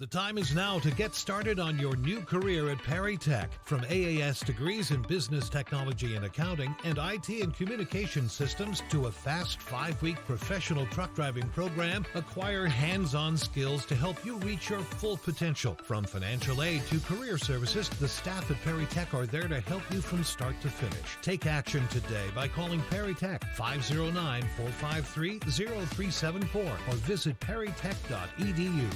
The time is now to get started on your new career at Perry Tech. From AAS degrees in business technology and accounting and IT and communication systems to a fast 5-week professional truck driving program, acquire hands-on skills to help you reach your full potential. From financial aid to career services, the staff at Perry Tech are there to help you from start to finish. Take action today by calling Perry Tech 509-453-0374 or visit perrytech.edu.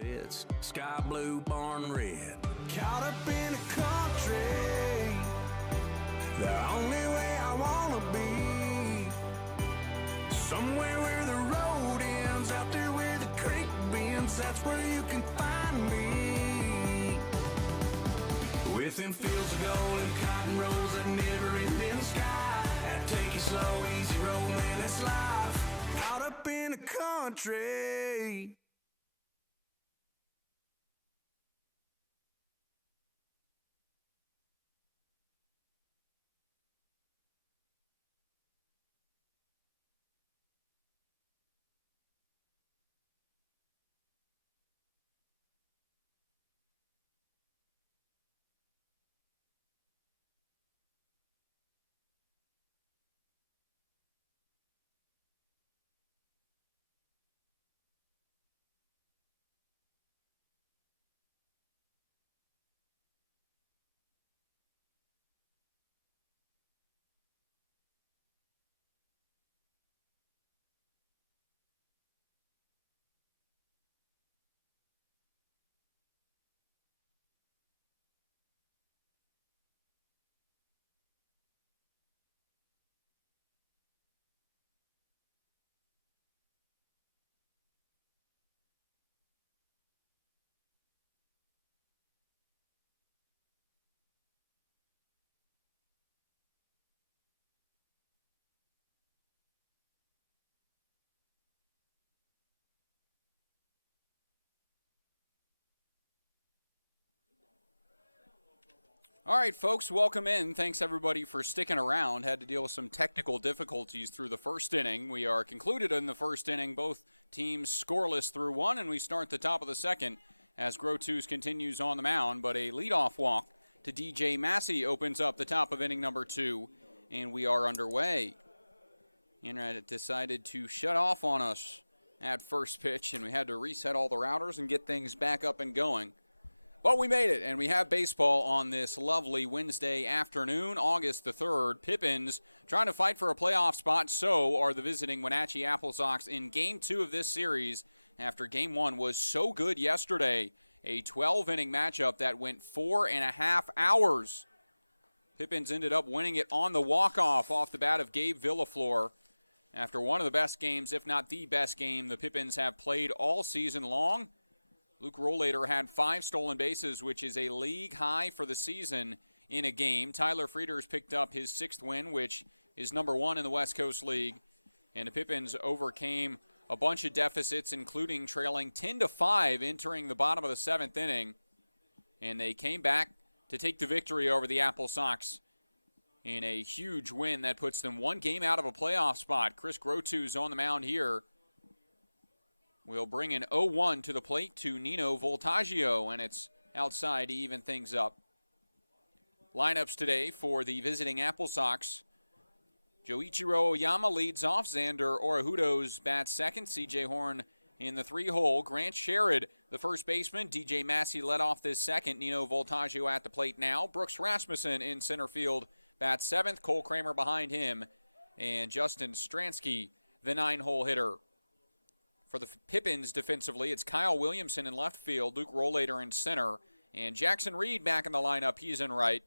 It's sky blue, barn red. Caught up in the country, the only way I wanna be. Somewhere where the road ends, out there where the creek bends, that's where you can find me. Within fields of gold and cotton rows that never end in the sky. That take it slow, easy road, man, that's life. Caught up in the country. All right, folks, welcome in. Thanks, everybody, for sticking around. Had to deal with some technical difficulties through the first inning. We are concluded in the first inning, both teams scoreless through one, and we start the top of the second as Grotus continues on the mound. But a leadoff walk to DJ Massey opens up the top of inning number 2, and we are underway. Inrad decided to shut off on us at first pitch, and we had to reset all the routers and get things back up and going. But we made it, and we have baseball on this lovely Wednesday afternoon, August the 3rd. Pippins trying to fight for a playoff spot. So are the visiting Wenatchee Apple Sox in Game 2 of this series after Game 1 was so good yesterday. A 12-inning matchup that went 4.5 hours. Pippins ended up winning it on the walk-off off the bat of Gabe Villaflor after one of the best games, if not the best game, the Pippins have played all season long. Luke Rollator had 5 stolen bases, which is a league high for the season in a game. Tyler Frieders picked up his 6th win, which is number 1 in the West Coast League. And the Pippins overcame a bunch of deficits, including trailing 10-5 entering the bottom of the 7th inning. And they came back to take the victory over the Apple Sox in a huge win that puts them 1 game out of a playoff spot. Chris Grotus on the mound here. We'll bring an 0-1 to the plate to Nino Voltaggio, and it's outside to even things up. Lineups today for the visiting Apple Sox. Joichiro Oyama leads off. Xander Orahudo's bats second. C.J. Horn in the 3-hole. Grant Sherrod, the first baseman. DJ Massey led off this second. Nino Voltaggio at the plate now. Brooks Rasmussen in center field bats 7th. Cole Kramer behind him. And Justin Stransky, the 9-hole hitter. For the Pippins defensively, it's Kyle Williamson in left field, Luke Rollator in center, and Jackson Reed back in the lineup. He's in right.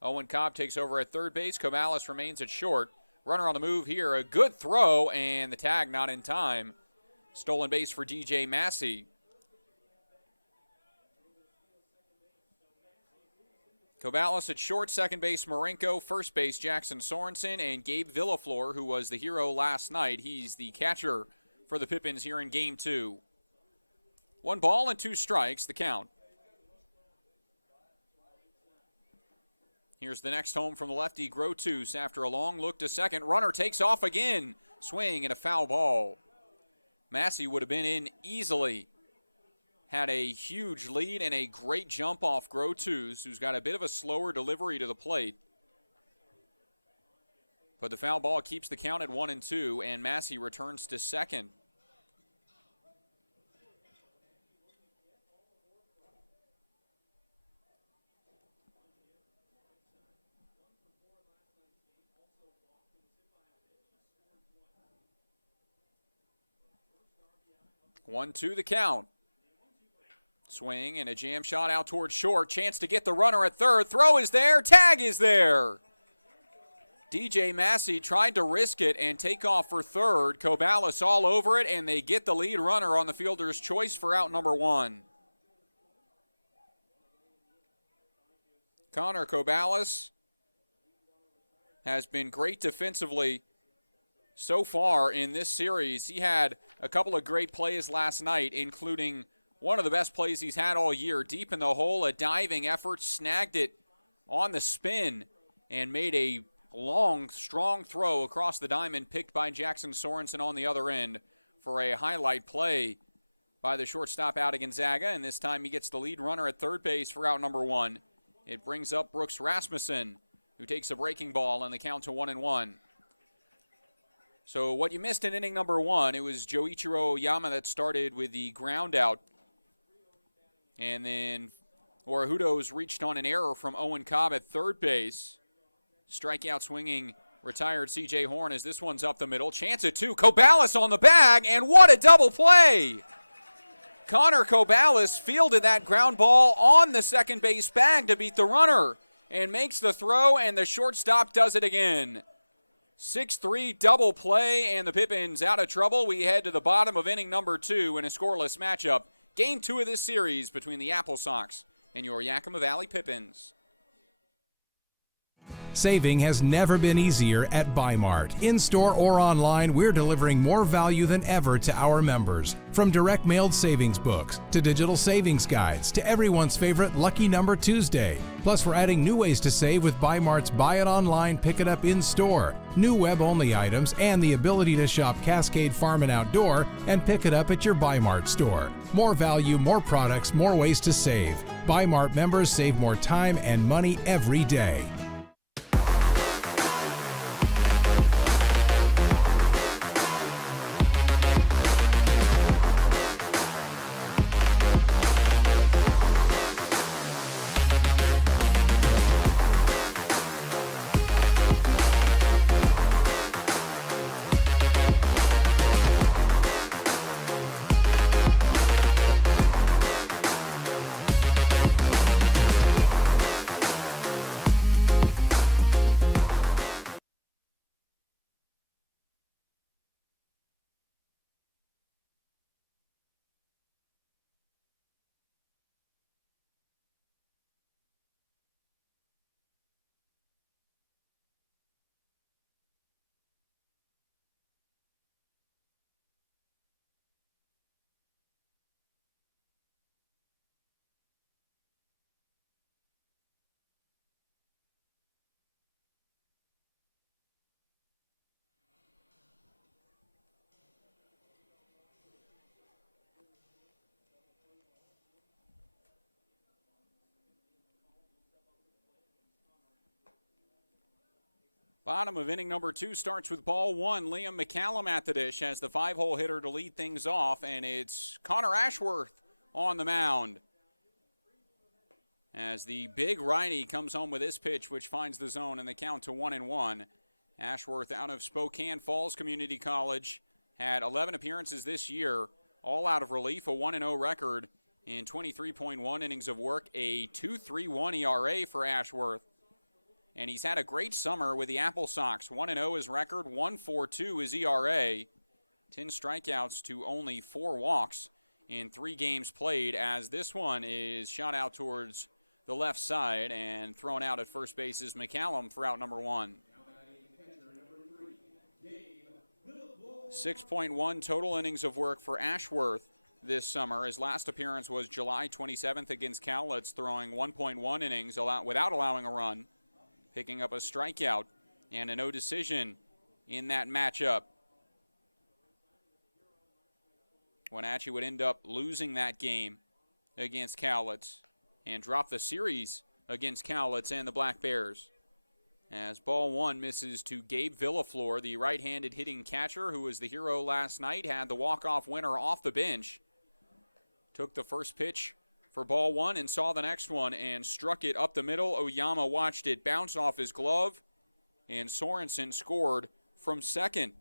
Owen Cobb takes over at third base. Cobales remains at short. Runner on the move here. A good throw, and the tag not in time. Stolen base for DJ Massey. Cobales at short, second base Marenko, first base Jackson Sorensen, and Gabe Villaflor, who was the hero last night. He's the catcher for the Pippins here in Game 2. 1 ball and 2 strikes, the count. Here's the next home from the lefty, Grotus. After a long look to second, runner takes off again. Swing and a foul ball. Massey would have been in easily had a huge lead and a great jump off Grotus, who's got a bit of a slower delivery to the plate. But the foul ball keeps the count at 1-2, and Massey returns to second. One, two, the count. Swing and a jam shot out towards short. Chance to get the runner at third. Throw is there. Tag is there. DJ Massey tried to risk it and take off for third. Cobalis all over it, and they get the lead runner on the fielder's choice for out number one. Connor Cobalis has been great defensively so far in this series. He had a couple of great plays last night, including one of the best plays he's had all year. Deep in the hole, a diving effort, snagged it on the spin, and made a long, strong throw across the diamond, picked by Jackson Sorensen on the other end for a highlight play by the shortstop out of Gonzaga, and this time he gets the lead runner at third base for out number one. It brings up Brooks Rasmussen, who takes a breaking ball, and the count to 1-1. So what you missed in inning number one, it was Joichiro Oyama that started with the ground out. And then Orahudos reached on an error from Owen Cobb at third base. Strikeout swinging retired C.J. Horn as this one's up the middle. Chance at two. Cobalis on the bag, and what a double play! Connor Cobalis fielded that ground ball on the second base bag to beat the runner and makes the throw, and the shortstop does it again. 6-3 double play, and the Pippins out of trouble. We head to the bottom of inning number two in a scoreless matchup. Game two of this series between the Apple Sox and your Yakima Valley Pippins. Saving has never been easier at Bi-Mart. In-store or online, we're delivering more value than ever to our members. From direct mailed savings books, to digital savings guides, to everyone's favorite Lucky Number Tuesday. Plus, we're adding new ways to save with Bi-Mart's Buy It Online, Pick It Up in-store, new web-only items, and the ability to shop Cascade Farm and Outdoor and pick it up at your Bi-Mart store. More value, more products, more ways to save. Bi-Mart members save more time and money every day. Bottom of inning number two starts with ball one. Liam McCallum at the dish as the five-hole hitter to lead things off, and it's Connor Ashworth on the mound. As the big righty comes home with this pitch, which finds the zone, and the count to 1-1. Ashworth out of Spokane Falls Community College had 11 appearances this year, all out of relief, a 1-0 record in 23.1 innings of work, a 2.31 ERA for Ashworth. And he's had a great summer with the Apple Sox. 1-0 his record, 1.42 his ERA. 10 strikeouts to only 4 walks in 3 games played, as this one is shot out towards the left side, and thrown out at first base is McCallum for out number one. 6.1 total innings of work for Ashworth this summer. His last appearance was July 27th against Cowlitz, throwing 1.1 innings without allowing a run, picking up a strikeout and a no decision in that matchup. Wenatchee would end up losing that game against Cowlitz and dropped the series against Cowlitz and the Black Bears. As ball one misses to Gabe Villaflor, the right-handed hitting catcher who was the hero last night, had the walk-off winner off the bench. Took the first pitch for ball one and saw the next one and struck it up the middle. Oyama watched it bounce off his glove, and Sorensen scored from second.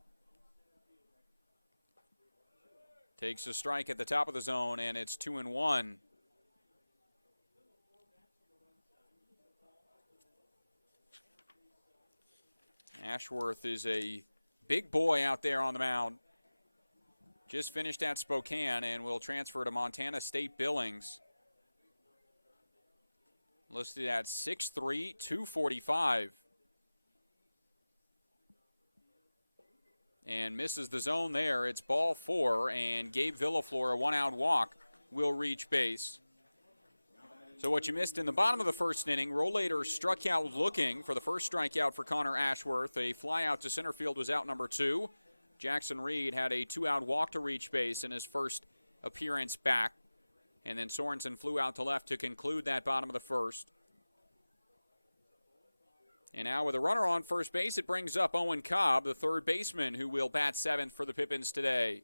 Takes a strike at the top of the zone, and it's 2-1. Ashworth is a big boy out there on the mound. Just finished at Spokane and will transfer to Montana State Billings. Listed at 6'3", 245. And misses the zone there. It's ball four, and Gabe Villaflor, a one-out walk, will reach base. So what you missed in the bottom of the first inning, Rollator struck out looking for the first strikeout for Connor Ashworth. A fly out to center field was out number two. Jackson Reed had a two-out walk to reach base in his first appearance back. And then Sorensen flew out to left to conclude that bottom of the first. And now with a runner on first base, it brings up Owen Cobb, the third baseman, who will bat seventh for the Pippins today.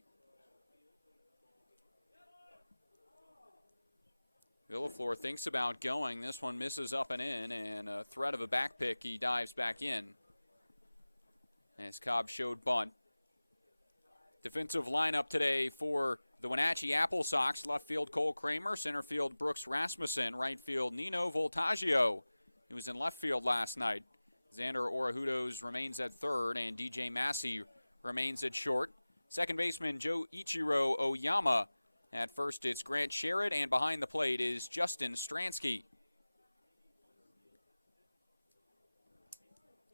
Villaflor thinks about going. This one misses up and in, and a threat of a back pick, he dives back in. As Cobb showed bunt. Defensive lineup today for the Wenatchee Apple Sox. Left field Cole Kramer, center field Brooks Rasmussen, right field Nino Voltaggio. He was in left field last night. Xander Orahudos remains at third, and DJ Massey remains at short. Second baseman Joe Ichiro Oyama. At first, it's Grant Sherrod, and behind the plate is Justin Stransky.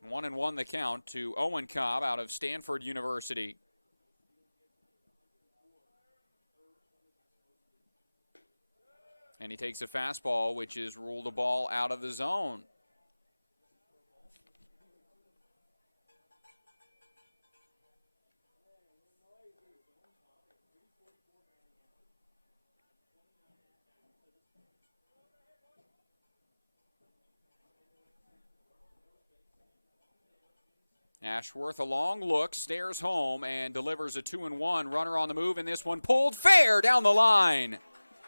1-1 the count to Owen Cobb out of Stanford University. And he takes a fastball, which is ruled a ball out of the zone. Ashworth, a long look, stares home, and delivers a 2-1. Runner on the move, and this one pulled fair down the line.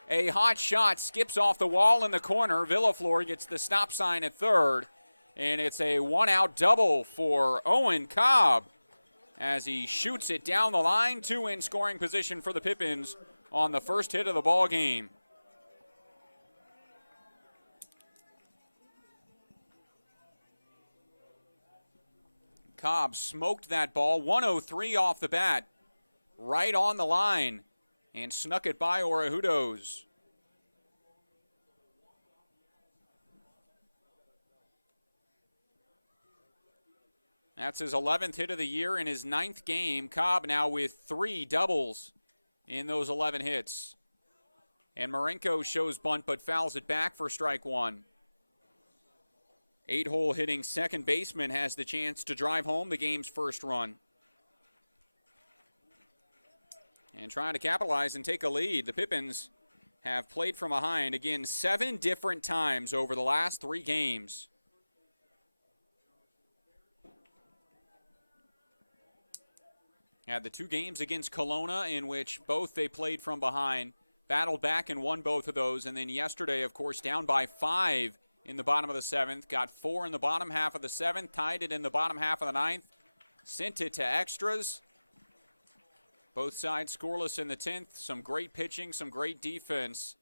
A hot shot skips off the wall in the corner. Villaflor gets the stop sign at third, and it's a one-out double for Owen Cobb as he shoots it down the line. Two in scoring position for the Pippins on the first hit of the ball game. Cobb smoked that ball, 103 off the bat, right on the line, and snuck it by Orahudos. That's his 11th hit of the year in his 9th game. Cobb now with 3 doubles in those 11 hits. And Marenko shows bunt but fouls it back for strike one. 8-hole hitting second baseman has the chance to drive home the game's first run. And trying to capitalize and take a lead. The Pippins have played from behind, again, 7 different times over the last 3 games. Had the 2 games against Kelowna in which both they played from behind, battled back and won both of those. And then yesterday, of course, down by 5 in the bottom of the 7th, got 4 in the bottom half of the 7th, tied it in the bottom half of the 9th, sent it to extras. Both sides scoreless in the 10th. Some great pitching, some great defense.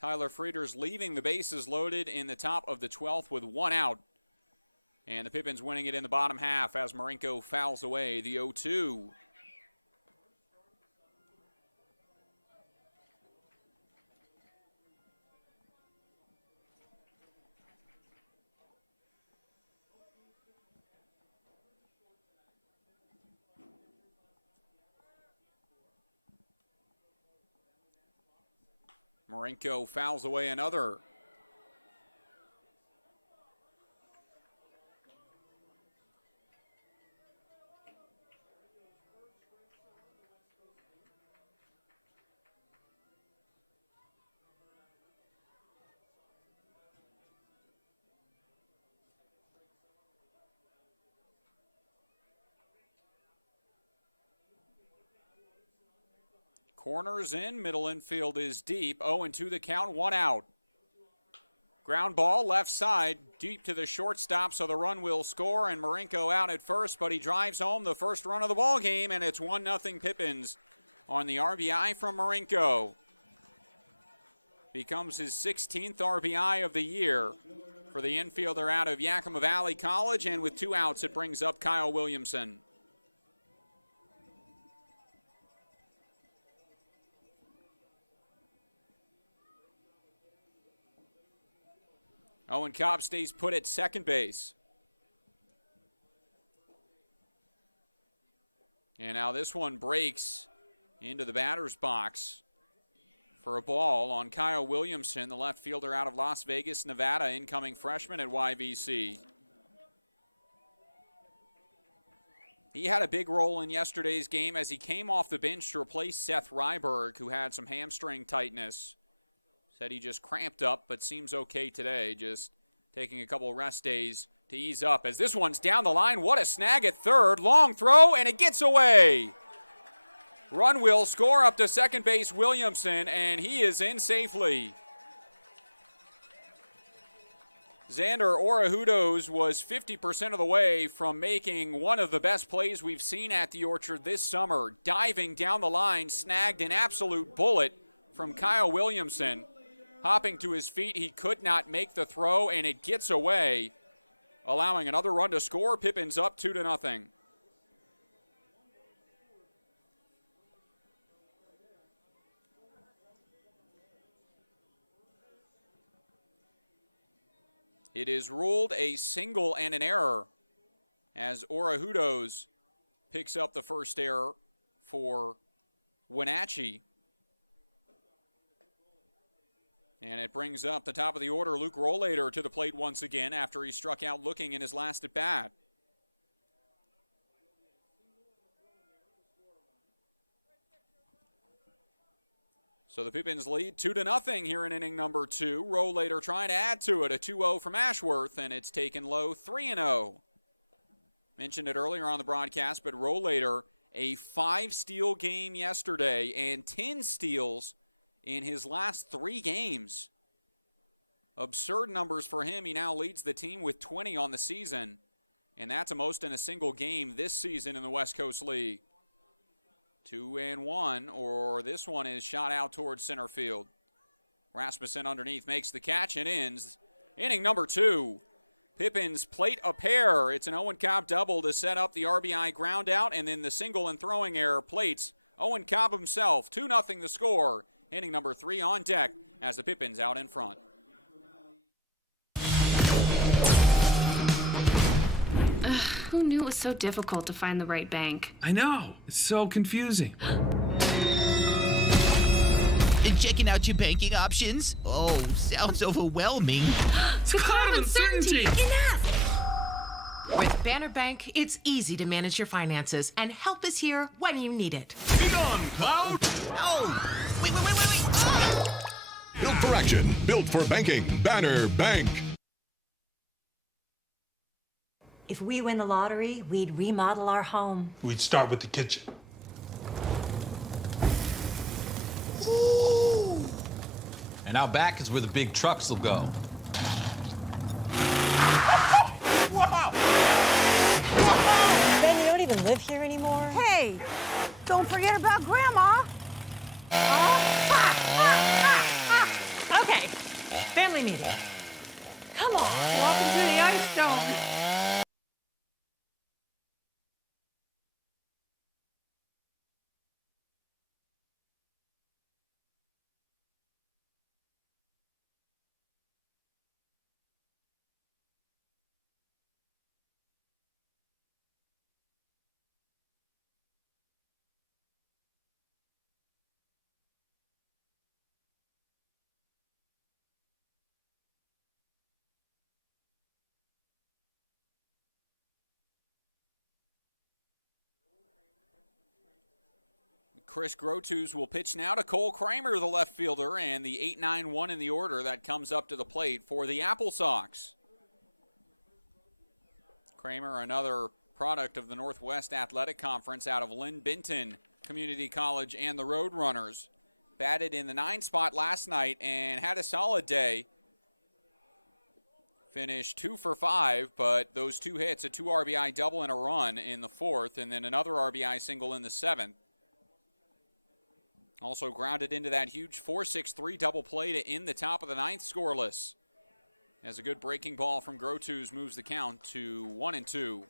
Tyler Frieders leaving the bases loaded in the top of the 12th with 1 out. And the Pippins winning it in the bottom half as Marenko fouls away the 0-2. Marenko fouls away another. Corners in, middle infield is deep. 0-2 the count, 1 out. Ground ball, left side, deep to the shortstop, so the run will score, and Marinko out at first, but he drives home the first run of the ball game, and it's 1-0 Pippins on the RBI from Marinko. Becomes his 16th RBI of the year for the infielder out of Yakima Valley College, and with 2 outs, it brings up Kyle Williamson. Owen Cobb stays put at second base. And now this one breaks into the batter's box for a ball on Kyle Williamson, the left fielder out of Las Vegas, Nevada, incoming freshman at YVC. He had a big role in yesterday's game as he came off the bench to replace Seth Ryberg, who had some hamstring tightness. Said he just cramped up, but seems okay today, just taking a couple of rest days to ease up. As this one's down the line, what a snag at third. Long throw, and it gets away. Run will score up to second base, Williamson, and he is in safely. Xander Orahudos was 50% of the way from making one of the best plays we've seen at the Orchard this summer. Diving down the line, snagged an absolute bullet from Kyle Williamson. Hopping to his feet, he could not make the throw, and it gets away, allowing another run to score. Pippins up 2-0. It is ruled a single and an error as Orahudos picks up the first error for Wenatchee. And it brings up the top of the order, Luke Rollader, to the plate once again after he struck out looking in his last at bat. So the Pippins lead 2-0 here in inning number 2. Rollader trying to add to it, a 2-0 from Ashworth, and it's taken low, 3-0. Mentioned it earlier on the broadcast, but Rollader, a 5-steal game yesterday and 10 steals in his last 3 games. Absurd numbers for him. He now leads the team with 20 on the season, and that's a most in a single game this season in the West Coast League. 2-1, or this one is shot out towards center field. Rasmussen underneath makes the catch and ends inning number 2. Pippins plate a pair. It's an Owen Cobb double to set up the RBI ground out, and then the single and throwing error plates Owen Cobb himself. 2-0 the score. Inning number 3 on deck as the Pippins out in front. Who knew it was so difficult to find the right bank? I know. It's so confusing. Checking out your banking options? Oh, sounds overwhelming. The calm uncertainty! Enough! With Banner Bank, it's easy to manage your finances, and help is here when you need it. Hang on, Cloud! Oh, wait. Built for action, built for banking. Banner Bank. If we win the lottery, we'd remodel our home. We'd start with the kitchen. Ooh. And out back is where the big trucks will go. Wow! Ben, you don't even live here anymore? Hey, don't forget about Grandma. Okay, family meeting. Come on, welcome to the Ice Dome. Chris Grotus will pitch now to Cole Kramer, the left fielder, and the 8-9-1 in the order that comes up to the plate for the Apple Sox. Kramer, another product of the Northwest Athletic Conference out of Lynn Benton Community College and the Roadrunners. Batted in the 9 spot last night and had a solid day. Finished 2 for 5, but those 2 hits, a 2 RBI double and a run in the 4th, and then another RBI single in the 7th. Also grounded into that huge 4-6-3 double play to end the top of the 9th scoreless. As a good breaking ball from Grotus moves the count to 1-2.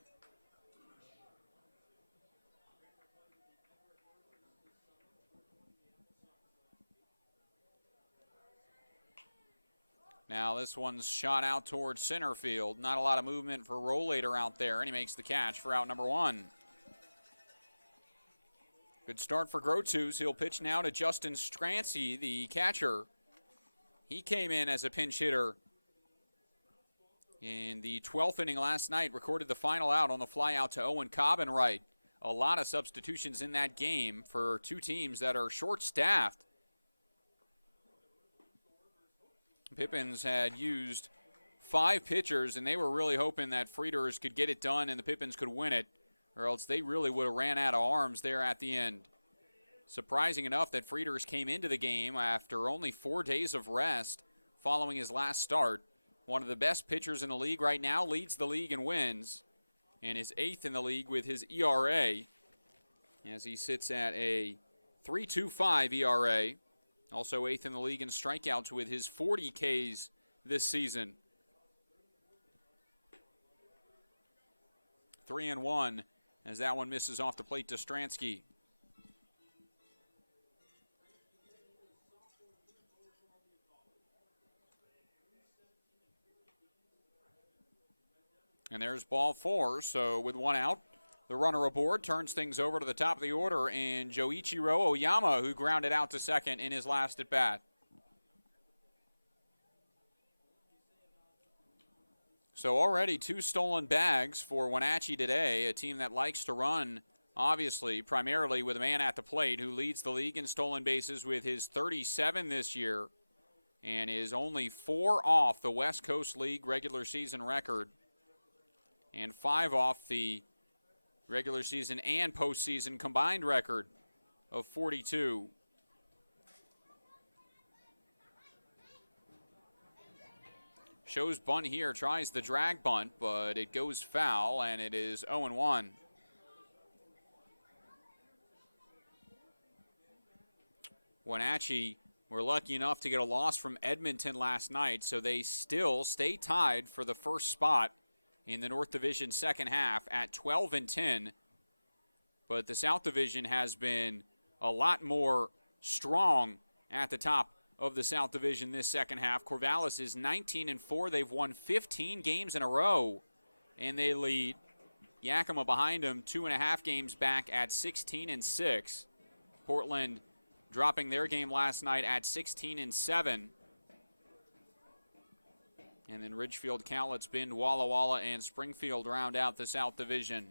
Now this one's shot out towards center field. Not a lot of movement for Rollator out there, and he makes the catch for out number 1. Good start for Grotus. He'll pitch now to Justin Strancy, the catcher. He came in as a pinch hitter in the 12th inning last night, recorded the final out on the fly out to Owen Cobb and right. A lot of substitutions in that game for 2 teams that are short-staffed. Pippins had used 5 pitchers, and they were really hoping that Frieders could get it done and the Pippins could win it, or else they really would have ran out of arms there at the end. Surprising enough that Frieders came into the game after only 4 days of rest following his last start. One of the best pitchers in the league right now, leads the league in wins, and is 8th in the league with his ERA, as he sits at a 3.25 ERA. Also 8th in the league in strikeouts with his 40 Ks this season. 3-1 as that one misses off the plate to Stransky. And there's ball 4, so with 1 out, the runner aboard turns things over to the top of the order, and Joichiro Oyama, who grounded out to second in his last at bat. So already 2 stolen bags for Wenatchee today, a team that likes to run, obviously, primarily with a man at the plate who leads the league in stolen bases with his 37 this year and is only 4 off the West Coast League regular season record and 5 off the regular season and postseason combined record of 42. Shows bunt here, tries the drag bunt, but it goes foul, and it is 0-1. Wenatchee were lucky enough to get a loss from Edmonton last night, so they still stay tied for the first spot in the North Division second half at 12-10. But the South Division has been a lot more strong at the top of the South Division this second half. Corvallis is 19-4. They've won 15 games in a row, and they lead. Yakima behind them 2.5 games back at 16-6. Portland dropping their game last night at 16-7. And then Ridgefield, Cowlitz, Bend, Walla Walla, and Springfield round out the South Division.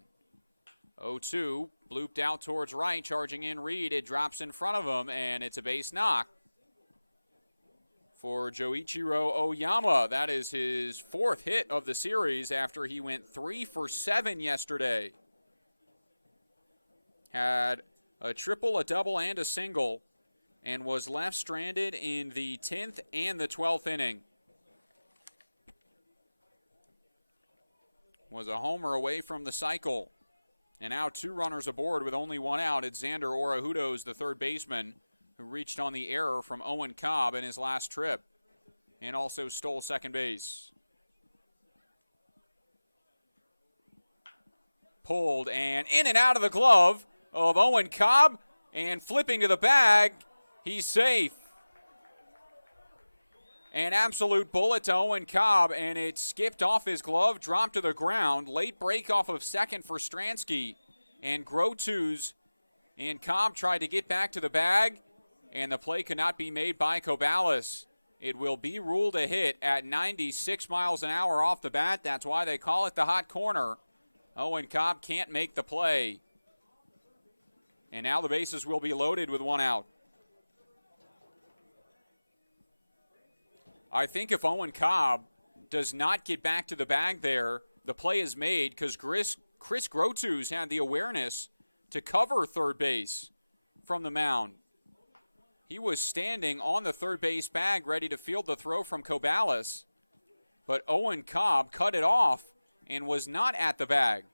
0-2, blooped out towards right, charging in Reed. It drops in front of him, and it's a base knock for Joichiro Oyama. That is his 4th hit of the series after he went 3 for 7 yesterday. Had a triple, a double, and a single, and was left stranded in the 10th and the 12th inning. Was a homer away from the cycle. And now 2 runners aboard with only 1 out. It's Xander Orahudos, the third baseman, who reached on the error from Owen Cobb in his last trip and also stole second base. Pulled and in and out of the glove of Owen Cobb, and flipping to the bag, he's safe. An absolute bullet to Owen Cobb, and it skipped off his glove, dropped to the ground. Late break off of second for Stransky, and Grotus and Cobb tried to get back to the bag, and the play could not be made by Corvallis. It will be ruled a hit at 96 miles an hour off the bat. That's why they call it the hot corner. Owen Cobb can't make the play. And now the bases will be loaded with 1 out. I think if Owen Cobb does not get back to the bag there, the play is made because Chris Grotus had the awareness to cover third base from the mound. He was standing on the third base bag ready to field the throw from Cobalis, but Owen Cobb cut it off and was not at the bag.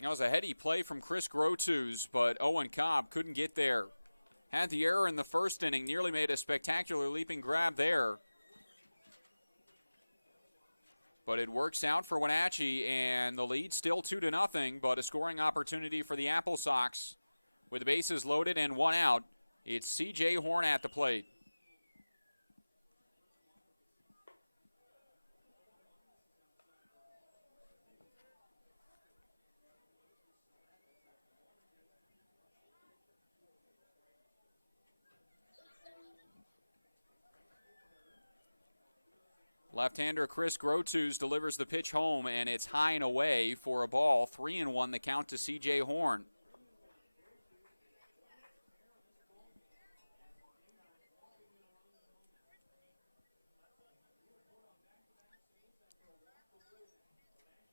That was a heady play from Chris Grotus, but Owen Cobb couldn't get there. Had the error in the first inning, nearly made a spectacular leaping grab there. But it works out for Wenatchee, and the lead still 2-0, but a scoring opportunity for the Apple Sox. With the bases loaded and one out, it's C.J. Horn at the plate. Left-hander Chris Grotus delivers the pitch home, and it's high and away for a ball. 3-1 the count to C.J. Horn.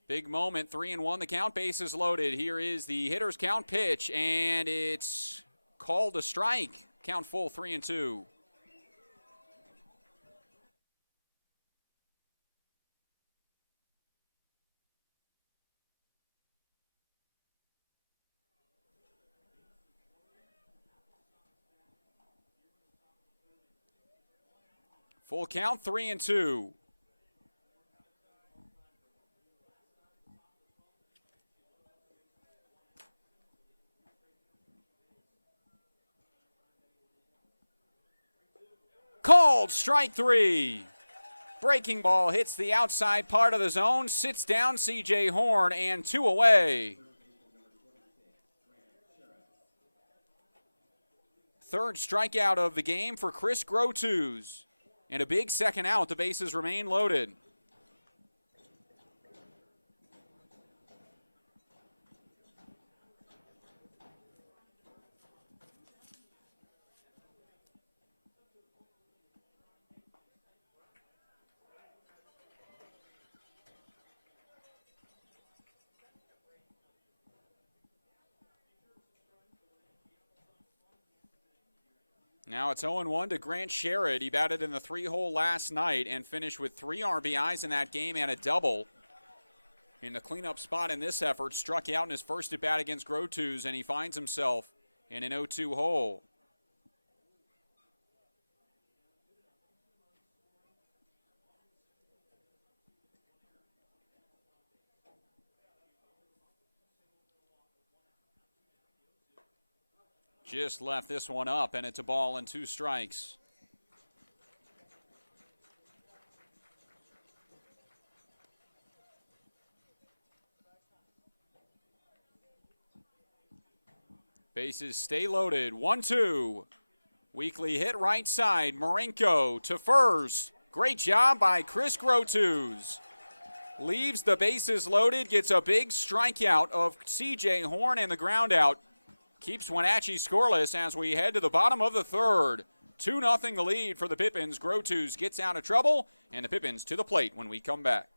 Big moment, 3-1 the count, bases loaded. Here is the hitter's count pitch, and it's called a strike. Count full, 3-2. Full count, 3-2. Called strike 3. Breaking ball hits the outside part of the zone, sits down C.J. Horn, and 2 away. Third strikeout of the game for Chris Grotus. And a big second out. The bases remain loaded. Now it's 0-1 to Grant Sherrod. He batted in the 3-hole last night and finished with 3 RBIs in that game and a double. In the cleanup spot in this effort, struck out in his first at-bat against Grotus, and he finds himself in an 0-2 hole. Just left this one up, and it's a ball and 2 strikes. Bases stay loaded. 1-2. Weekly hit right side. Marinko to first. Great job by Chris Grotus. Leaves the bases loaded, gets a big strikeout of C.J. Horn and the ground out. Keeps Wenatchee scoreless as we head to the bottom of the third. 2-0 the lead for the Pippins. Grotus gets out of trouble, and the Pippins to the plate when we come back.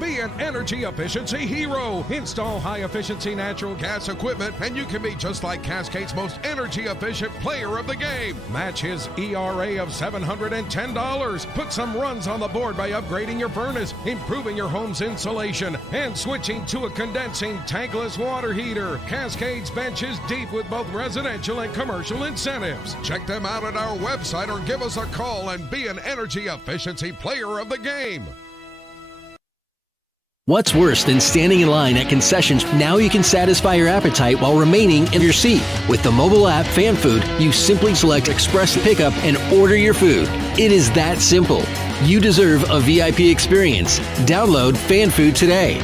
Be an energy efficiency hero. Install high-efficiency natural gas equipment, and you can be just like Cascade's most energy-efficient player of the game. Match his ERA of $710. Put some runs on the board by upgrading your furnace, improving your home's insulation, and switching to a condensing tankless water heater. Cascade's bench is deep with both residential and commercial incentives. Check them out at our website or give us a call and be an energy efficiency player of the game. What's worse than standing in line at concessions? Now you can satisfy your appetite while remaining in your seat. With the mobile app Fan Food, you simply select Express Pickup and order your food. It is that simple. You deserve a VIP experience. Download Fan Food today.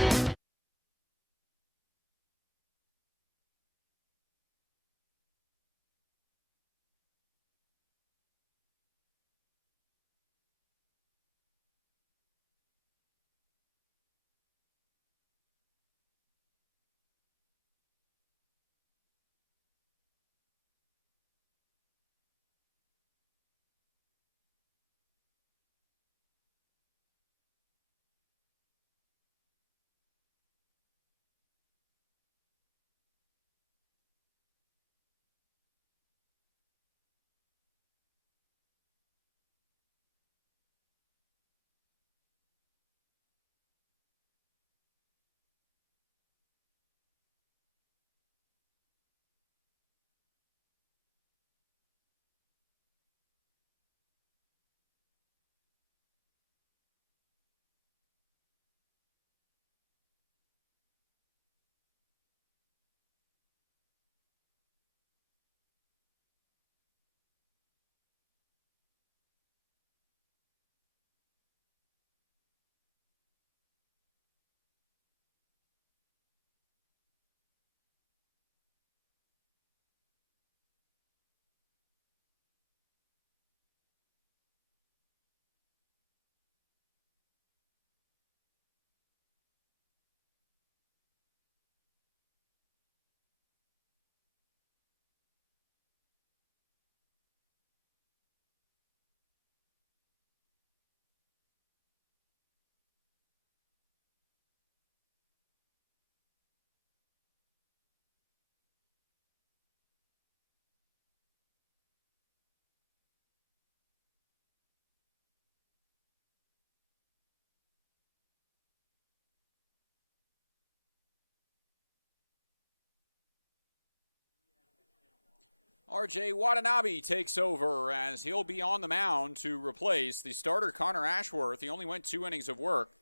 RJ Watanabe takes over as he'll be on the mound to replace the starter Connor Ashworth. He only went 2 innings of work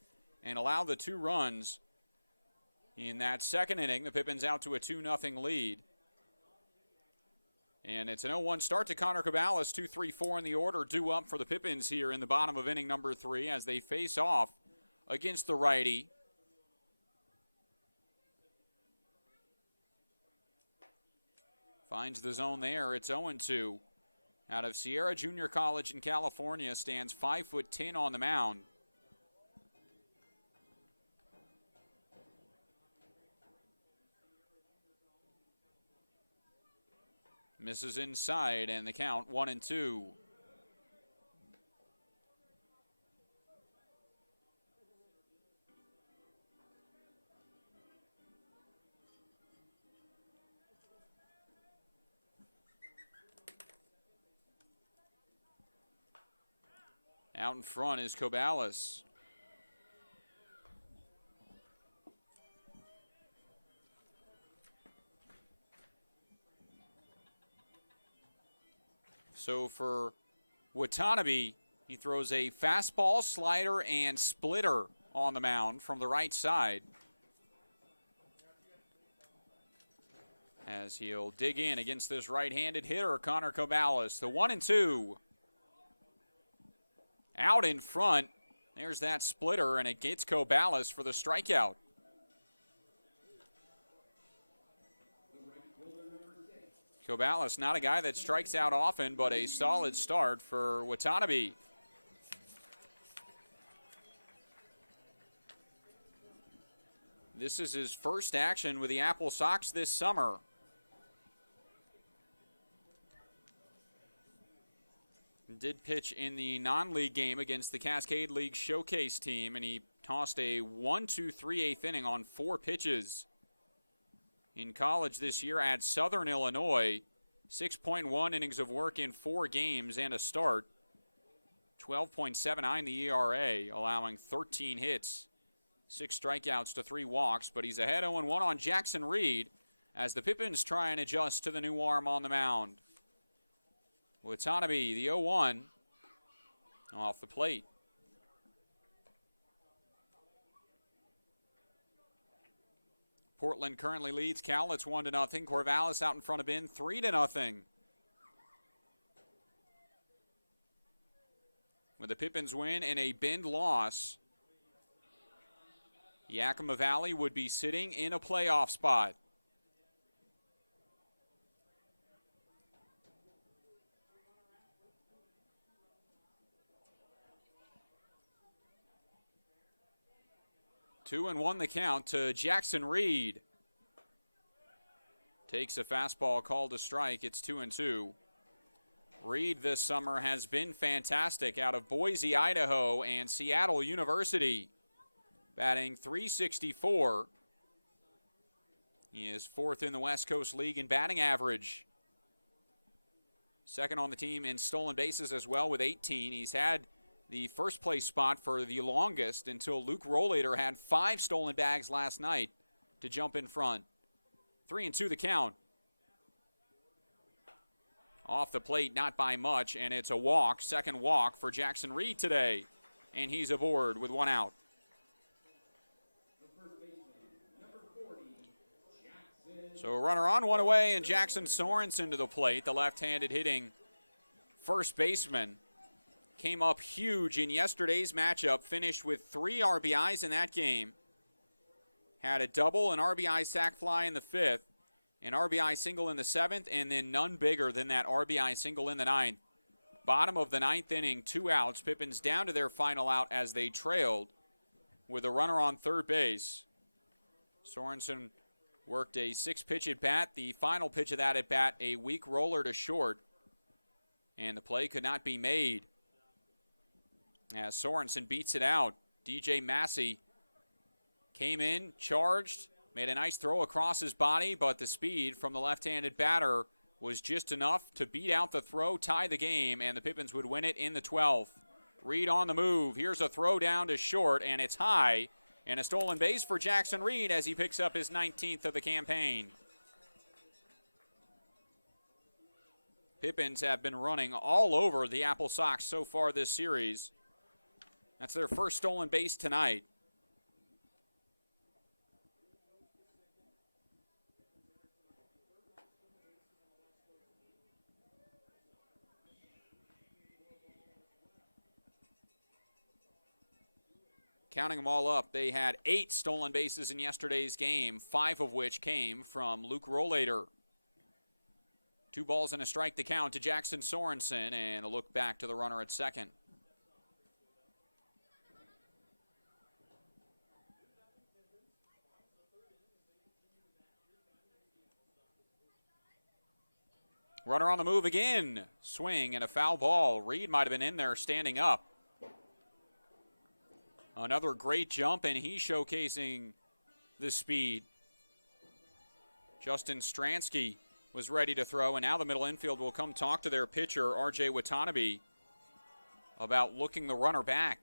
and allowed the 2 runs in that second inning. The Pippins out to a 2-0 lead. And it's an 0-1 start to Connor Cabales. 2-3-4 in the order due up for the Pippins here in the bottom of inning number 3 as they face off against the righty. Finds the zone there. It's 0-2. Out of Sierra Junior College in California, stands 5'10" on the mound. Misses inside, and the count 1-2. Out in front is Cabales. So for Watanabe, he throws a fastball, slider, and splitter on the mound from the right side. As he'll dig in against this right-handed hitter, Connor Cabales. The 1-2. Out in front, there's that splitter, and it gets Cabales for the strikeout. Cabales, not a guy that strikes out often, but a solid start for Watanabe. This is his first action with the Apple Sox this summer. Did pitch in the non-league game against the Cascade League Showcase team, and he tossed a 1-2-3/8 inning on 4 pitches. In college this year at Southern Illinois, 6.1 innings of work in 4 games and a start. 12.79 the ERA, allowing 13 hits, 6 strikeouts to 3 walks, but he's ahead 0-1 on Jackson Reed as the Pippins try and adjust to the new arm on the mound. Watanabe, the 0-1, off the plate. Portland currently leads Cal. It's 1-0. Corvallis out in front of Ben, 3-0. With the Pippins win and a Bend loss, Yakima Valley would be sitting in a playoff spot. Two and 1 the count to Jackson Reed. Takes a fastball called a strike. It's 2-2. Reed this summer has been fantastic out of Boise, Idaho, and Seattle University. Batting .364. He is 4th in the West Coast League in batting average. 2nd on the team in stolen bases as well with 18. He's had the first place spot for the longest until Luke Rollator had 5 stolen bags last night to jump in front. 3-2 the count. Off the plate, not by much, and it's a walk, second walk for Jackson Reed today. And he's aboard with 1 out. So a runner on, 1 away, and Jackson Sorensen to the plate, the left-handed hitting first baseman. Came up huge in yesterday's matchup, finished with 3 RBIs in that game. Had a double, an RBI sac fly in the 5th, an RBI single in the 7th, and then none bigger than that RBI single in the 9th. Bottom of the 9th inning, 2 outs. Pippins down to their final out as they trailed with a runner on third base. Sorensen worked a 6-pitch at bat. The final pitch of that at bat, a weak roller to short. And the play could not be made. As Sorensen beats it out, DJ Massey came in, charged, made a nice throw across his body, but the speed from the left-handed batter was just enough to beat out the throw, tie the game, and the Pippins would win it in the 12th. Reed on the move. Here's a throw down to short, and it's high, and a stolen base for Jackson Reed as he picks up his 19th of the campaign. Pippins have been running all over the Apple Sox so far this series. That's their first stolen base tonight. Counting them all up, they had 8 stolen bases in yesterday's game, 5 of which came from Luke Rollator. 2 balls and a strike to count to Jackson Sorensen, and a look back to the runner at second. Runner on the move again. Swing and a foul ball. Reed might have been in there standing up. Another great jump, and he's showcasing the speed. Justin Stransky was ready to throw, and now the middle infield will come talk to their pitcher, R.J. Watanabe, about looking the runner back,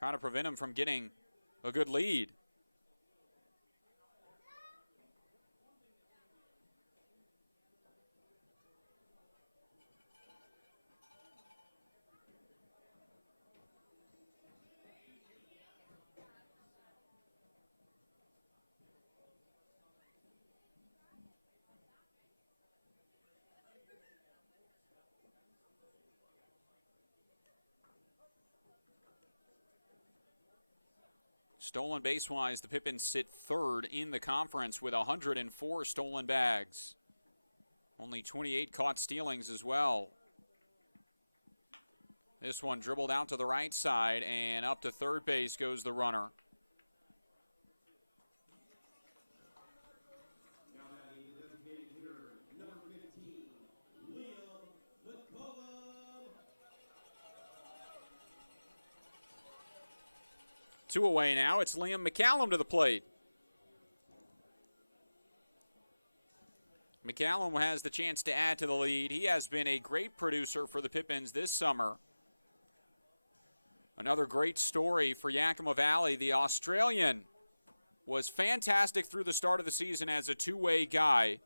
trying to prevent him from getting a good lead. Stolen base-wise, the Pippins sit third in the conference with 104 stolen bags. Only 28 caught stealings as well. This one dribbled out to the right side, and up to third base goes the runner. Two away now. It's Liam McCallum to the plate. McCallum has the chance to add to the lead. He has been a great producer for the Pippins this summer. Another great story for Yakima Valley. The Australian was fantastic through the start of the season as a two-way guy.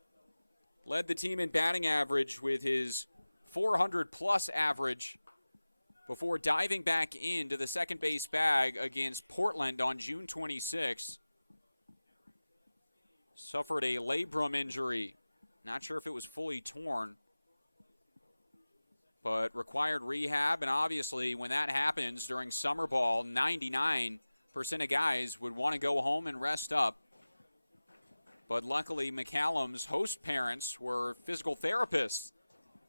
Led the team in batting average with his 400-plus average before diving back into the second base bag against Portland on June 26th. Suffered a labrum injury. Not sure if it was fully torn, but required rehab. And obviously, when that happens during summer ball, 99% of guys would want to go home and rest up. But luckily, McCallum's host parents were physical therapists,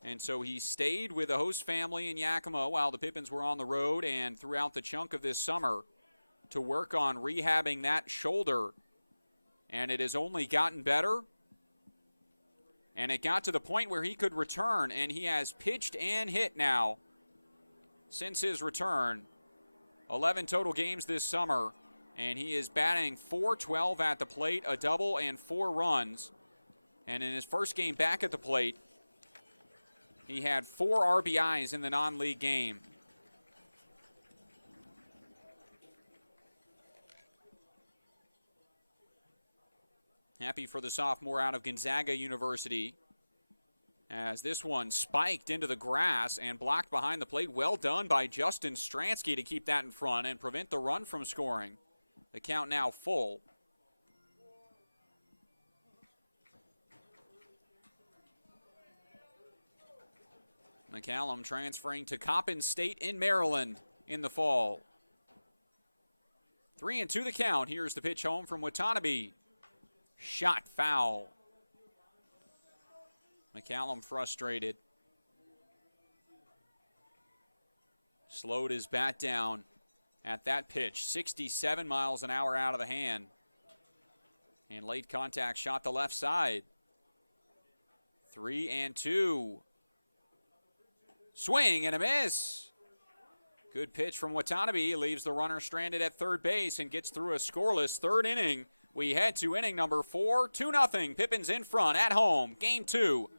and so he stayed with the host family in Yakima while the Pippins were on the road and throughout the chunk of this summer to work on rehabbing that shoulder. And it has only gotten better. And it got to the point where he could return, and he has pitched and hit now since his return. 11 total games this summer, and he is batting .412 at the plate, a double and 4 runs. And in his first game back at the plate, he had 4 RBIs in the non-league game. Happy for the sophomore out of Gonzaga University, as this one spiked into the grass and blocked behind the plate. Well done by Justin Stransky to keep that in front and prevent the run from scoring. The count now full. McCallum transferring to Coppin State in Maryland in the fall. 3-2 the count. Here's the pitch home from Watanabe. Shot foul. McCallum frustrated. Slowed his bat down at that pitch. 67 miles an hour out of the hand. And late contact shot the left side. 3-2. Swing and a miss. Good pitch from Watanabe. Leaves the runner stranded at third base and gets through a scoreless third inning. We head to inning number 4, 2-0. Pippins in front at home. Game 2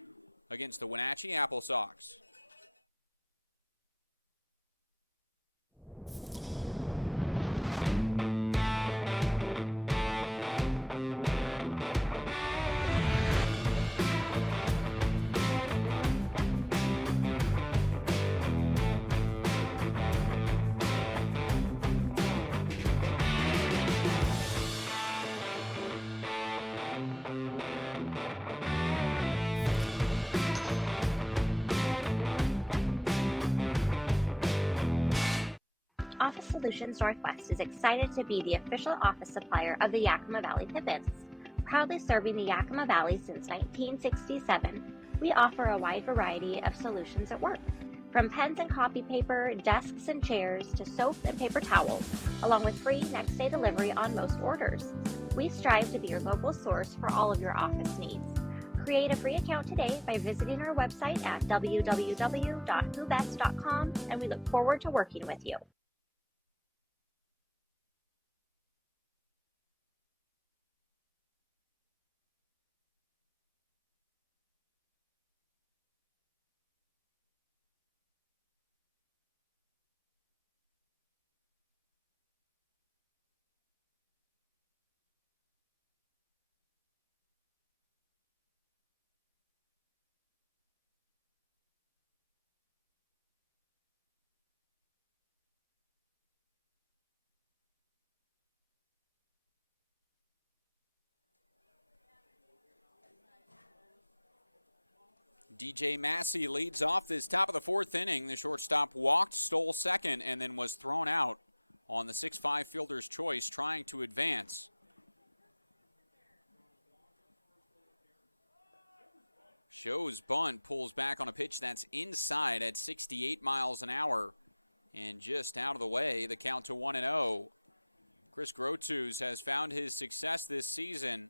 against the Wenatchee Apple Sox. Solutions Northwest is excited to be the official office supplier of the Yakima Valley Pippins. Proudly serving the Yakima Valley since 1967, we offer a wide variety of solutions at work. From pens and copy paper, desks and chairs, to soap and paper towels, along with free next-day delivery on most orders. We strive to be your local source for all of your office needs. Create a free account today by visiting our website at www.whobest.com, and we look forward to working with you. DJ Massey leads off this top of the fourth inning. The shortstop walked, stole second, and then was thrown out on the 6-5 fielder's choice, trying to advance. Shows bunt, pulls back on a pitch that's inside at 68 miles an hour and just out of the way. The count to 1-0. Chris Grotus has found his success this season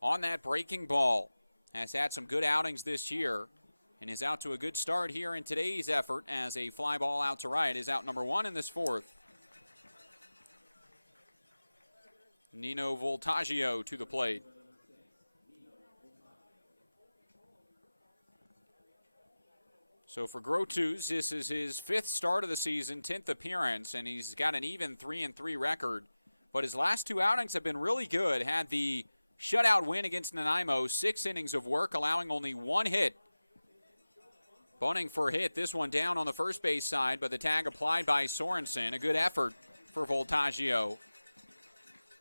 on that breaking ball. Has had some good outings this year and is out to a good start here in today's effort as a fly ball out to right is out number one in this fourth. Nino Voltaggio to the plate. So for Grotus, this is his fifth start of the season, 10th appearance, and he's got an even 3-3 record. But his last two outings have been really good. Had the shutout win against Nanaimo, 6 innings of work, allowing only one hit. Bunting for a hit, this one down on the first base side, but the tag applied by Sorensen. A good effort for Voltaggio,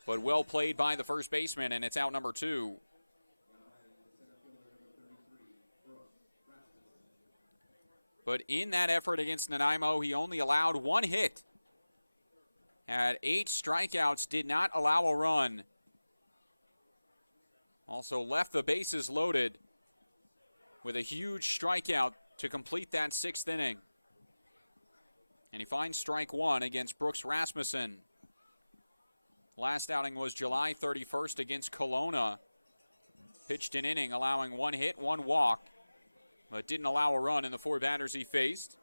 but well played by the first baseman, and it's out number two. But in that effort against Nanaimo, he only allowed one hit. Had 8 strikeouts, did not allow a run. Also left the bases loaded with a huge strikeout to complete that 6th inning. And he finds strike one against Brooks Rasmussen. Last outing was July 31st against Kelowna. Pitched an inning, allowing one hit, one walk, but didn't allow a run in the 4 batters he faced.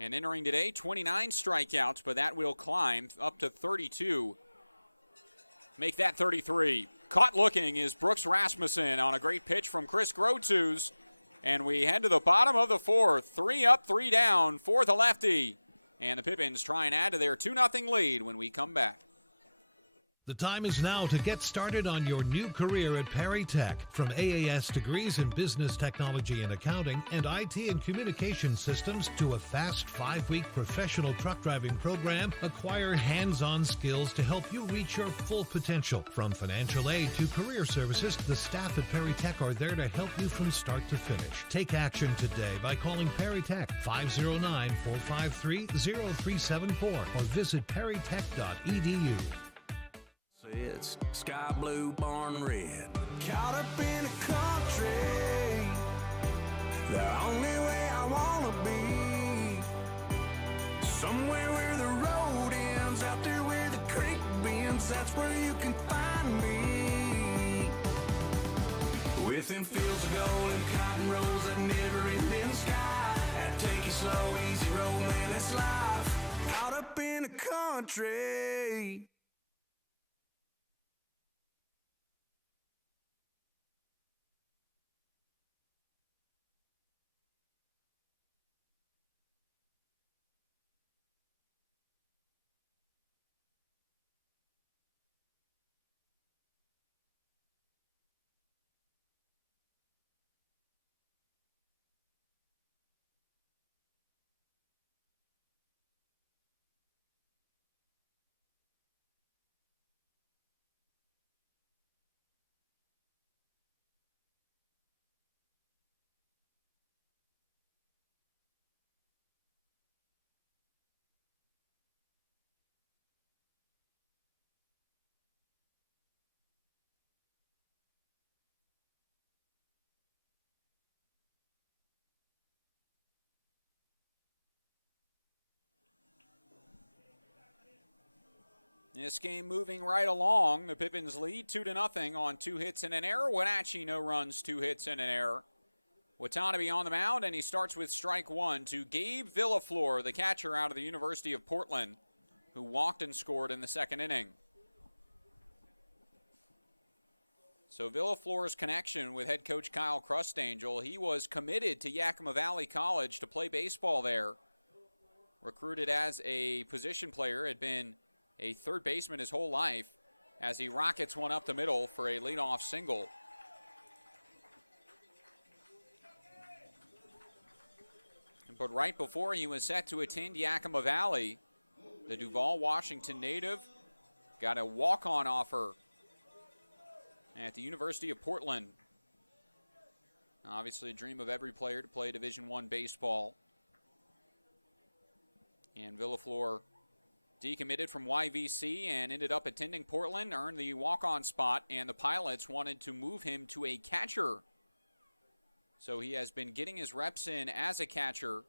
And entering today, 29 strikeouts, but that will climb up to 32. Make that 33. Caught looking is Brooks Rasmussen on a great pitch from Chris Grotus. And we head to the bottom of the fourth. 3 up, 3 down for the lefty. And the Pippins try and add to their 2-0 lead when we come back. The time is now to get started on your new career at Perry Tech. From AAS degrees in business technology and accounting and IT and communication systems to a fast 5-week professional truck driving program, acquire hands-on skills to help you reach your full potential. From financial aid to career services, the staff at Perry Tech are there to help you from start to finish. Take action today by calling Perry Tech 509-453-0374 or visit perrytech.edu. It's sky blue, barn red. Caught up in a country, the only way I wanna be. Somewhere where the road ends, out there where the creek bends, that's where you can find me. Within fields of gold and cotton rows that never end in the sky. That take it slow, easy road, man, that's life. Caught up in a country. This game moving right along. The Pippins lead 2-0 on 2 hits and an error. Wenatchee no runs, 2 hits and an error. Watanabe on the mound, and he starts with strike one to Gabe Villaflor, the catcher out of the University of Portland, who walked and scored in the second inning. So Villaflor's connection with head coach Kyle Crustangel, he was committed to Yakima Valley College to play baseball there. Recruited as a position player, had been a third baseman his whole life as he rockets one up the middle for a leadoff single. But right before he was set to attend Yakima Valley, the Duval, Washington native got a walk-on offer at the University of Portland. Obviously a dream of every player to play Division I baseball. And Villaflor decommitted from YVC and ended up attending Portland, earned the walk-on spot, and the Pilots wanted to move him to a catcher. So he has been getting his reps in as a catcher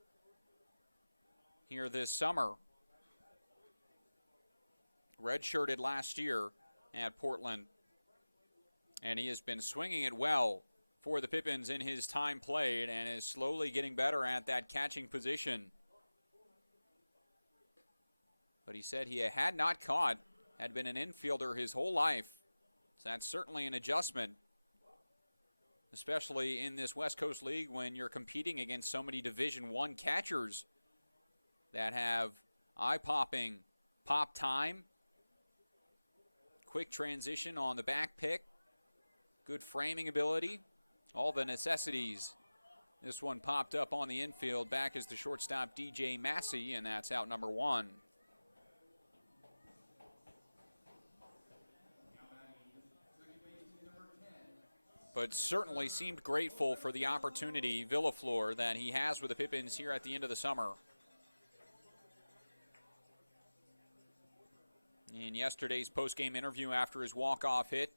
here this summer. Redshirted last year at Portland. And he has been swinging it well for the Pippins in his time played and is slowly getting better at that catching position. But he said he had not caught, had been an infielder his whole life. So that's certainly an adjustment, especially in this West Coast League when you're competing against so many Division I catchers that have eye-popping pop time, quick transition on the back pick, good framing ability, all the necessities. This one popped up on the infield. Back is the shortstop DJ Massey, and that's out number one. But certainly seemed grateful for the opportunity, Villaflor, that he has with the Pippins here at the end of the summer. In yesterday's post-game interview after his walk-off hit,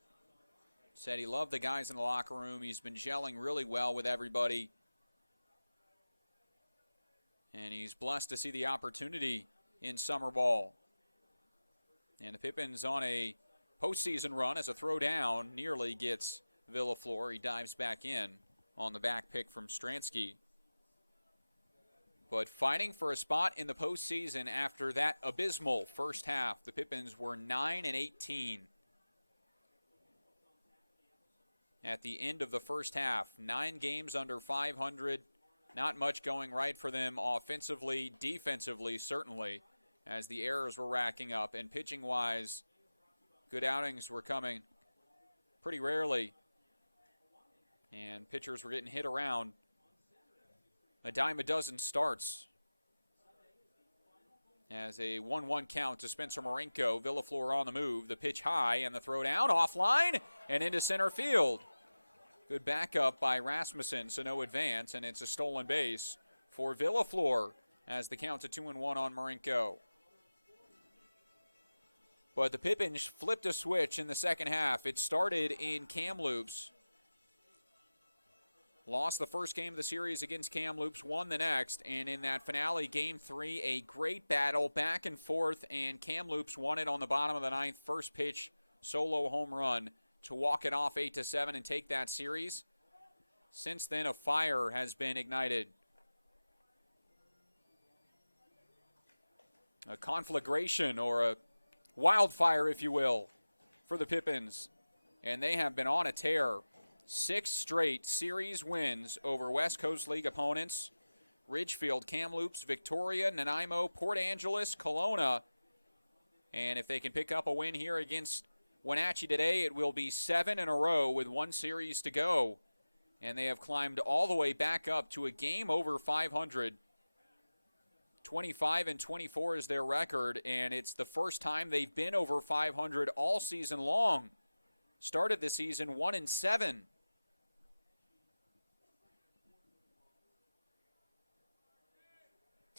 said he loved the guys in the locker room. He's been gelling really well with everybody. And he's blessed to see the opportunity in summer ball. And the Pippins on a postseason run as a throw down nearly gets Villaflor. He dives back in on the back pick from Stransky. But fighting for a spot in the postseason after that abysmal first half, the Pippins were 9-18 at the end of the first half. 9 games under 500. Not much going right for them offensively, defensively certainly, as the errors were racking up. And pitching-wise, good outings were coming pretty rarely. And pitchers were getting hit around a dime a dozen starts. As a 1-1 count to Spencer Marinko, Villaflor on the move, the pitch high and the throw down, offline and into center field. Good backup by Rasmussen, so no advance, and it's a stolen base for Villaflor as the count's a 2-1 on Marinko. But the Pippins flipped a switch in the second half. It started in Kamloops. Lost the first game of the series against Kamloops, won the next, and in that finale, Game 3, a great battle, back and forth, and Kamloops won it on the bottom of the ninth, first pitch, solo home run to walk it off 8-7 and take that series. Since then, a fire has been ignited. A conflagration or a wildfire, if you will, for the Pippins, and they have been on a tear. 6 straight series wins over West Coast League opponents. Ridgefield, Kamloops, Victoria, Nanaimo, Port Angeles, Kelowna. And if they can pick up a win here against Wenatchee today, it will be 7 in a row with 1 series to go. And they have climbed all the way back up to a game over 500. 25-24 is their record, and it's the first time they've been over 500 all season long. Started the season 1-7.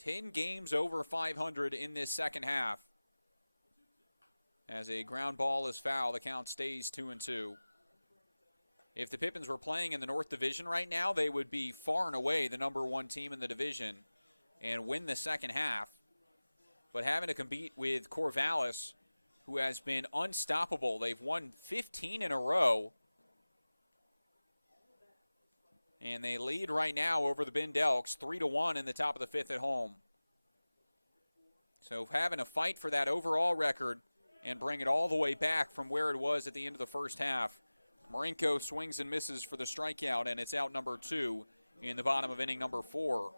10 games over 500 in this second half. As a ground ball is foul, the count stays 2-2. If the Pippins were playing in the North Division right now, they would be far and away the number 1 team in the division and win the second half. But having to compete with Corvallis, who has been unstoppable. They've won 15 in a row. And they lead right now over the Bend Elks, 3-1 in the top of the fifth at home. So having a fight for that overall record and bring it all the way back from where it was at the end of the first half. Marinko swings and misses for the strikeout, and it's out number 2 in the bottom of inning number 4.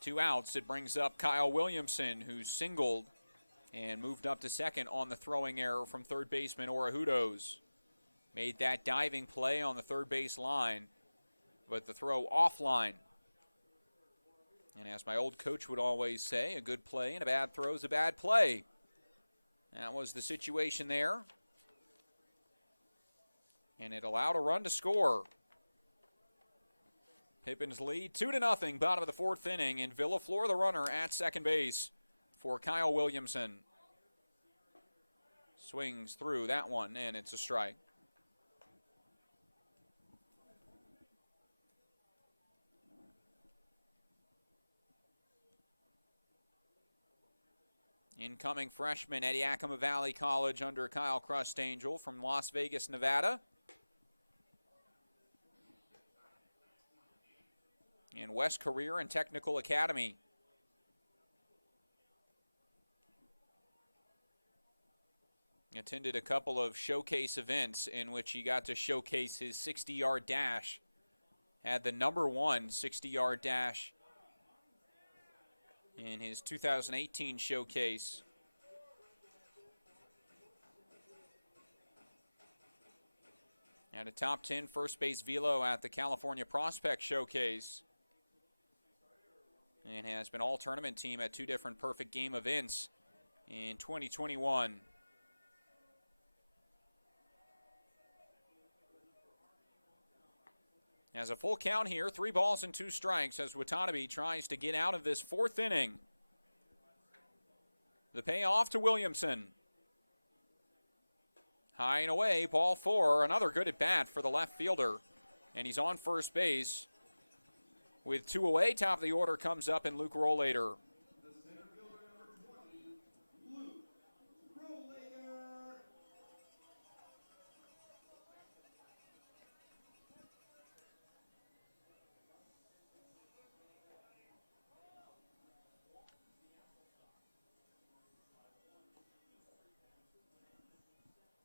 2 outs. It brings up Kyle Williamson, who singled and moved up to second on the throwing error from third baseman Orahudos. Made that diving play on the third base line, but the throw offline. And as my old coach would always say, a good play and a bad throw is a bad play. That was the situation there. And it allowed a run to score. Pippins lead 2-0, bottom of the fourth inning, and Villaflor the runner at second base for Kyle Williamson. Swings through that one, and it's a strike. Incoming freshman at Yakima Valley College under Kyle Crustangel from Las Vegas, Nevada. And West Career and Technical Academy. Attended a couple of showcase events in which he got to showcase his 60-yard dash. Had the number 1 60-yard dash in his 2018 showcase. And a top 10 first base velo at the California Prospect Showcase. And has been all-tournament team at 2 different perfect game events in 2021. As a full count here, 3 balls and 2 strikes as Watanabe tries to get out of this fourth inning. The payoff to Williamson. High and away, ball 4. Another good at bat for the left fielder. And he's on first base. With 2 away, top of the order comes up in Luke Rollader.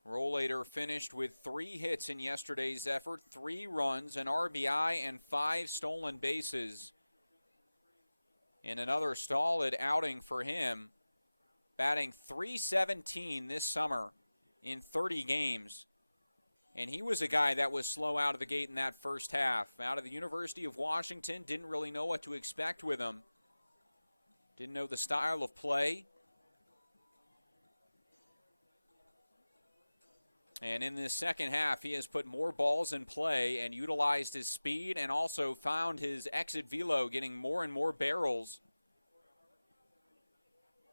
Rollader finished with 3 hits in yesterday's effort, 3 runs, an RBI, and 5 stolen bases. In another solid outing for him, batting .317 this summer in 30 games. And he was a guy that was slow out of the gate in that first half. Out of the University of Washington, didn't really know what to expect with him. Didn't know the style of play. And in this second half, he has put more balls in play and utilized his speed and also found his exit velo getting more and more barrels.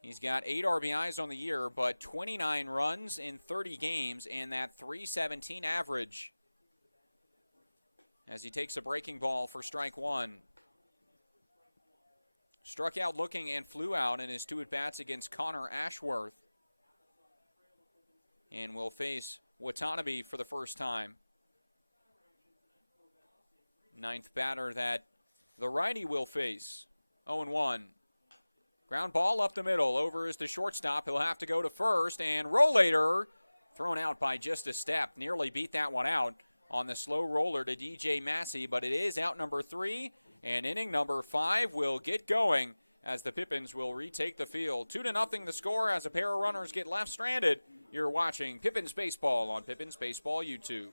He's got 8 RBIs on the year, but 29 runs in 30 games and that .317 average. As he takes a breaking ball for strike 1. Struck out looking and flew out in his 2 at-bats against Connor Ashworth. And will face Watanabe for the first time. 9th batter that the righty will face. 0-1. Ground ball up the middle. Over is the shortstop. He'll have to go to first. And Rollader thrown out by just a step. Nearly beat that one out on the slow roller to DJ Massey. But it is out number 3. And inning number 5 will get going as the Pippins will retake the field. 2-0 the score as a pair of runners get left stranded. You're watching Pippins Baseball on Pippins Baseball YouTube.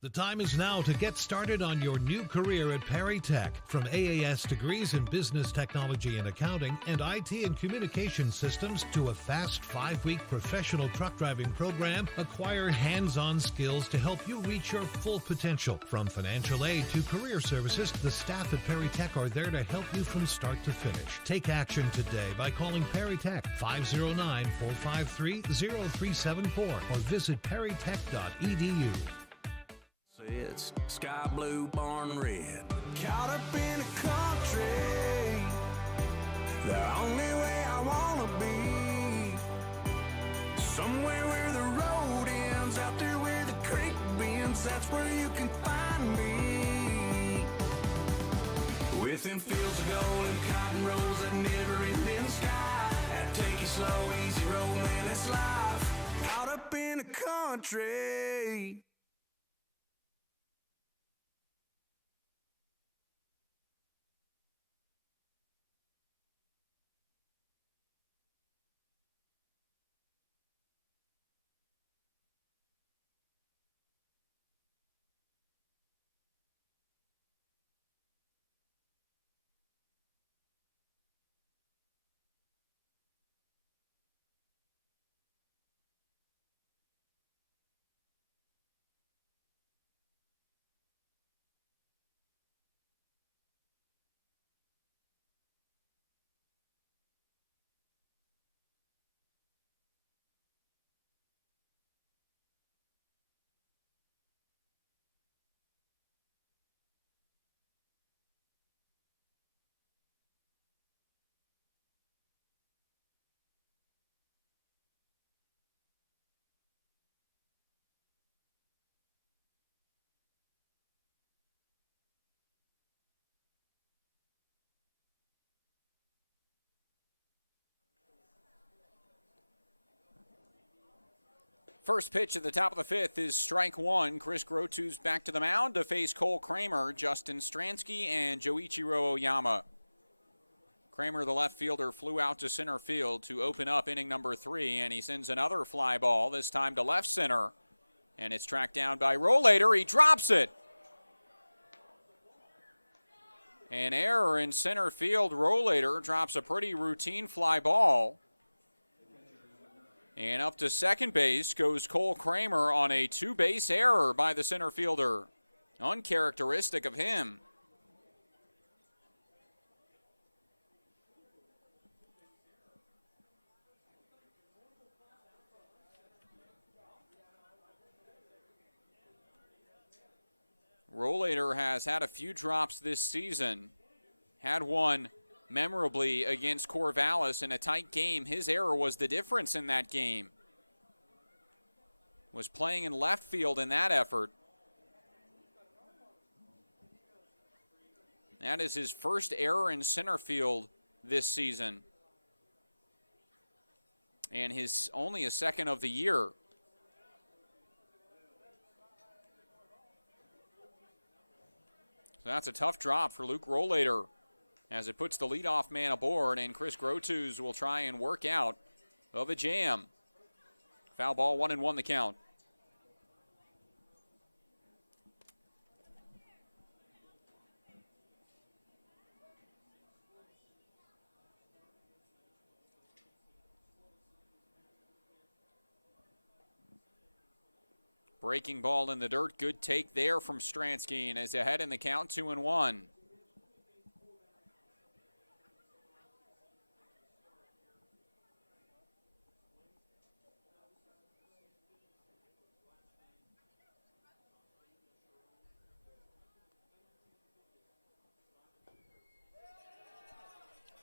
The time is now to get started on your new career at Perry Tech. From AAS degrees in business technology and accounting and IT and communication systems to a fast 5-week professional truck driving program, acquire hands-on skills to help you reach your full potential. From financial aid to career services, the staff at Perry Tech are there to help you from start to finish. Take action today by calling Perry Tech 509-453-0374 or visit perrytech.edu. It's sky blue, barn red. Caught up in a country, the only golden cotton rolls that never in the sky. And take it slow, easy roll, man, it's life. Caught up in the country. First pitch at the top of the fifth is strike one. Chris Grotu's back to the mound to face Cole Kramer, Justin Stransky, and Joichiro Oyama. Kramer, the left fielder, flew out to center field to open up inning number 3, and he sends another fly ball, this time to left center. And it's tracked down by Rollator. He drops it. An error in center field. Rollator drops a pretty routine fly ball. And up to second base goes Cole Kramer on a 2-base error by the center fielder. Uncharacteristic of him. Rollator has had a few drops this season. Had one memorably against Corvallis in a tight game. His error was the difference in that game. Was playing in left field in that effort. That is his first error in center field this season. And his only a second of the year. So that's a tough drop for Luke Rollator, as it puts the leadoff man aboard, and Chris Grotus will try and work out of a jam. Foul ball, 1-1 the count. Breaking ball in the dirt, good take there from Stransky, and is ahead in the count, 2-1.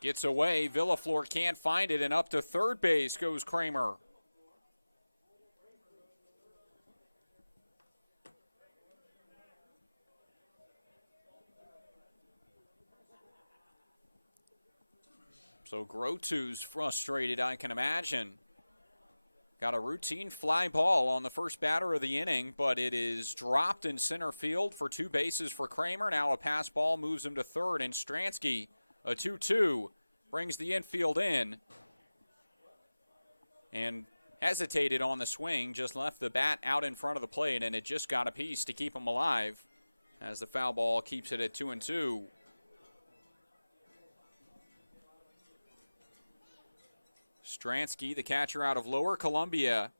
Gets away, Villaflor can't find it, and up to third base goes Kramer. So Grotu's frustrated, I can imagine. Got a routine fly ball on the first batter of the inning, but it is dropped in center field for 2 bases for Kramer. Now a pass ball moves him to third, and Stransky, a 2-2, brings the infield in. And hesitated on the swing, just left the bat out in front of the plate, and it just got a piece to keep him alive, as the foul ball keeps it at 2-2. Stransky, the catcher out of Lower Columbia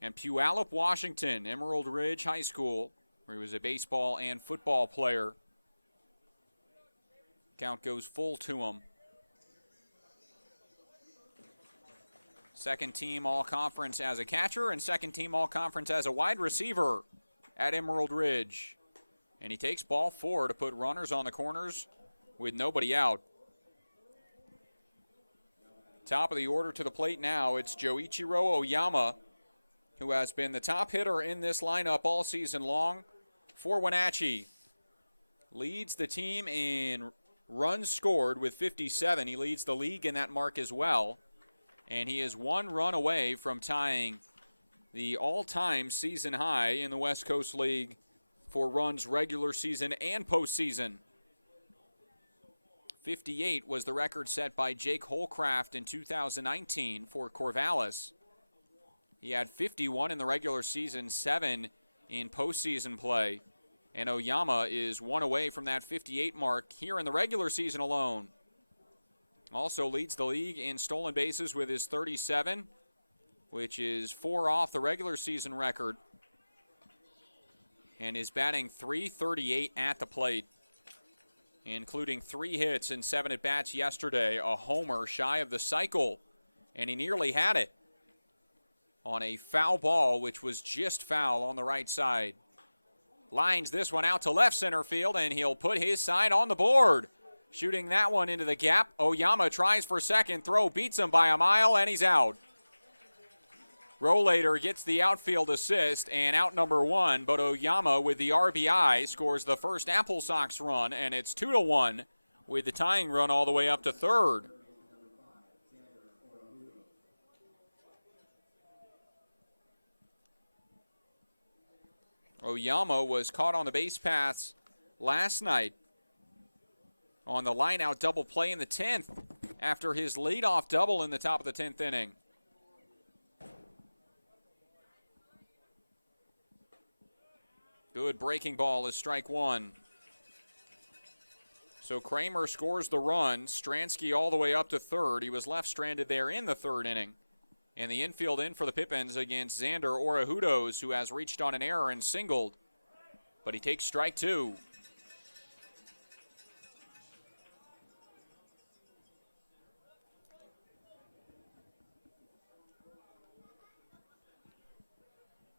and Puyallup, Washington, Emerald Ridge High School, where he was a baseball and football player. Count goes full to him. Second team all-conference as a catcher and second team all-conference as a wide receiver at Emerald Ridge. And he takes ball 4 to put runners on the corners with nobody out. Top of the order to the plate now, it's Joichiro Oyama, who has been the top hitter in this lineup all season long for Wenatchee. Leads the team in runs scored with 57. He leads the league in that mark as well. And he is 1 run away from tying the all-time season high in the West Coast League for runs regular season and postseason. 58 was the record set by Jake Holcraft in 2019 for Corvallis. He had 51 in the regular season, 7 in postseason play. And Oyama is 1 away from that 58 mark here in the regular season alone. Also leads the league in stolen bases with his 37, which is 4 off the regular season record. And is batting .338 at the plate, including 3 hits and 7 at-bats yesterday, a homer shy of the cycle, and he nearly had it on a foul ball, which was just foul on the right side. Lines this one out to left center field, and he'll put his side on the board. Shooting that one into the gap. Oyama tries for second. Throw beats him by a mile, and he's out. Rollator gets the outfield assist and out number 1, but Oyama with the RBI scores the first Apple Sox run, and it's 2-1 with the tying run all the way up to third. Oyama was caught on the base paths last night on the line-out double play in the 10th after his leadoff double in the top of the 10th inning. Good breaking ball is strike 1. So Kramer scores the run. Stransky all the way up to third. He was left stranded there in the 3rd inning. And the infield in for the Pippins against Xander Orejudos, who has reached on an error and singled. But he takes strike 2.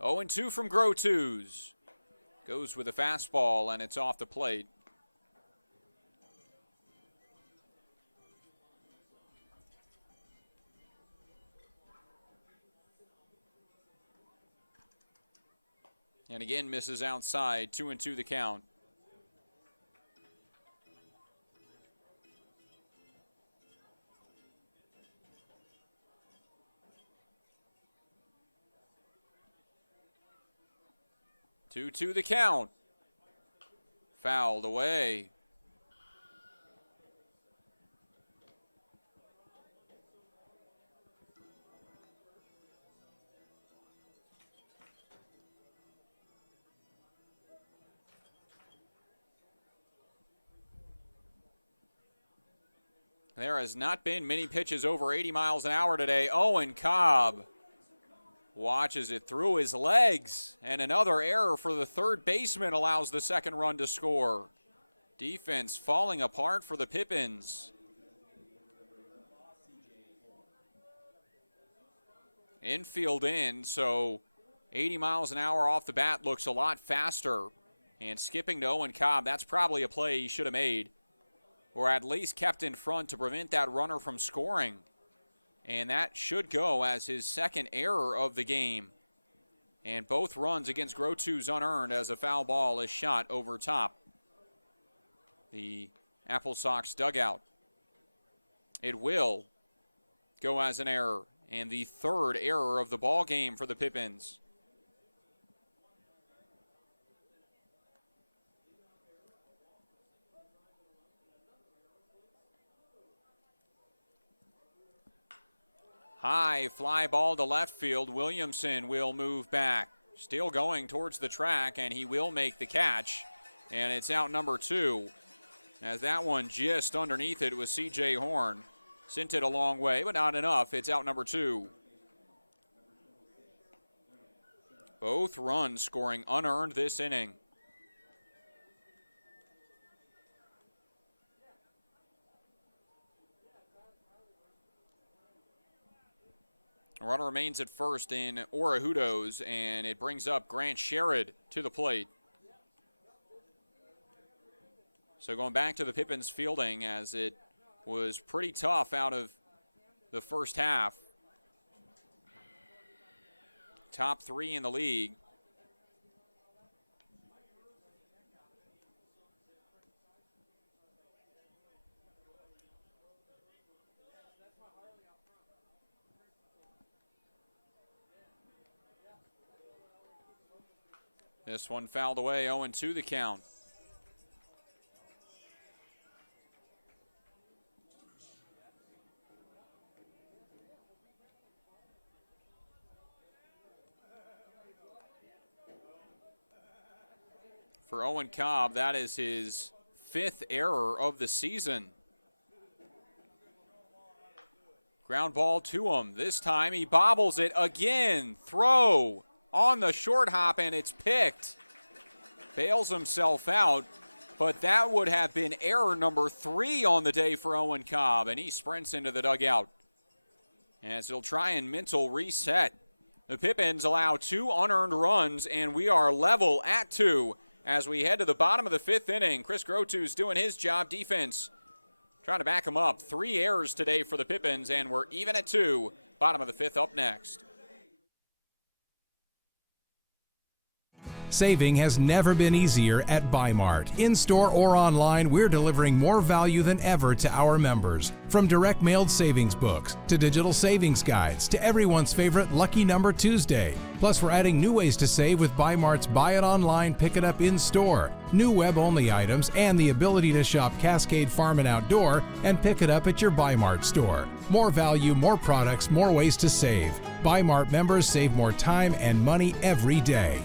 Oh, and 2 from Grotus. Goes with a fastball, and it's off the plate. And again, misses outside. 2-2 the count. Two the count. Fouled away. There has not been many pitches over 80 miles an hour today. Owen Cobb watches it through his legs, and another error for the third baseman allows the second run to score. Defense falling apart for the Pippins. Infield in, so 80 miles an hour off the bat looks a lot faster. And skipping to Owen Cobb, that's probably a play he should have made, or at least kept in front to prevent that runner from scoring. And that should go as his second error of the game. And both runs against Grotus unearned as a foul ball is shot over top the Apple Sox dugout. It will go as an error, and the third error of the ball game for the Pippins. High fly ball to left field. Williamson will move back. Still going towards the track, and he will make the catch. And it's out number 2. As that one just underneath it was C.J. Horn. Sent it a long way, but not enough. It's out number 2. Both runs scoring unearned this inning. Runner remains at first in Orejudos, and it brings up Grant Sherrod to the plate. So going back to the Pippins fielding, as it was pretty tough out of the first half. Top 3 in the league. This one fouled away, 0-2 the count. For Owen Cobb, that is his 5th error of the season. Ground ball to him. This time he bobbles it again. Throw on the short hop, and it's picked. Bails himself out, but that would have been error number 3 on the day for Owen Cobb, and he sprints into the dugout as he'll try and mental reset. The Pippins allow 2 unearned runs, and we are level at 2 as we head to the bottom of the 5th inning. Chris Grotu's doing his job. Defense trying to back him up. 3 errors today for the Pippins, and we're even at 2. Bottom of the 5th up next. Saving has never been easier at Bi-Mart. In-store or online, we're delivering more value than ever to our members. From direct mailed savings books, to digital savings guides, to everyone's favorite Lucky Number Tuesday. Plus, we're adding new ways to save with Bi-Mart's Buy It Online, Pick It Up in-store, new web-only items, and the ability to shop Cascade Farm and Outdoor and pick it up at your Bi-Mart store. More value, more products, more ways to save. Bi-Mart members save more time and money every day.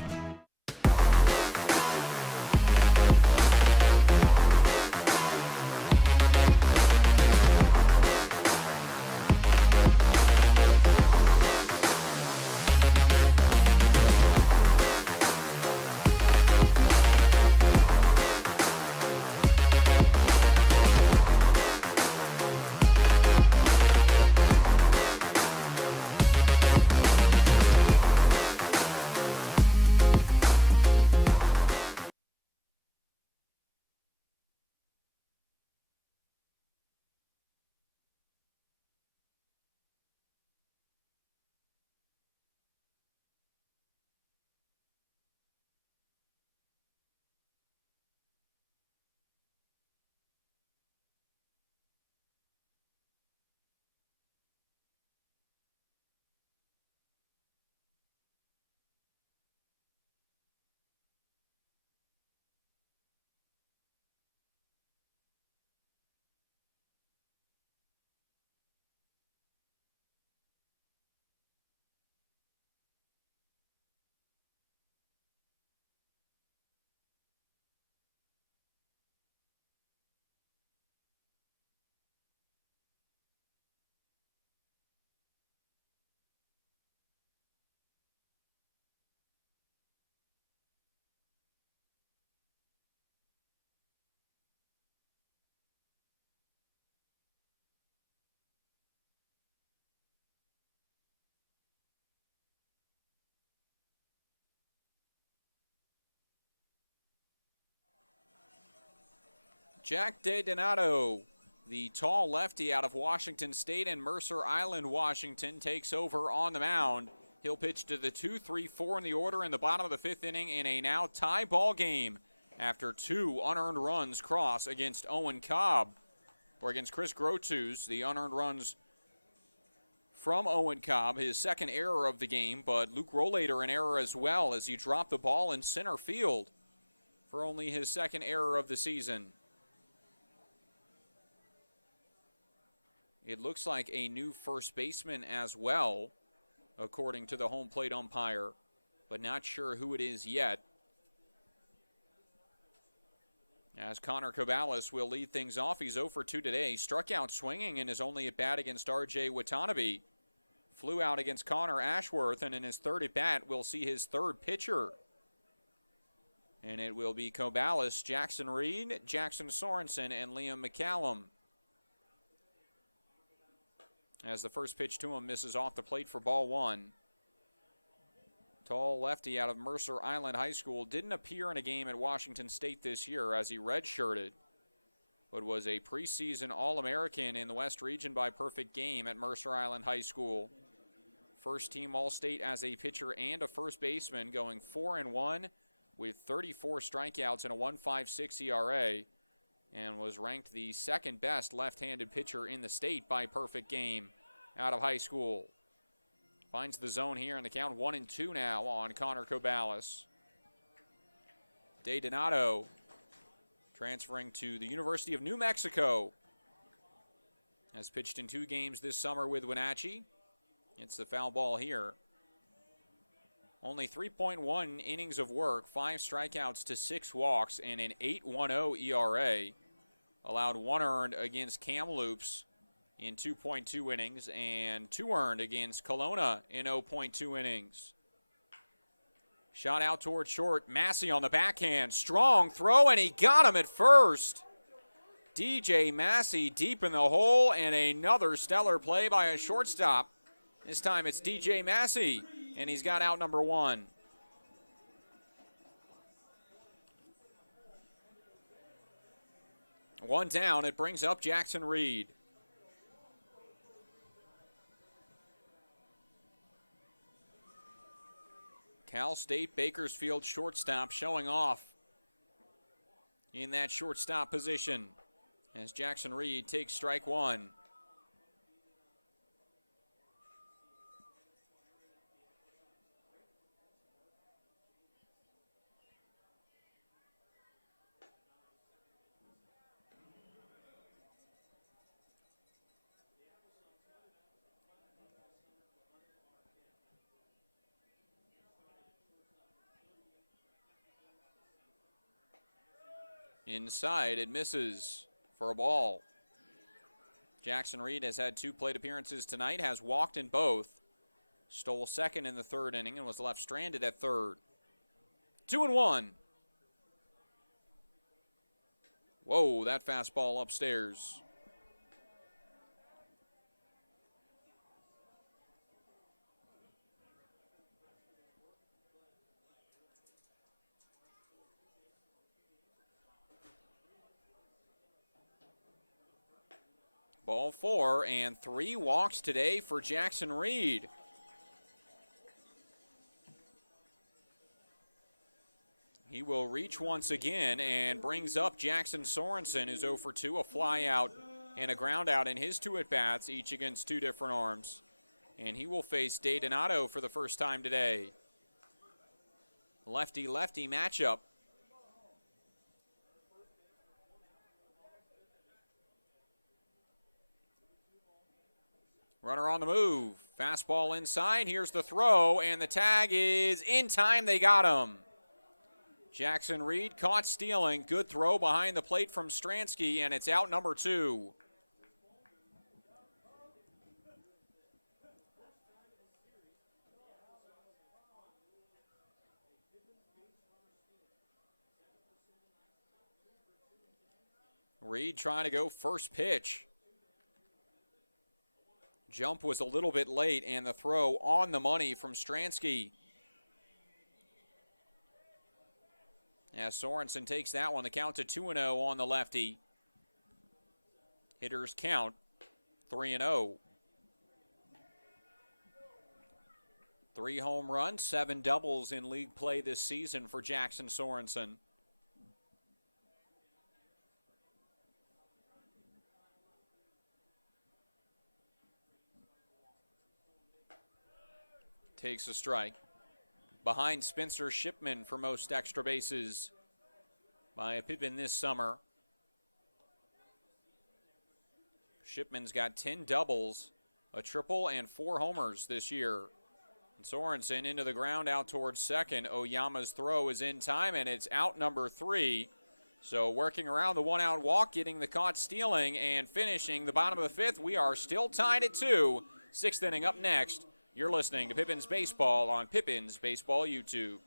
Jack DeDonato, the tall lefty out of Washington State and Mercer Island, Washington, takes over on the mound. He'll pitch to the 2-3-4 in the order in the bottom of the 5th inning in a now tie ball game after 2 unearned runs cross against Owen Cobb, or against Chris Grotus. The unearned runs from Owen Cobb, his 2nd error of the game, but Luke Rollator an error as well as he dropped the ball in center field for only his 2nd error of the season. It looks like a new first baseman as well, according to the home plate umpire, but not sure who it is yet. As Connor Caballas will lead things off. He's 0 for 2 today. Struck out swinging in his only at-bat against R.J. Watanabe. Flew out against Connor Ashworth, and in his 3rd at-bat, we'll see his 3rd pitcher. And it will be Caballas, Jackson Reed, Jackson Sorensen, and Liam McCallum. As the first pitch to him misses off the plate for ball 1. Tall lefty out of Mercer Island High School didn't appear in a game at Washington State this year as he redshirted, but was a preseason All-American in the West Region by perfect game at Mercer Island High School. First team All-State as a pitcher and a first baseman, going 4-1 with 34 strikeouts and a 1.56 ERA. And was ranked the 2nd best left-handed pitcher in the state by perfect game out of high school. Finds the zone here in the count 1-2 now on Connor Caballas. De Donato transferring to the University of New Mexico. Has pitched in 2 games this summer with Wenatchee. It's the foul ball here. Only 3.1 innings of work, 5 strikeouts to 6 walks, and an 8.10 ERA. Allowed 1 earned against Kamloops in 2.2 innings and 2 earned against Kelowna in 0.2 innings. Shot out toward short. Massey on the backhand. Strong throw, and he got him at first. DJ Massey deep in the hole, and another stellar play by a shortstop. This time it's DJ Massey, and he's got out number 1. One down, it brings up Jackson Reed. Cal State Bakersfield shortstop showing off in that shortstop position as Jackson Reed takes strike 1. Inside, it misses for a ball. Jackson Reed has had 2 plate appearances tonight, has walked in both. Stole second in the 3rd inning and was left stranded at 3rd. 2-1. Whoa, that fastball upstairs. Ball 4 and 3 walks today for Jackson Reed. He will reach once again and brings up Jackson Sorensen, who's 0 for 2, a fly out and a ground out in his 2 at-bats, each against 2 different arms. And he will face De Donato for the first time today. Lefty-lefty matchup. Runner on the move. Fastball inside. Here's the throw, and the tag is in time. They got him. Jackson Reed caught stealing. Good throw behind the plate from Stransky, and it's out number 2. Reed trying to go first pitch. Jump was a little bit late, and the throw on the money from Stransky. As Sorensen takes that one, the count to 2-0 on the lefty. Hitters count 3-0. 3 home runs, 7 doubles in league play this season for Jackson Sorensen. Takes a strike. Behind Spencer Shipman for most extra bases by a Pippin this summer. Shipman's got 10 doubles, a triple, and 4 homers this year. And Sorensen into the ground out towards second. Oyama's throw is in time, and it's out number 3. So working around the 1-out walk, getting the caught stealing, and finishing the bottom of the 5th. We are still tied at 2. 6th inning up next. You're listening to Pippins Baseball on Pippins Baseball YouTube.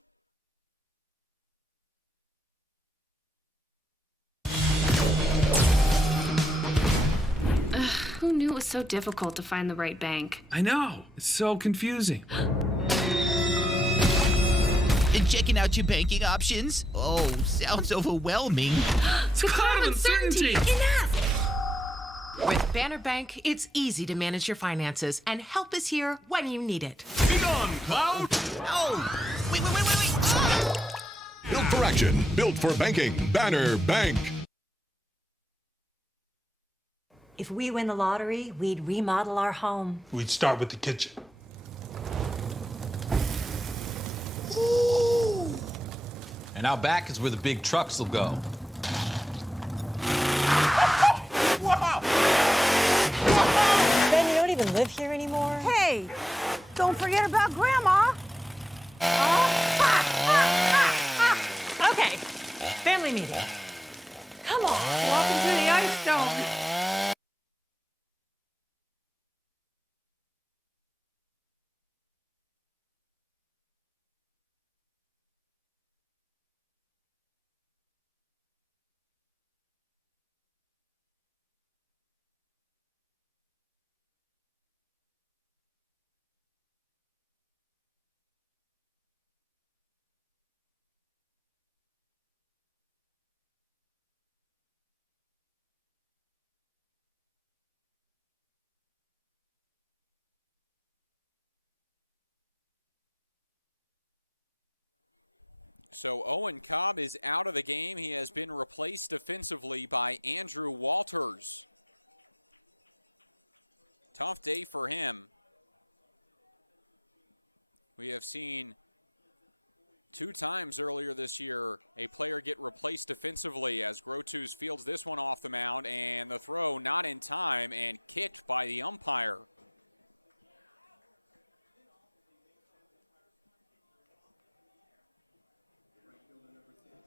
Who knew it was so difficult to find the right bank? I know. It's so confusing. Checking out your banking options? Oh, sounds overwhelming. The common certainty. Enough! With Banner Bank, it's easy to manage your finances, and help is here when you need it. Be gone, Cloud! Oh, wait. Built for action, built for banking. Banner Bank. If we win the lottery, we'd remodel our home. We'd start with the kitchen. And And out back is where the big trucks will go. Ben, you don't even live here anymore? Hey, don't forget about Grandma. Okay, family meeting. Come on. Welcome to the ice dome. So Owen Cobb is out of the game. He has been replaced defensively by Andrew Walters. Tough day for him. We have seen 2 times earlier this year a player get replaced defensively as Grotus fields this one off the mound, and the throw not in time and kicked by the umpire.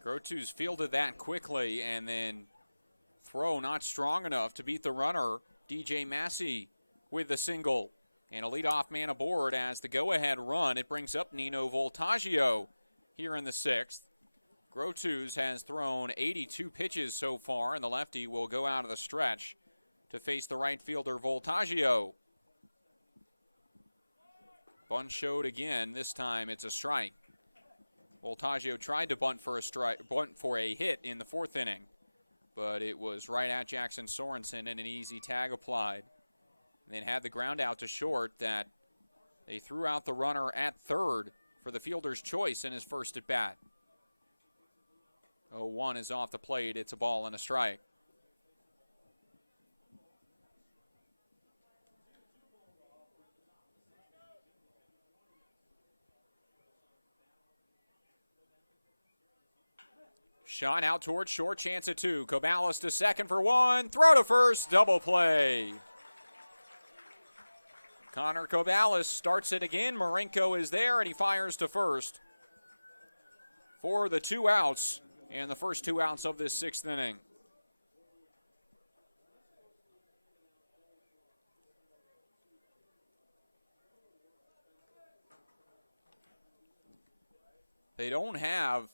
Grotus fielded that quickly, and then throw not strong enough to beat the runner, DJ Massey, with the single. And a leadoff man aboard as the go-ahead run. It brings up Nino Voltaggio here in the 6th. Grotus has thrown 82 pitches so far, and the lefty will go out of the stretch to face the right fielder Voltaggio. Bunt showed again. This time it's a strike. Voltaggio tried to bunt for a hit in the 4th inning, but it was right at Jackson Sorensen and an easy tag applied. And then had the ground out to short that they threw out the runner at 3rd for the fielder's choice in his first at bat. 0-1 is off the plate. It's a ball and a strike. Shot out towards short, chance at 2. Cobalis to second for 1. Throw to first, double play. Connor Cobalis starts it again. Marenko is there, and he fires to first for the 2 outs, and the first 2 outs of this 6th inning. They don't have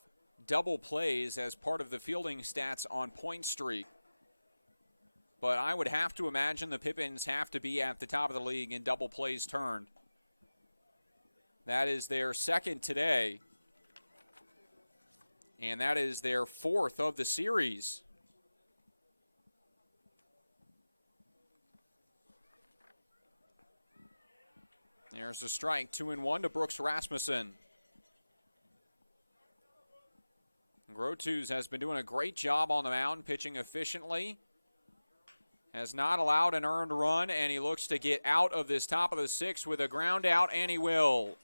double plays as part of the fielding stats on Point Street, but I would have to imagine the Pippins have to be at the top of the league in double plays turned. That is their 2nd today, and that is their 4th of the series. There's a strike, 2-1 to Brooks Rasmussen. Grotus has been doing a great job on the mound, pitching efficiently. Has not allowed an earned run, and he looks to get out of this top of the 6th with a ground out, and he will.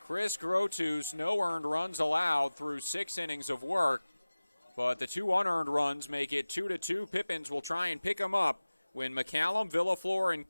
Chris Grotus, no earned runs allowed through 6 innings of work, but the 2 unearned runs make it 2-2. Pippins will try and pick him up when McCallum, Villaflor, and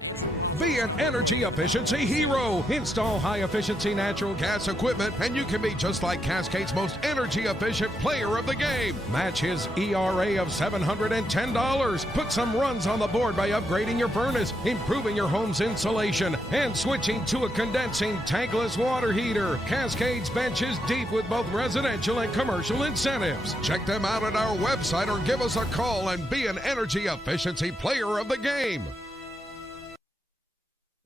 Andrew Walters Be an energy efficiency hero. Install high-efficiency natural gas equipment, and you can be just like Cascade's most energy-efficient player of the game. Match his ERA of $710. Put some runs on the board by upgrading your furnace, improving your home's insulation, and switching to a condensing tankless water heater. Cascade's bench is deep with both residential and commercial incentives. Check them out at our website or give us a call and be an energy efficiency player of the game.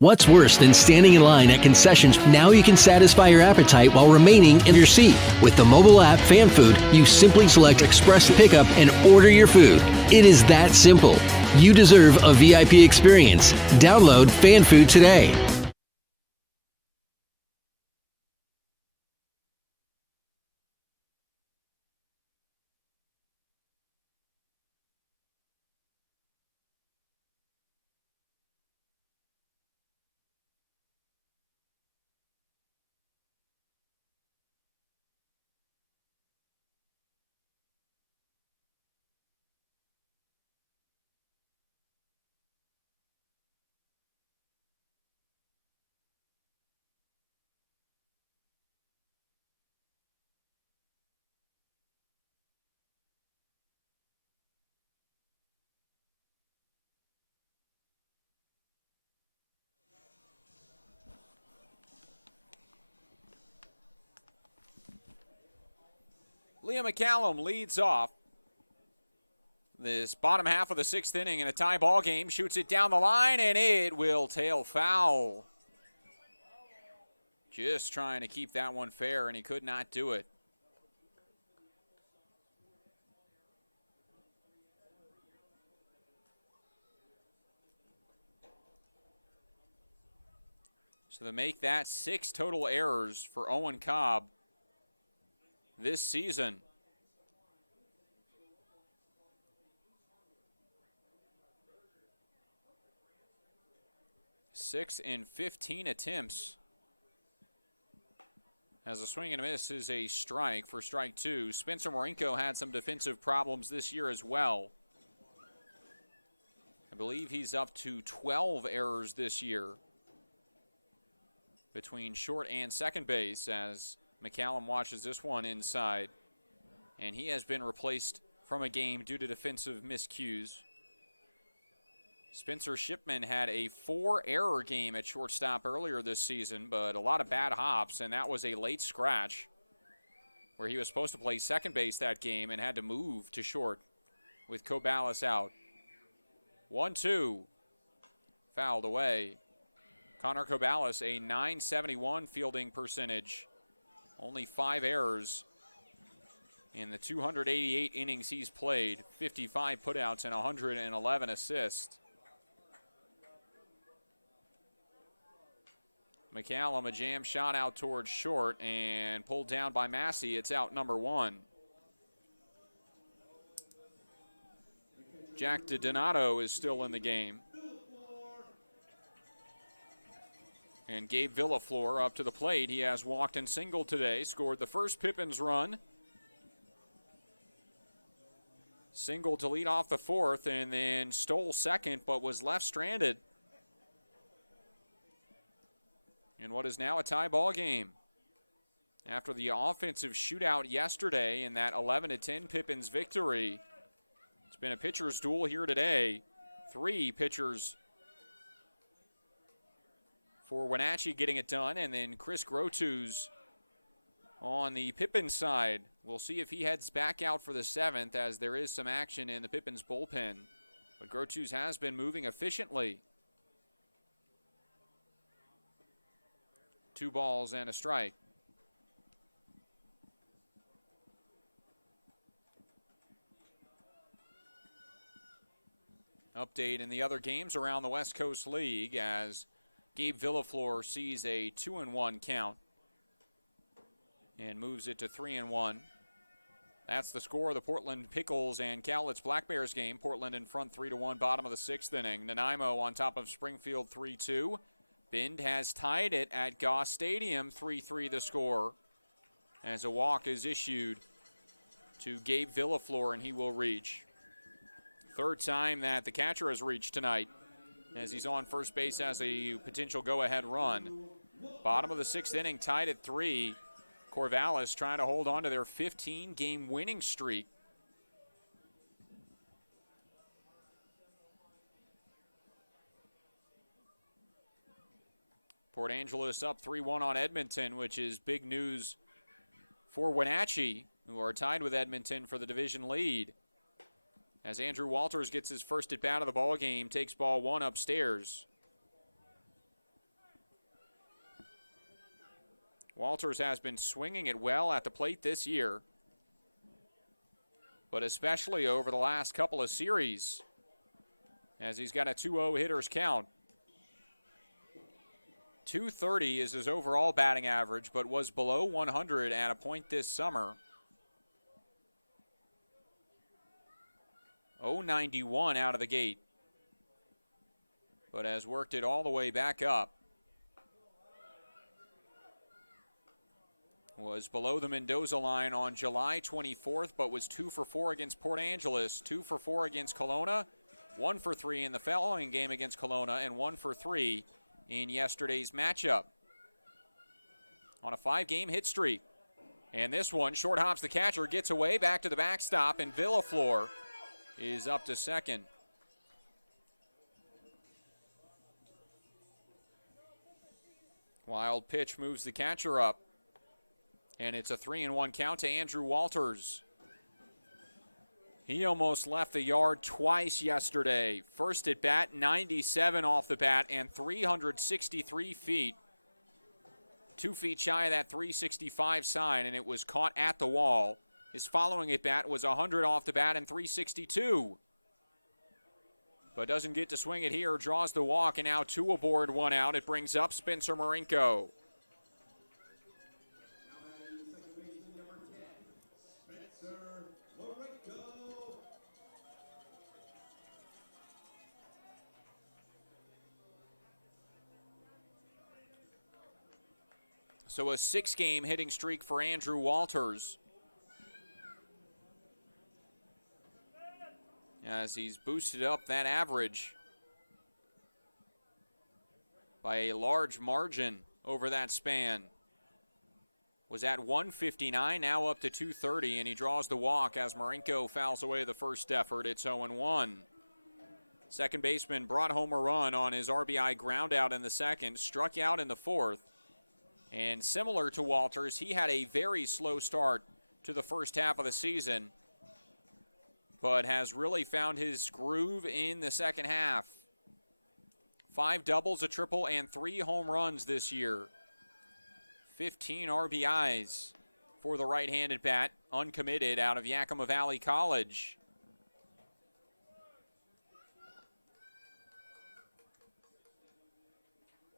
What's worse than standing in line at concessions? Now you can satisfy your appetite while remaining in your seat. With the mobile app Fan Food, you simply select Express Pickup and order your food. It is that simple. You deserve a VIP experience. Download Fan Food today. Liam McCallum leads off this bottom half of the 6th inning in a tie ball game. Shoots it down the line, and it will tail foul. Just trying to keep that one fair, and he could not do it. So to make that 6 total errors for Owen Cobb this season. Six in 15 attempts. As a swing and a miss is a strike for strike 2. Spencer Marinko had some defensive problems this year as well. I believe he's up to 12 errors this year between short and second base as McCallum watches this one inside. And he has been replaced from a game due to defensive miscues. Spencer Shipman had a 4-error game at shortstop earlier this season, but a lot of bad hops, and that was a late scratch where he was supposed to play second base that game and had to move to short with Cobalis out. 1-2, fouled away. Connor Cobalis, a .971 fielding percentage. Only 5 errors in the 288 innings he's played. 55 putouts and 111 assists. McCallum, a jam shot out towards short and pulled down by Massey. It's out number 1. Jack DiDonato is still in the game. And Gabe Villaflor up to the plate. He has walked and singled today, scored the first Pippins run. Singled to lead off the 4th and then stole second but was left stranded in what is now a tie ball game. After the offensive shootout yesterday in that 11-10 Pippins victory, it's been a pitcher's duel here today. 3 pitchers for Wenatchee getting it done, and then Chris Grotu's on the Pippins side. We'll see if he heads back out for the 7th as there is some action in the Pippins bullpen. But Grotu's has been moving efficiently. 2 balls and a strike. Update in the other games around the West Coast League as Gabe Villaflor sees a 2-1 count and moves it to 3-1. That's the score of the Portland Pickles and Cowlitz Black Bears game. Portland in front 3-1, bottom of the 6th inning. Nanaimo on top of Springfield 3-2. Bend has tied it at Goss Stadium, 3-3 the score, as a walk is issued to Gabe Villaflor, and he will reach. 3rd time that the catcher has reached tonight, as he's on first base as a potential go-ahead run. Bottom of the 6th inning, tied at 3. Corvallis trying to hold on to their 15-game winning streak. Port Angeles up 3-1 on Edmonton, which is big news for Wenatchee, who are tied with Edmonton for the division lead. As Andrew Walters gets his first at bat of the ball game, takes ball 1 upstairs. Walters has been swinging it well at the plate this year, but especially over the last couple of series, as he's got a 2-0 hitters count. .230 is his overall batting average, but was below 100 at a point this summer. .091 out of the gate, but has worked it all the way back up. Was below the Mendoza line on July 24th, but was 2 for 4 against Port Angeles, 2 for 4 against Kelowna, 1 for 3 in the following game against Kelowna, and 1 for 3 in yesterday's matchup. On a 5-game hit streak. And this one, short hops the catcher, gets away, back to the backstop, and Villaflor is up to second. Wild pitch moves the catcher up. And it's a 3-1 count to Andrew Walters. He almost left the yard twice yesterday. First at bat, 97 off the bat and 363 feet. 2 feet shy of that 365 sign, and it was caught at the wall. His following at bat was 100 off the bat and 362. But doesn't get to swing it here, draws the walk, and now 2 aboard, 1 out. It brings up Spencer Marinko. So a 6-game hitting streak for Andrew Walters, as he's boosted up that average by a large margin over that span. Was at 159, now up to 230, and he draws the walk as Marinko fouls away the first effort. It's 0-1. Second baseman brought home a run on his RBI ground out in the second, struck out in the fourth. And similar to Walters, he had a very slow start to the first half of the season, but has really found his groove in the second half. 5 doubles, a triple, and 3 home runs this year. 15 RBIs for the right-handed bat, uncommitted out of Yakima Valley College.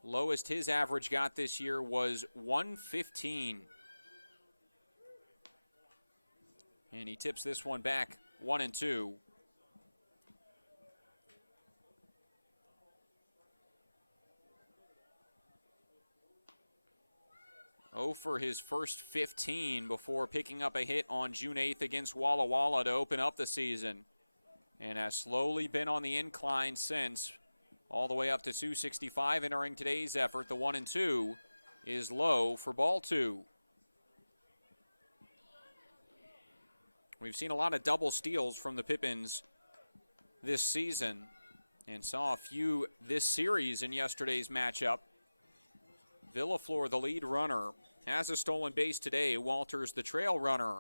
Lowest his average got this year was 115. And he tips this one back 1-2. Oh for his first 15 before picking up a hit on June 8th against Walla Walla to open up the season. And has slowly been on the incline since, all the way up to 265 entering today's effort. The 1-2 is low for ball 2. We've seen a lot of double steals from the Pippins this season and saw a few this series in yesterday's matchup. Villaflor, the lead runner, has a stolen base today. Walters, the trail runner.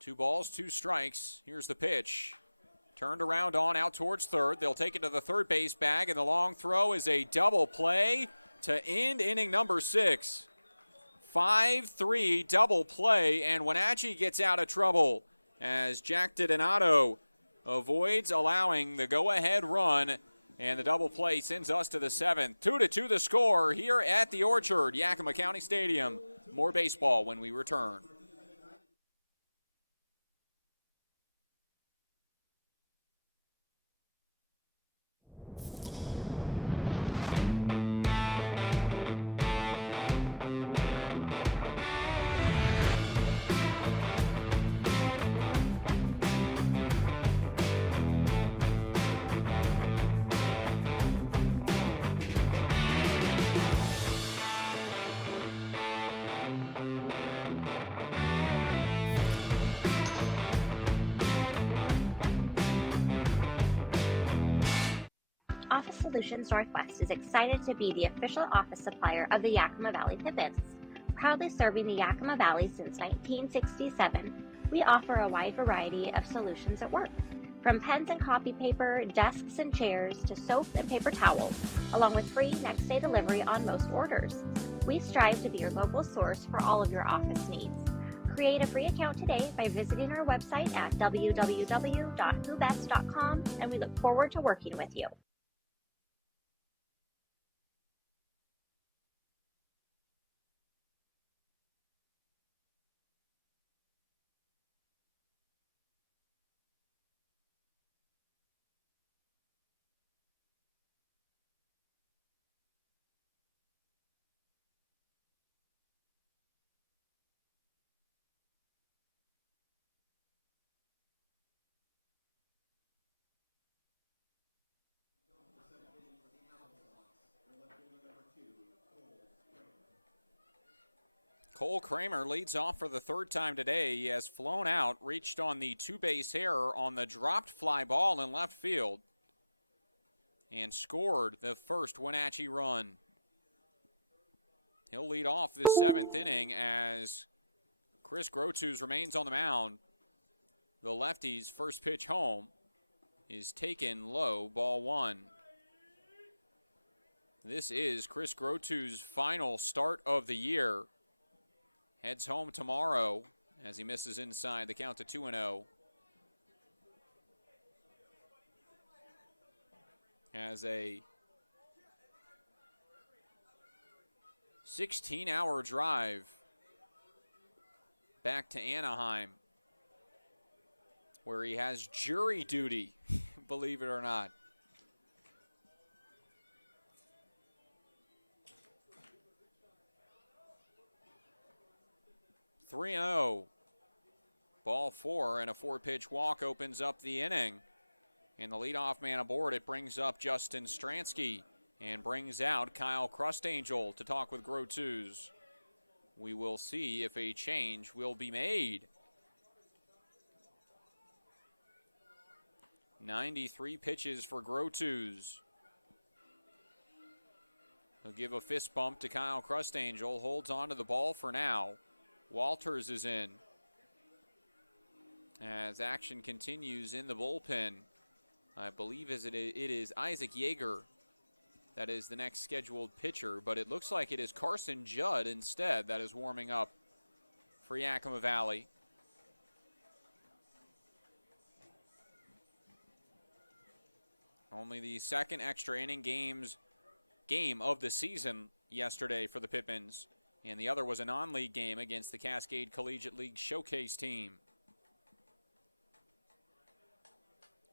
2 balls, 2 strikes. Here's the pitch. Turned around on out towards third. They'll take it to the third base bag, and the long throw is a double play to end inning number 6. 5-3 double play, and Wenatchee gets out of trouble as Jack DiDonato avoids allowing the go-ahead run, and the double play sends us to the 7th. 2-2 the score here at the Orchard, Yakima County Stadium. More baseball when we return. Office Solutions Northwest is excited to be the official office supplier of the Yakima Valley Pippins. Proudly serving the Yakima Valley since 1967, we offer a wide variety of solutions at work. From pens and copy paper, desks and chairs, to soap and paper towels, along with free next-day delivery on most orders. We strive to be your local source for all of your office needs. Create a free account today by visiting our website at www.whobest.com, and we look forward to working with you. Cole Kramer leads off for the 3rd time today. He has flown out, reached on the 2-base error on the dropped fly ball in left field, and scored the first Wenatchee run. He'll lead off this 7th inning as Chris Grotus remains on the mound. The lefty's first pitch home is taken low, ball 1. This is Chris Grotus' final start of the year. Heads home tomorrow as he misses inside the count to 2-0. Has a 16-hour drive back to Anaheim, where he has jury duty, believe it or not. (3-0). Ball 4 and a 4-pitch walk opens up the inning. And the leadoff man aboard, it brings up Justin Stransky and brings out Kyle Crustangel to talk with Grotus. We will see if a change will be made. 93 pitches for Grotus. He'll give a fist bump to Kyle Crustangel, holds on to the ball for now. Walters is in as action continues in the bullpen. I believe it is Isaac Yeager that is the next scheduled pitcher, but it looks like it is Carson Judd instead that is warming up for Yakima Valley. Only the second extra inning game of the season yesterday for the Pippins, and the other was a non-league game against the Cascade Collegiate League Showcase team.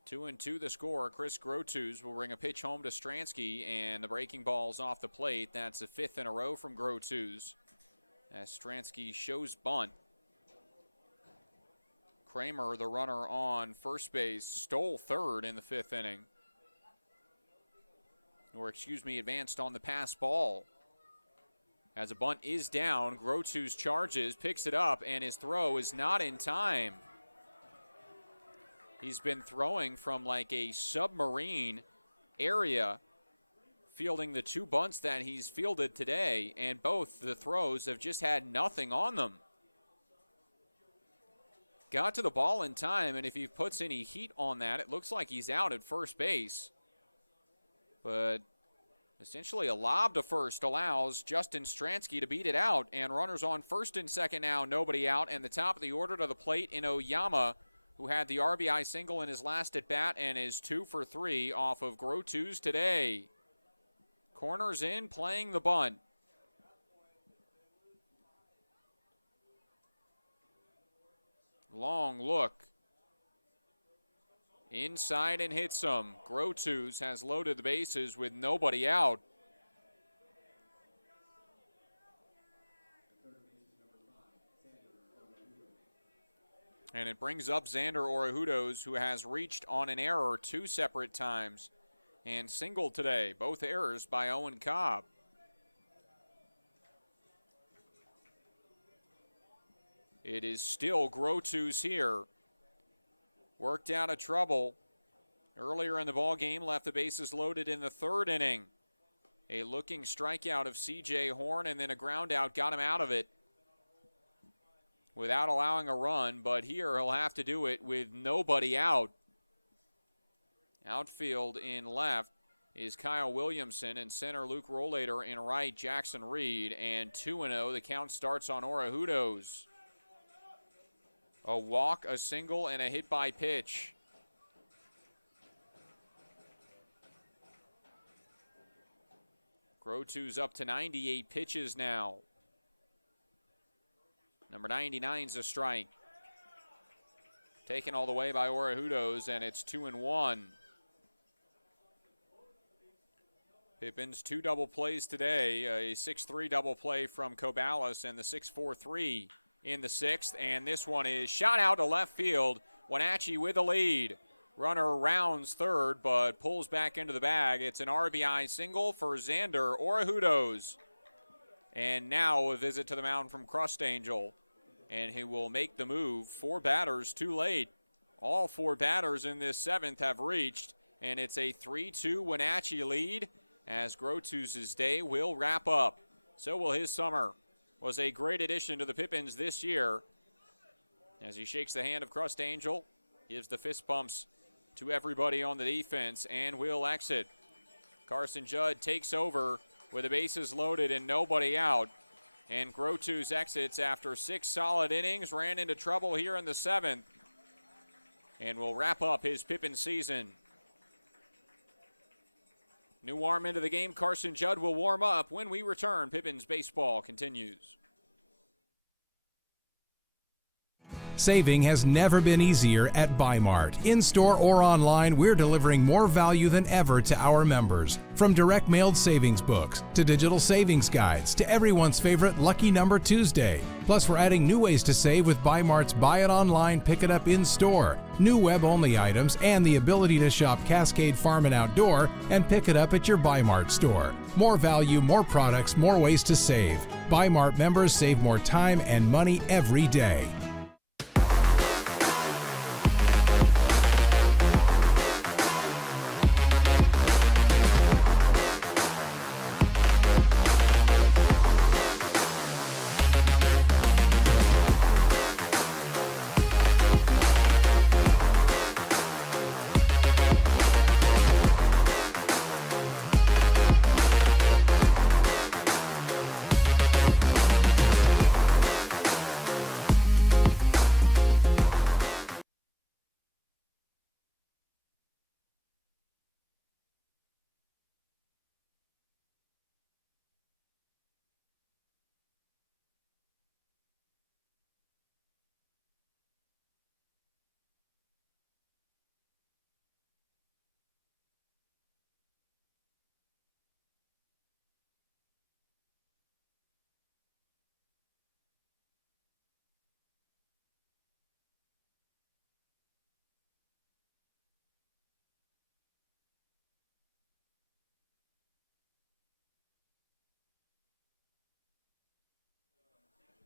2-2 the score. Chris Grotus will bring a pitch home to Stransky, and the breaking ball's off the plate. That's the 5th in a row from Grotus as Stransky shows bunt. Kramer, the runner on first base, stole third in the 5th inning. Advanced on the pass ball. As a bunt is down, Grotus charges, picks it up, and his throw is not in time. He's been throwing from like a submarine area, fielding the 2 bunts that he's fielded today, and both the throws have just had nothing on them. Got to the ball in time, and if he puts any heat on that, it looks like he's out at first base. But essentially a lob to first allows Justin Stransky to beat it out, and runners on first and second now, nobody out, and the top of the order to the plate in Oyama, who had the RBI single in his last at-bat and is 2 for 3 off of Grotus today. Corners in, playing the bunt. Long look. Inside and hits him. Grotus has loaded the bases with nobody out. And it brings up Xander Orejudos, who has reached on an error 2 separate times and singled today. Both errors by Owen Cobb. It is still Grotus here. Worked out of trouble earlier in the ball game, left the bases loaded in the 3rd inning. A looking strikeout of C.J. Horn, and then a ground out got him out of it without allowing a run, but here he'll have to do it with nobody out. Outfield in left is Kyle Williamson, and center Luke Rollator, in right Jackson Reed, and 2-0. The count starts on Orejudos. A walk, a single, and a hit by pitch. Grotus up to 98 pitches now. Number 99's a strike. Taken all the way by Orejudos, and it's 2-1. Pippins 2 double plays today, a 6-3 double play from Cobalis, and the 6-4-3 in the 6th, and this one is shot out to left field. Wenatchee with the lead. Runner rounds third, but pulls back into the bag. It's an RBI single for Xander Orejudos. And now a visit to the mound from Crustangel, and he will make the move. 4 batters too late. All 4 batters in this 7th have reached, and it's a 3-2 Wenatchee lead as Grotus' day will wrap up. So will his summer. Was a great addition to the Pippins this year. As he shakes the hand of Crust Angel, gives the fist bumps to everybody on the defense and will exit. Carson Judd takes over with the bases loaded and nobody out. And Grotus exits after 6 solid innings, ran into trouble here in the 7th, and will wrap up his Pippin season. New arm into the game, Carson Judd will warm up. When we return, Pippins baseball continues. Saving has never been easier at Bi-Mart. In-store or online, we're delivering more value than ever to our members. From direct mailed savings books, to digital savings guides, to everyone's favorite Lucky Number Tuesday. Plus, we're adding new ways to save with Bi-Mart's Buy It Online, Pick It Up in-store, new web-only items, and the ability to shop Cascade Farm and Outdoor and pick it up at your Bi-Mart store. More value, more products, more ways to save. Bi-Mart members save more time and money every day.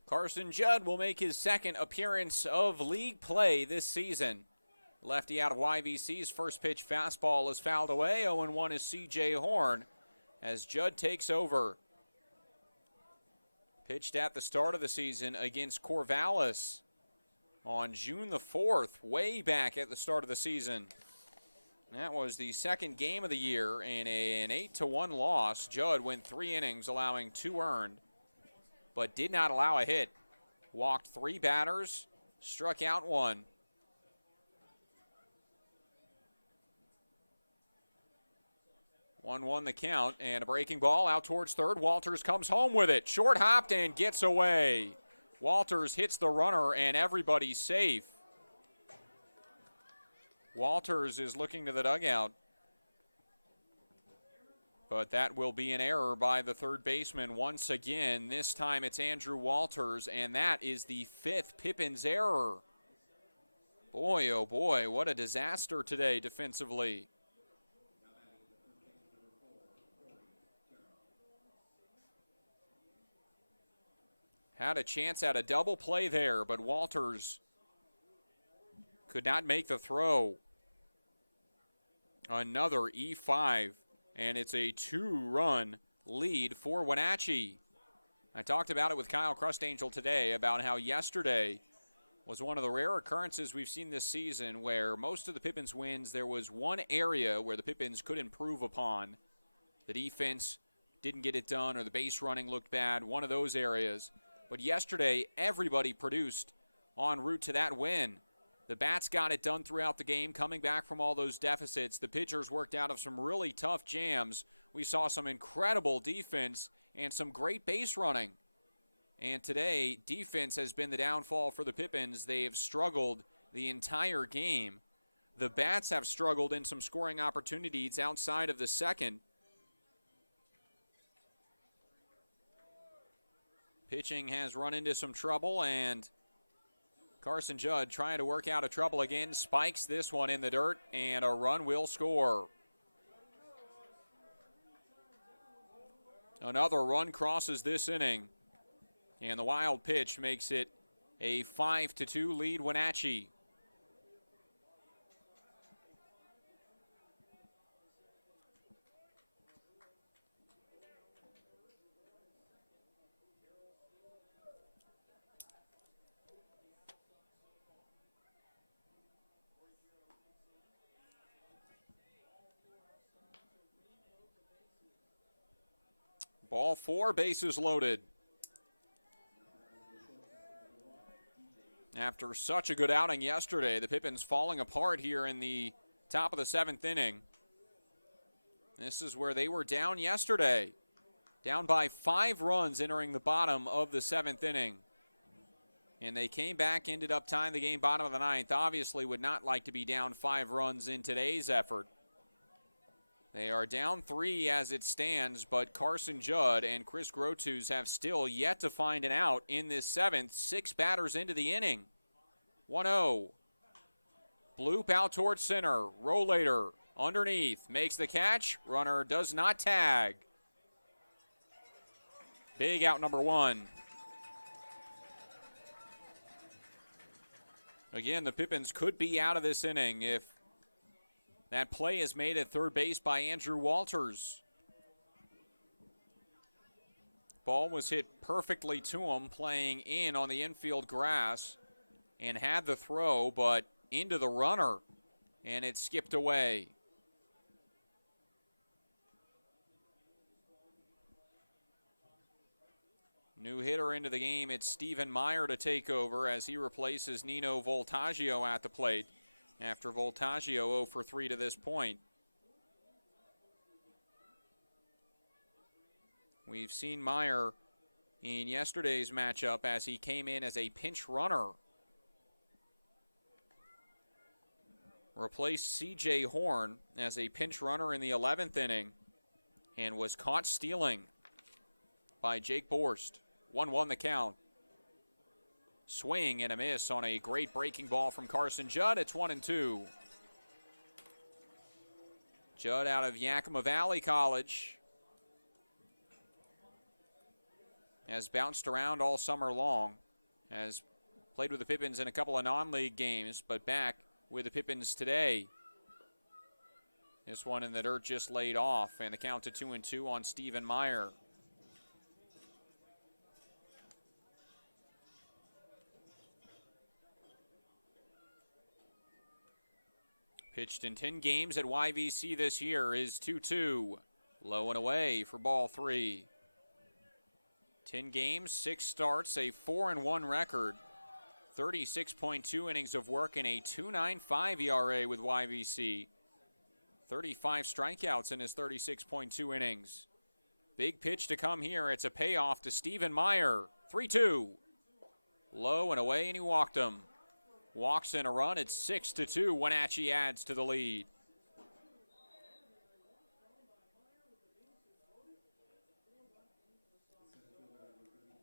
Carson Judd will make his second appearance of league play this season. Lefty out of YVC's first pitch fastball is fouled away. 0-1 is C.J. Horn as Judd takes over. Pitched at the start of the season against Corvallis on June the 4th, way back at the start of the season. That was the second game of the year in an 8-1 loss. Judd went 3 innings, allowing 2 earned, but did not allow a hit. Walked 3 batters, struck out 1. One the count, and a breaking ball out towards third. Walters comes home with it. Short hopped and gets away. Walters hits the runner and everybody's safe. Walters is looking to the dugout, but that will be an error by the third baseman once again. This time it's Andrew Walters, and that is the 5th Pippins error. Boy, oh boy, what a disaster today defensively. Had a chance at a double play there, but Walters could not make the throw. Another E5. And it's a 2-run lead for Wenatchee. I talked about it with Kyle Crustangel today about how yesterday was one of the rare occurrences we've seen this season where most of the Pippins wins, there was one area where the Pippins could improve upon. The defense didn't get it done or the base running looked bad, one of those areas. But yesterday, everybody produced en route to that win. The bats got it done throughout the game, coming back from all those deficits. The pitchers worked out of some really tough jams. We saw some incredible defense and some great base running. And today, defense has been the downfall for the Pippins. They have struggled the entire game. The bats have struggled in some scoring opportunities outside of the second. Pitching has run into some trouble, and Carson Judd trying to work out of trouble again, spikes this one in the dirt, and a run will score. Another run crosses this inning, and the wild pitch makes it a 5-2 lead Wenatchee. Ball 4, bases loaded. After such a good outing yesterday, the Pippins falling apart here in the top of the 7th inning. This is where they were down yesterday. Down by 5 runs entering the bottom of the 7th inning. And they came back, ended up tying the game bottom of the 9th. Obviously would not like to be down 5 runs in today's effort. They are down 3 as it stands, but Carson Judd and Chris Grotus have still yet to find an out in this 7th. 6 batters into the inning. 1-0. Bloop out towards center. Rollator underneath. Makes the catch. Runner does not tag. Big out number 1. Again, the Pippins could be out of this inning if that play is made at third base by Andrew Walters. Ball was hit perfectly to him, playing in on the infield grass, and had the throw, but into the runner, and it skipped away. New hitter into the game, it's Stephen Meyer to take over as he replaces Nino Voltaggio at the plate after Voltaggio 0 for 3 to this point. We've seen Meyer in yesterday's matchup as he came in as a pinch runner. Replaced C.J. Horn as a pinch runner in the 11th inning and was caught stealing by Jake Borst. 1-1 the count. Swing and a miss on a great breaking ball from Carson Judd. It's 1-2. Judd out of Yakima Valley College has bounced around all summer long, has played with the Pippins in a couple of non-league games, but back with the Pippins today. This one in the dirt just laid off, and the count to 2-2 on Stephen Meyer. Pitched in 10 games at YVC this year is 2-2. Low and away for ball 3. 10 games, 6 starts, a 4-1 record. 36.2 innings of work and a 2.95 ERA with YVC. 35 strikeouts in his 36.2 innings. Big pitch to come here. It's a payoff to Stephen Meyer. 3-2. Low and away, and he walked him. Walks in a run. It's 6-2. Wenatchee adds to the lead.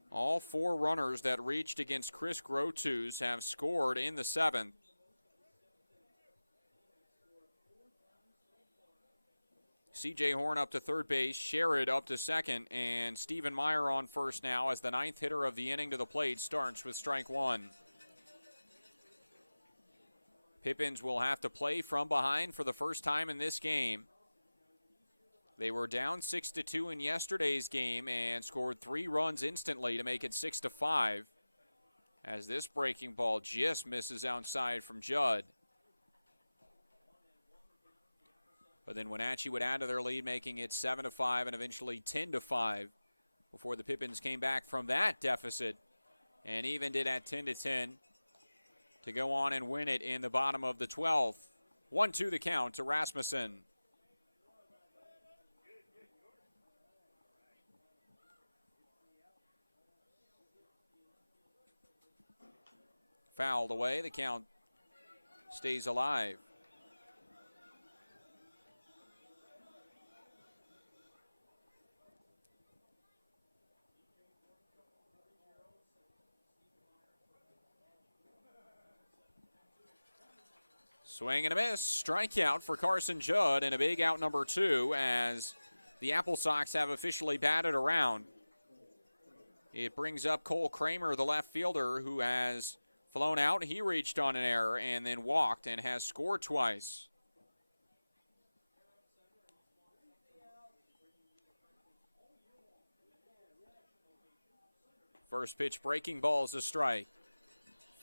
All 4 runners that reached against Chris Grotus have scored in the 7th. C.J. Horn up to third base, Sherrod up to second, and Stephen Meyer on first now as the 9th hitter of the inning to the plate starts with strike 1. Pippins will have to play from behind for the first time in this game. They were down 6-2 in yesterday's game and scored 3 runs instantly to make it 6-5. As this breaking ball just misses outside from Judd. But then Wenatchee would add to their lead, making it 7-5 and eventually 10-5 before the Pippins came back from that deficit and evened it at 10-10 to go on and win it in the bottom of the 12th. 1-2 the count to Rasmussen. Fouled away, the count stays alive. Swing and a miss, strikeout for Carson Judd, and a big out number 2 as the Apple Sox have officially batted around. It brings up Cole Kramer, the left fielder, who has flown out. He reached on an error and then walked and has scored twice. First pitch breaking ball is a strike.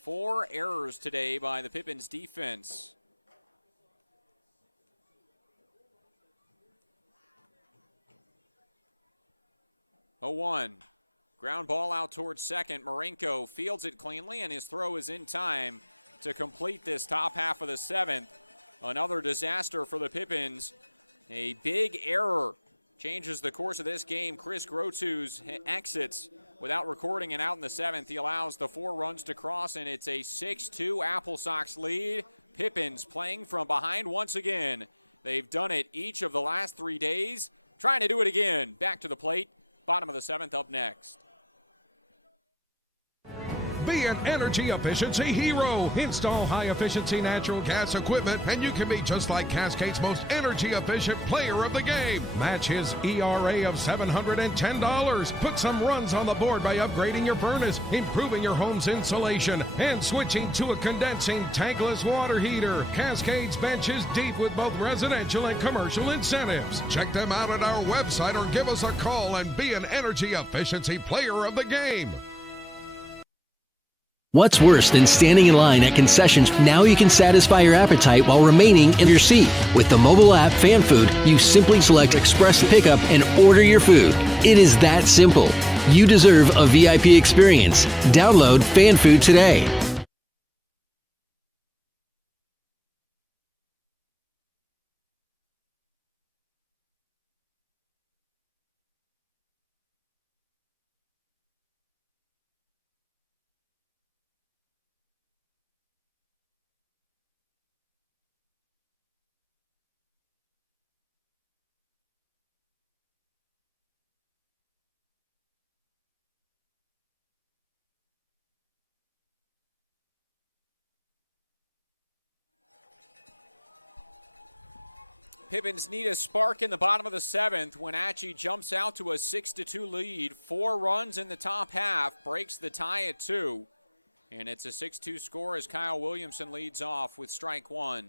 4 errors today by the Pippins defense. 0-1. Ground ball out towards second. Marenko fields it cleanly, and his throw is in time to complete this top half of the seventh. Another disaster for the Pippins. A big error changes the course of this game. Chris Grotu's exits without recording it out in the seventh. He allows the 4 runs to cross, and it's a 6-2 Apple Sox lead. Pippins playing from behind once again. They've done it each of the last 3 days. Trying to do it again. Back to the plate. Bottom of the seventh up next. Be an energy efficiency hero. Install high-efficiency natural gas equipment, and you can be just like Cascade's most energy-efficient player of the game. Match his ERA of $710. Put some runs on the board by upgrading your furnace, improving your home's insulation, and switching to a condensing tankless water heater. Cascade's bench is deep with both residential and commercial incentives. Check them out at our website or give us a call and be an energy efficiency player of the game. What's worse than standing in line at concessions? Now you can satisfy your appetite while remaining in your seat. With the mobile app Fan Food, you simply select Express Pickup and order your food. It is that simple. You deserve a VIP experience. Download Fan Food today. Pippins need a spark in the bottom of the seventh. Wenatchee jumps out to a 6-2 lead. 4 runs in the top half, breaks the tie at 2. And it's a 6-2 score as Kyle Williamson leads off with strike 1.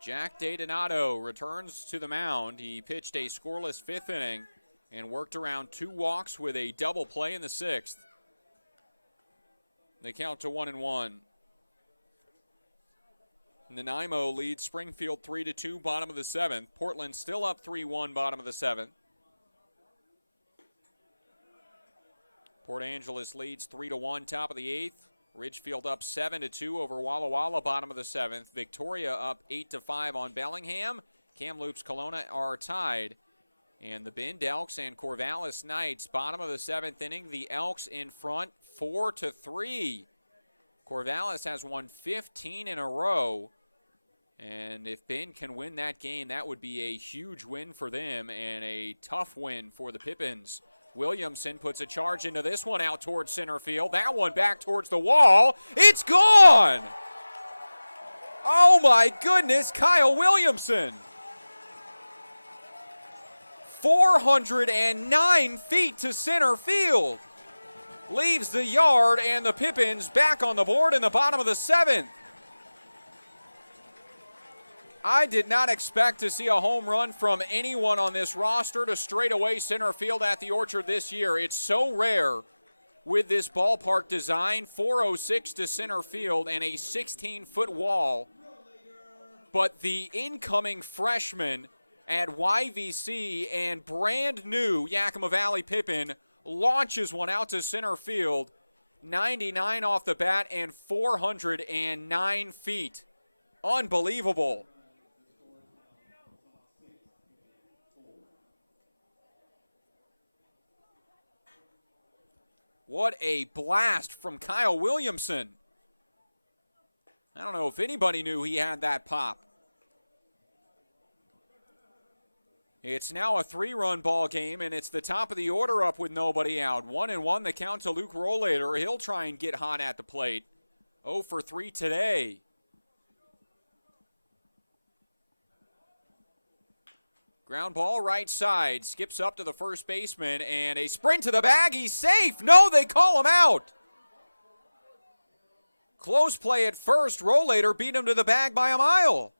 Jack DeDonato returns to the mound. He pitched a scoreless 5th inning and worked around 2 walks with a double play in the 6th. They count to 1-1. Nanaimo leads Springfield 3-2, bottom of the 7th. Portland still up 3-1, bottom of the 7th. Port Angeles leads 3-1, top of the 8th. Ridgefield up 7-2 over Walla Walla, bottom of the 7th. Victoria up 8-5 on Bellingham. Kamloops, Kelowna are tied. And the Bend Elks and Corvallis Knights, bottom of the 7th inning. The Elks in front 4-3. Corvallis has won 15 in a row. And if Bend can win that game, that would be a huge win for them and a tough win for the Pippins. Williamson puts a charge into this one out towards center field. That one back towards the wall. It's gone! Oh my goodness, Kyle Williamson. 409 feet to center field. Leaves the yard, and the Pippins back on the board in the bottom of the 7th. I did not expect to see a home run from anyone on this roster to straightaway center field at the Orchard this year. It's so rare with this ballpark design. 406 to center field and a 16-foot wall. But the incoming freshman at YVC and brand new Yakima Valley Pippin launches one out to center field. 99 off the bat and 409 feet. Unbelievable. What a blast from Kyle Williamson. I don't know if anybody knew he had that pop. It's now a 3-run ball game, and it's the top of the order up with nobody out. 1-1 the count to Luke Rollator. He'll try and get hot at the plate. 0 for 3 today. Ground ball right side, skips up to the first baseman, and a sprint to the bag. He's safe. No, they call him out. Close play at first. Rollator beat him to the bag by a mile.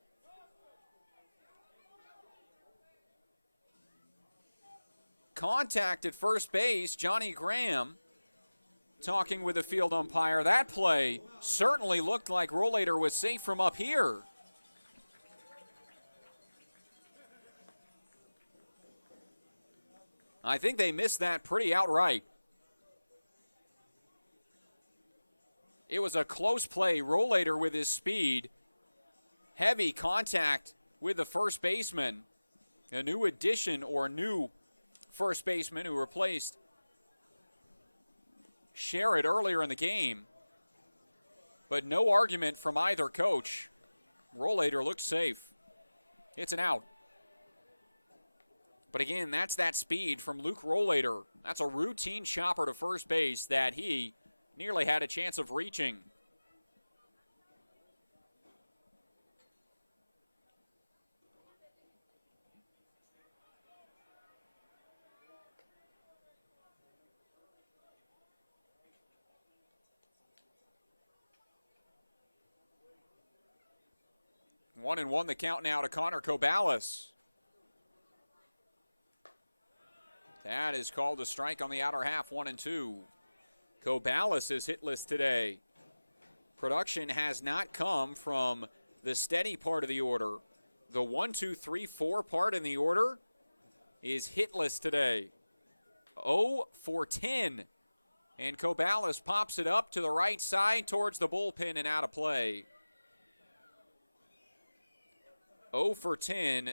Contact at first base. Johnny Graham talking with the field umpire. That play certainly looked like Rollator was safe from up here. I think they missed that pretty outright. It was a close play. Rollator with his speed. Heavy contact with the first baseman. A new addition or new first baseman who replaced Sherrod earlier in the game. But no argument from either coach. Rollator looked safe. It's an out. But again, that's that speed from Luke Rollator. That's a routine chopper to first base that he nearly had a chance of reaching. One and one the count now to Connor Cobalis. That is called a strike on the outer half, 1-2. Cobalis is hitless today. Production has not come from the steady part of the order. The 1, 2, 3, 4 part in the order is hitless today. 0 for 10. And Cobalis pops it up to the right side towards the bullpen and out of play. 0 for 10.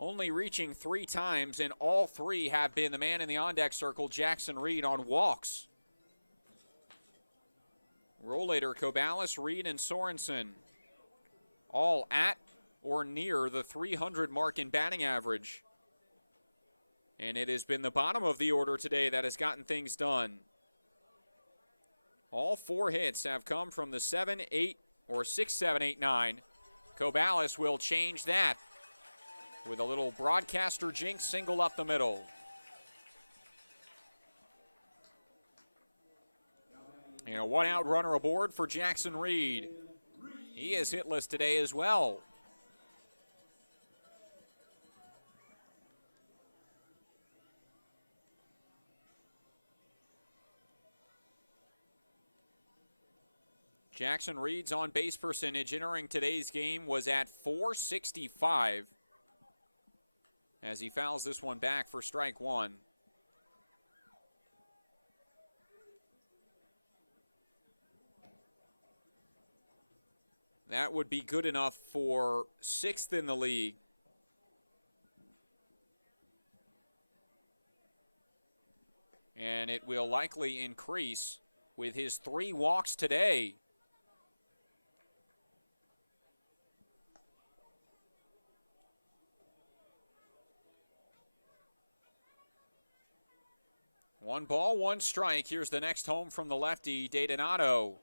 Only reaching 3 times, and all 3 have been the man in the on-deck circle, Jackson Reed, on walks. Rollator, Cobalis, Reed, and Sorensen all at or near the 300 mark in batting average. And it has been the bottom of the order today that has gotten things done. All 4 hits have come from the 7, 8, or 6, 7, 8, 9. Cobalis will change that with a little broadcaster jinx single up the middle. And a 1-out runner aboard for Jackson Reed. He is hitless today as well. Jackson Reed's on-base percentage entering today's game was at .465 as he fouls this one back for strike one. That would be good enough for 6th in the league. And it will likely increase with his 3 walks today. One ball, one strike. Here's the next home from the lefty, DeDonato.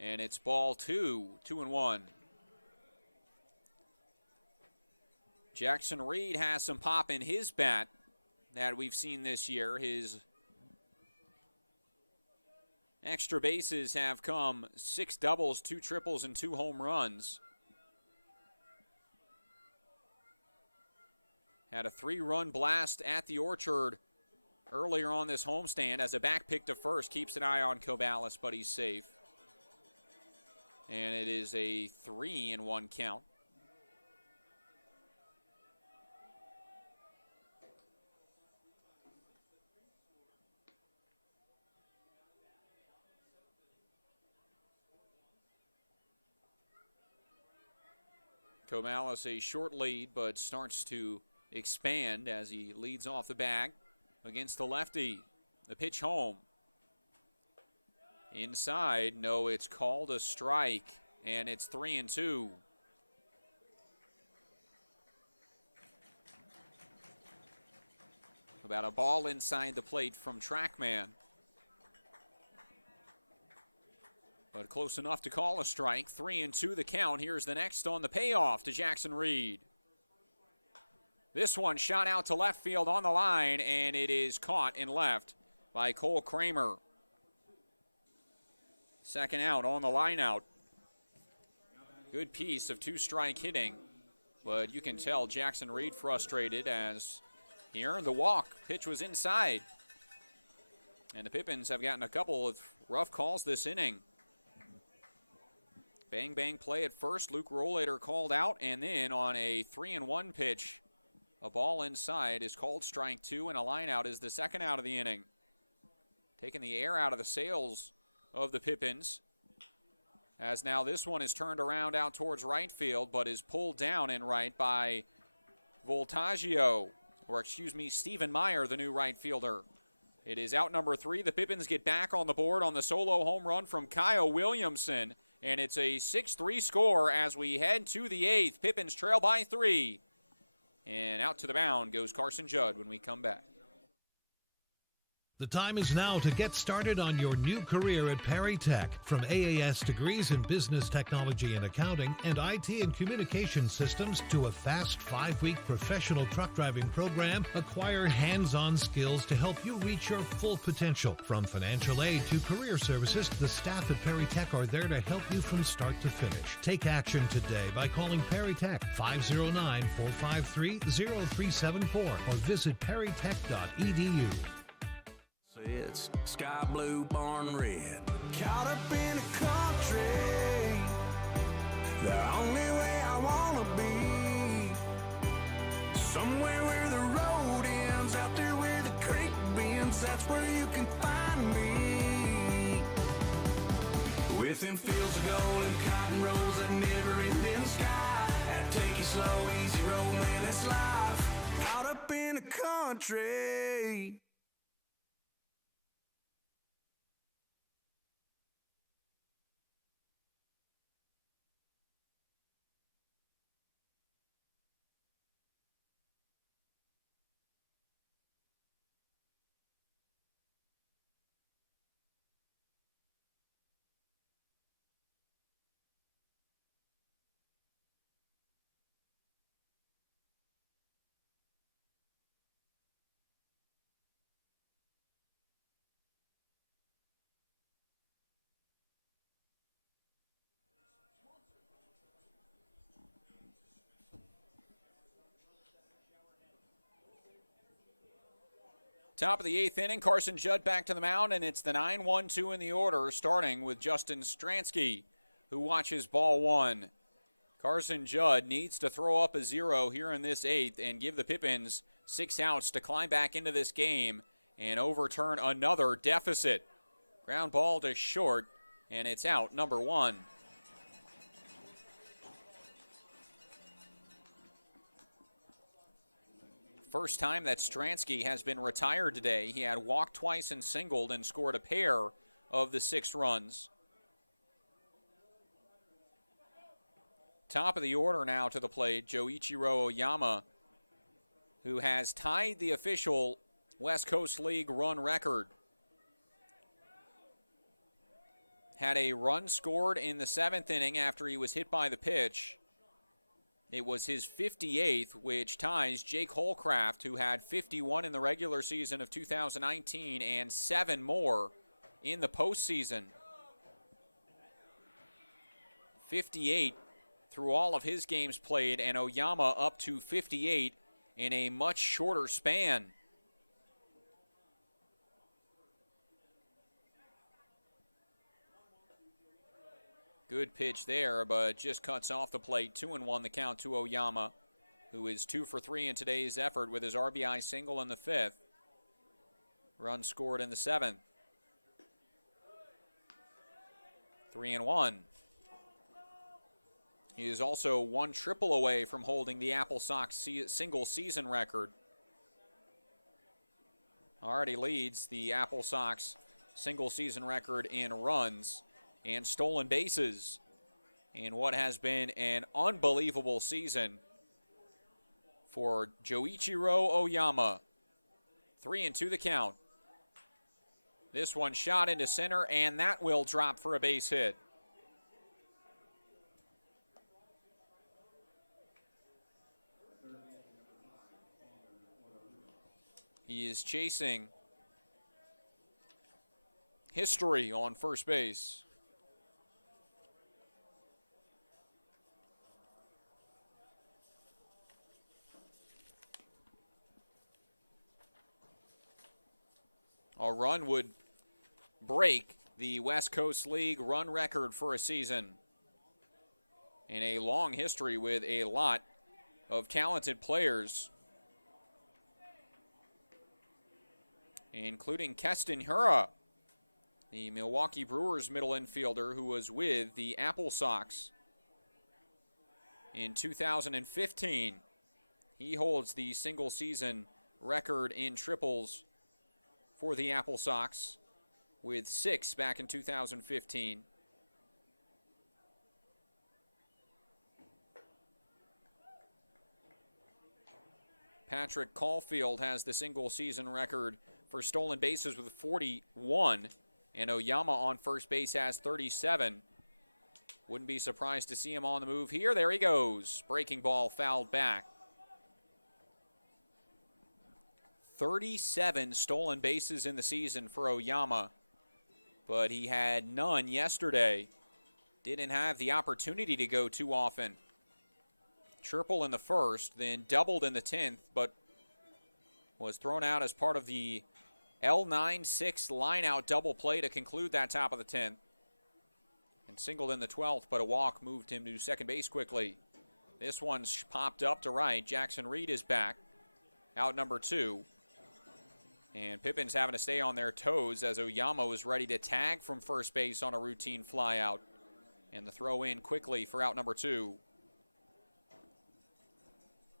And it's ball 2, 2-1. Jackson Reed has some pop in his bat that we've seen this year. His extra bases have come 6 doubles, 2 triples, and 2 home runs. Had a 3-run blast at the Orchard earlier on this homestand as a back pick to first. Keeps an eye on Cobalis, but he's safe. And it is a 3-1 count. Cobalis a short lead, but starts to expand as he leads off the bag against the lefty. The pitch home. Inside, no, it's called a strike, and it's 3-2. About a ball inside the plate from Trackman. But close enough to call a strike. 3-2 the count. Here's the next on the payoff to Jackson Reed. This one shot out to left field on the line, and it is caught in left by Cole Kramer. Second out on the line out. Good piece of 2-strike hitting, but you can tell Jackson Reed frustrated as he earned the walk. Pitch was inside. And the Pippins have gotten a couple of rough calls this inning. Bang, bang play at first. Luke Rollator called out, and then on a 3-1 pitch, A ball inside is called strike 2, and a line out is the second out of the inning. Taking the air out of the sails of the Pippins, as now this one is turned around out towards right field, but is pulled down in right by Stephen Meyer, the new right fielder. It is out number 3. The Pippins get back on the board on the solo home run from Kyle Williamson, and it's a 6-3 score as we head to the 8th. Pippins trail by 3. And out to the mound goes Carson Judd when we come back. The time is now to get started on your new career at Perry Tech. From AAS degrees in business technology and accounting and IT and communication systems to a fast 5-week professional truck driving program, acquire hands-on skills to help you reach your full potential. From financial aid to career services, the staff at Perry Tech are there to help you from start to finish. Take action today by calling Perry Tech 509-453-0374 or visit perrytech.edu. It's sky blue, barn red. Caught up in a country, the only way I wanna be. Somewhere where the road ends, out there where the creek bends, that's where you can find me. Within fields of gold and cotton rows that never end in the sky. That take it slow, easy road, man, that's life. Caught up in a country. Top of the 8th inning, Carson Judd back to the mound, and it's the 9-1-2 in the order, starting with Justin Stransky, who watches ball 1. Carson Judd needs to throw up a 0 here in this 8th and give the Pippins 6 outs to climb back into this game and overturn another deficit. Ground ball to short, and it's out number 1. First time that Stransky has been retired today. He had walked twice and singled and scored a pair of the 6 runs. Top of the order now to the plate, Joichiro Oyama, who has tied the official West Coast League run record. Had a run scored in the 7th inning after he was hit by the pitch. It was his 58th, which ties Jake Holcraft, who had 51 in the regular season of 2019 and 7 more in the postseason. 58 through all of his games played, and Oyama up to 58 in a much shorter span. Good pitch there, but just cuts off the plate. 2-1 the count to Oyama, who is 2 for 3 in today's effort with his RBI single in the 5th. Run scored in the 7th. 3-1. He is also 1 triple away from holding the Apple Sox single season record. Already leads the Apple Sox single season record in runs and stolen bases in what has been an unbelievable season for Joichiro Oyama. 3-2 the count. This one shot into center, and that will drop for a base hit. He is chasing history on first base. A run would break the West Coast League run record for a season in a long history with a lot of talented players including Keston Hura, the Milwaukee Brewers middle infielder who was with the Apple Sox in 2015. He holds the single-season record in triples for the Apple Sox with 6 back in 2015. Patrick Caulfield has the single-season record for stolen bases with 41, and Oyama on first base has 37. Wouldn't be surprised to see him on the move here. There he goes. Breaking ball fouled back. 37 stolen bases in the season for Oyama, but he had none yesterday. Didn't have the opportunity to go too often. Triple in the first, then doubled in the 10th, but was thrown out as part of the L9-6 line-out double play to conclude that top of the 10th. And singled in the 12th, but a walk moved him to second base quickly. This one's popped up to right. Jackson Reed is back. Out number 2. And Pippins having to stay on their toes as Oyama was ready to tag from first base on a routine flyout. And the throw in quickly for out number 2.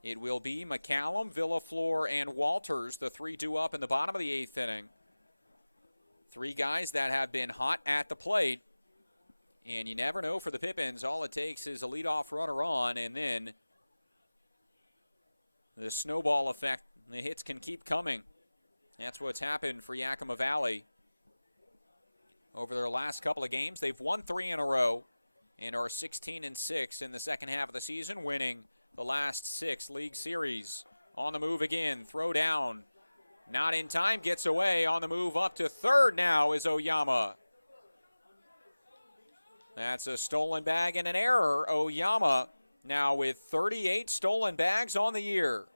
It will be McCallum, Villaflor, and Walters, the 3 due up in the bottom of the 8th inning. 3 guys that have been hot at the plate. And you never know for the Pippins. All it takes is a leadoff runner on, and then the snowball effect. The hits can keep coming. That's what's happened for Yakima Valley. Over their last couple of games, they've won 3 in a row and are 16-6 in the second half of the season, winning the last 6 league series. On the move again, throw down. Not in time, gets away. On the move up to third now is Oyama. That's a stolen bag and an error. Oyama now with 38 stolen bags on the year.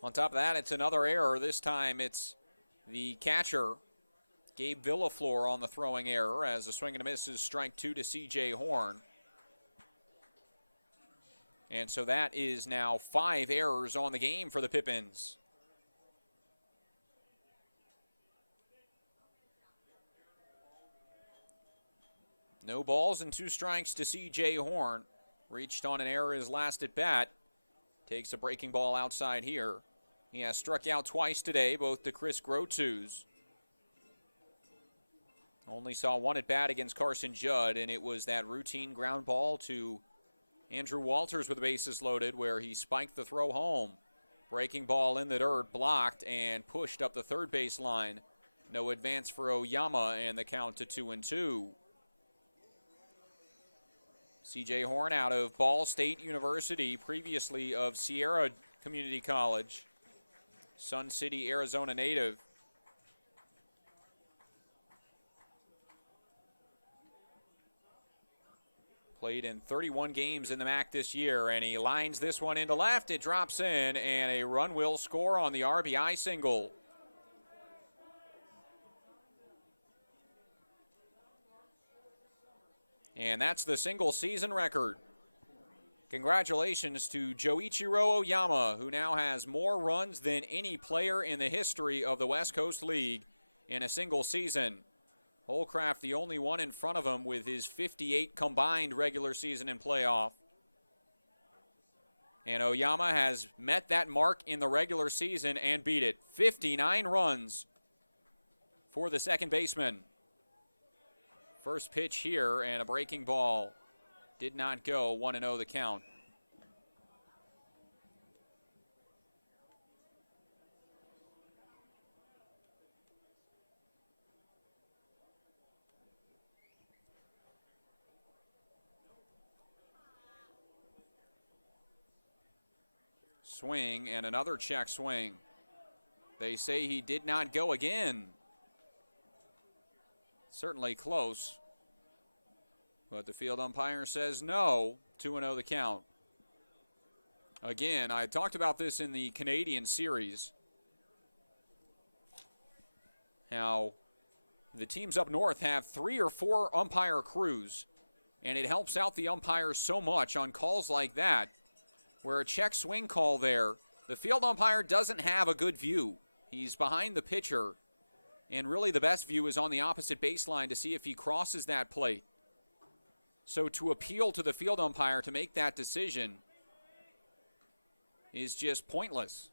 On top of that, it's another error. This time it's the catcher, Gabe Villaflor, on the throwing error as a swing and a miss is strike 2 to C.J. Horn. And so that is now 5 errors on the game for the Pippins. No balls and 2 strikes to C.J. Horn. Reached on an error his last at bat. Takes a breaking ball outside here. He has struck out twice today, both to Chris Grotus. Only saw 1 at bat against Carson Judd, and it was that routine ground ball to Andrew Walters with the bases loaded where he spiked the throw home. Breaking ball in the dirt, blocked and pushed up the third base line. No advance for Oyama, and the count to 2-2. C.J. Horn out of Ball State University, previously of Sierra Community College. Sun City, Arizona native. Played in 31 games in the MAC this year, and he lines this one into left. It drops in, and a run will score on the RBI single. And that's the single season record. Congratulations to Joichiro Oyama, who now has more runs than any player in the history of the West Coast League in a single season. Holcraft the only one in front of him with his 58 combined regular season and playoff. And Oyama has met that mark in the regular season and beat it. 59 runs for the second baseman. First pitch here and a breaking ball. Did not go. 1-0 the count. Swing and another check swing. They say he did not go again. Certainly close. But the field umpire says no. 2-0 the count. Again, I talked about this in the Canadian series. How The teams up north have 3 or 4 umpire crews, and it helps out the umpires so much on calls like that, where a check swing call there, the field umpire doesn't have a good view. He's behind the pitcher, and really the best view is on the opposite baseline to see if he crosses that plate. So to appeal to the field umpire to make that decision is just pointless.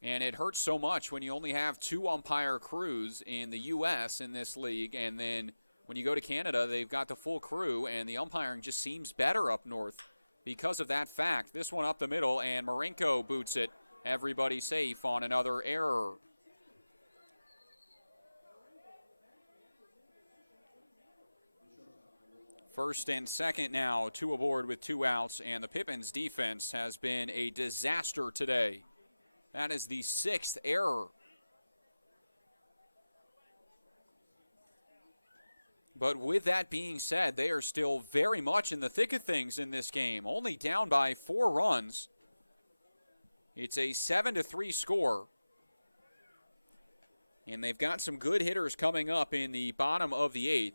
And it hurts so much when you only have 2 umpire crews in the U.S. in this league, and then when you go to Canada, they've got the full crew, and the umpiring just seems better up north because of that fact. This one up the middle, and Marinko boots it. Everybody safe on another error. First and second now, 2 aboard with 2 outs, and the Pippins defense has been a disaster today. That is the 6th error. But with that being said, they are still very much in the thick of things in this game, only down by 4 runs. It's a 7-3 score. And they've got some good hitters coming up in the bottom of the 8th.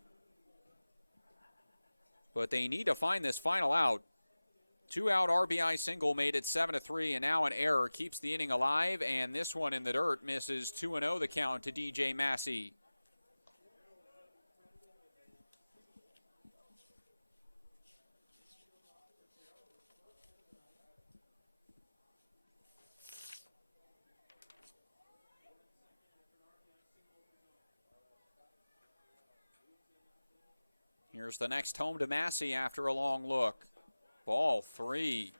But they need to find this final out. 2-out RBI single made it 7-3, and now an error keeps the inning alive, and this one in the dirt misses 2-0 the count to DJ Massey. Here's the next home to Massey after a long look. Ball 3.